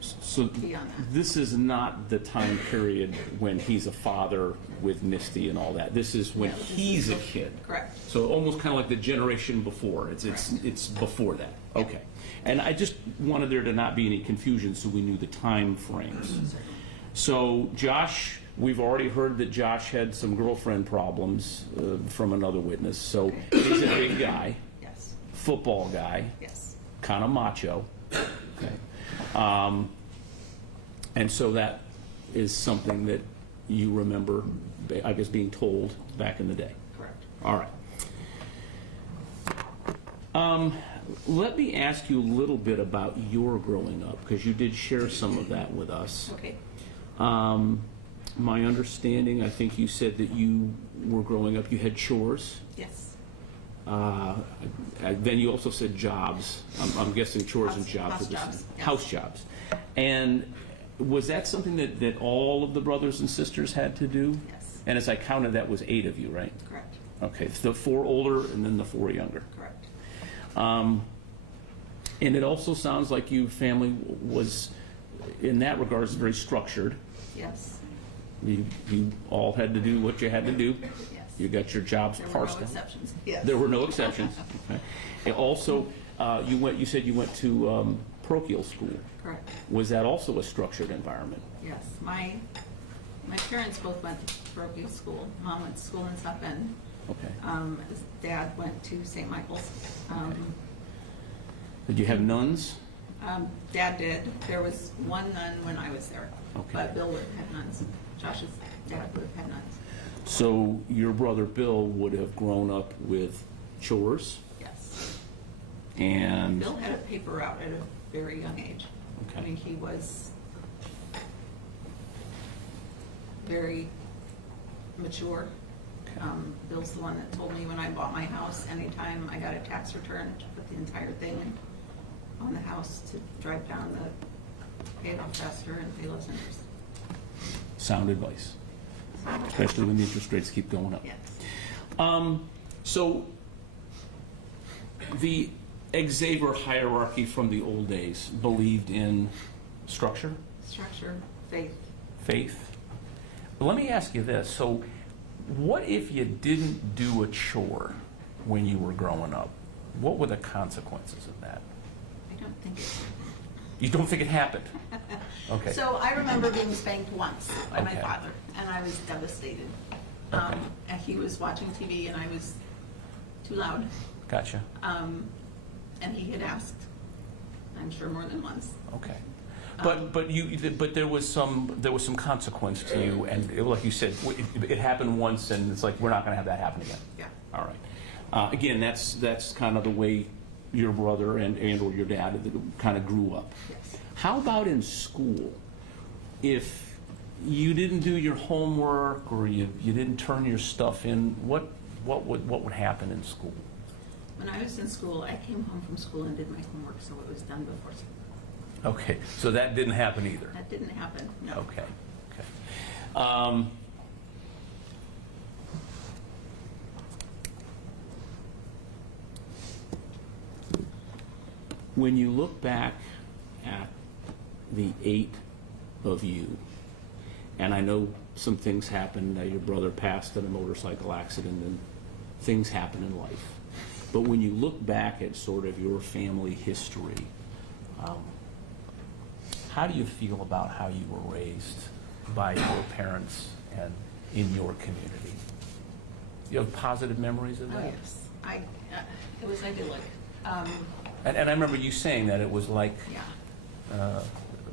So beyond that. this is not the time period when he's a father with Misty and all that. This is when No, this he's is a kid. Correct. So almost kind of like the generation before. It's before that. Okay. And I just wanted there to not be any confusion, so we knew the time frames. So Josh, we've already heard that Josh had some girlfriend problems from another witness. So he's a big guy. Yes. Football guy. Yes. Kind of macho. Okay. And so that is something that you remember, I guess, being told back in the day. Correct. All right. Let me ask you a little bit about your growing up, because you did share some of that with us. Okay. My understanding, I think you said that you were growing up, you had chores. Yes. Then you also said jobs. I'm guessing chores and jobs. House jobs. Yes. House jobs. And was that something that all of the brothers and sisters had to do? Yes. And as I counted, that was 8 of you, right? Correct. Okay, the 4 older and then the 4 younger. Correct. And it also sounds like your family was, in that regards, very structured. Yes. You all had to do what you had to do. Yes. You got your jobs There were parsed no out. exceptions. Yes. There were no exceptions. Okay. And also, you said you went to parochial school. Correct. Was that also a structured environment? Yes. My parents both went to parochial school. Mom went to school in South Bend. Okay. Dad went to St. Michael's. Did you have nuns? Dad did. There was one nun when I was there. Okay. But Bill would have had nuns. Josh's dad would have had nuns. So your brother Bill would have grown up with chores? Yes. And Bill had a paper route at a very young age. Okay. I mean, he was very mature. Bill's the one that told me when I bought my house, anytime I got a tax return, to put the entire thing on the house to drive down pay it off faster and pay less interest. sound advice, especially when the interest rates keep going up. Yes. So the Xaver hierarchy from the old days believed in structure? Structure, faith. Faith. But let me ask you this. So what if you didn't do a chore? when you were growing up. What were the consequences of that? I don't think it. You don't think it happened? Okay. So I remember being spanked once by my Okay. father, and I was devastated. Okay. And he was watching TV, and I was too loud. Gotcha. And he had asked, I'm sure more than once. Okay. But there was some consequence to you, and like you said, it happened once, and it's like we're not going to have that happen again. Yeah. All right. Again, that's kind of the way your brother and or your dad kind of grew up. Yes. How about in school? If you didn't do your homework or you didn't turn your stuff in, what would happen in school? When I was in school, I came home from school and did my homework, so it was done before school. Okay, so that didn't happen either. That didn't happen, no. Okay. Okay. When you look back at the 8 of you, and I know some things happened, your brother passed in a motorcycle accident, and things happen in life. But when you look back at sort of your family history, how do you feel about how you were raised by your parents and in your community? You have positive memories of that? Oh, yes. It was idyllic. And I remember you saying that it was like Yeah.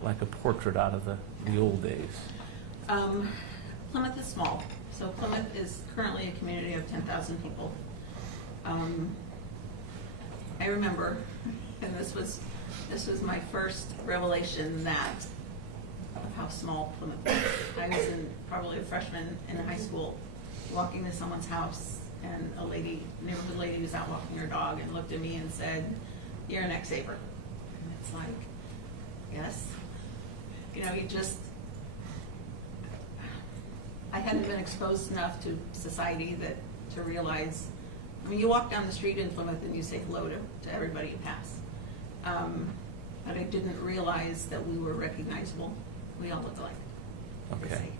like a portrait out of the old days. Plymouth is small. So Plymouth is currently a community of 10,000 people. I remember, and this was my first revelation of how small Plymouth was. I was probably a freshman in high school, walking to someone's house, and a neighborhood lady was out walking her dog and looked at me and said, "You're an Xaver." And it's like, yes. I hadn't been exposed enough to society to realize. I mean, you walk down the street in Plymouth and you say hello to everybody you pass. But I didn't realize that we were recognizable. We all look alike. Okay.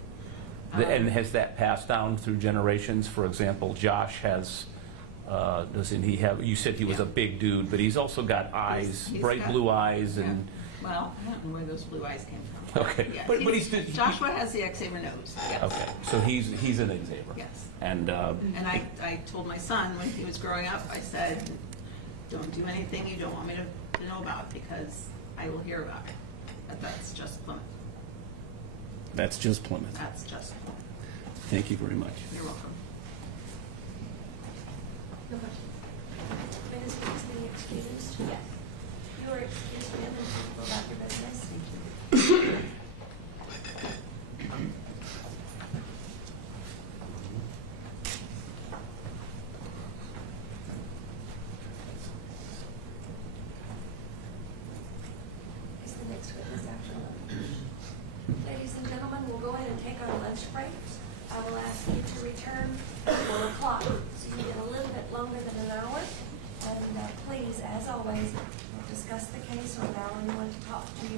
And has that passed down through generations? For example, Josh has, doesn't he have, you said he was a big dude, but he's also got eyes, He's bright got- blue eyes, and... Well, I don't know where those blue eyes came from. Okay. Yeah, But he's... Joshua has the Xaver nose. Yes. Okay, so he's an Xaver. Yes. And And I told my son when he was growing up, I said, don't do anything you don't want me to know about, because I will hear about it. But that's just Plymouth. that's just Plymouth. That's just Plymouth. Thank you very much. You're welcome. No questions. Ms. Dixon, excused? Yes. You are excused, ma'am, and you go about your business. Thank you. Is the next witness after lunch? Ladies and gentlemen, we'll go ahead and take our lunch break. I will ask you to return at 1 o'clock, so you get a little bit longer than an hour. And please, as always, discuss the case or allow anyone to talk to you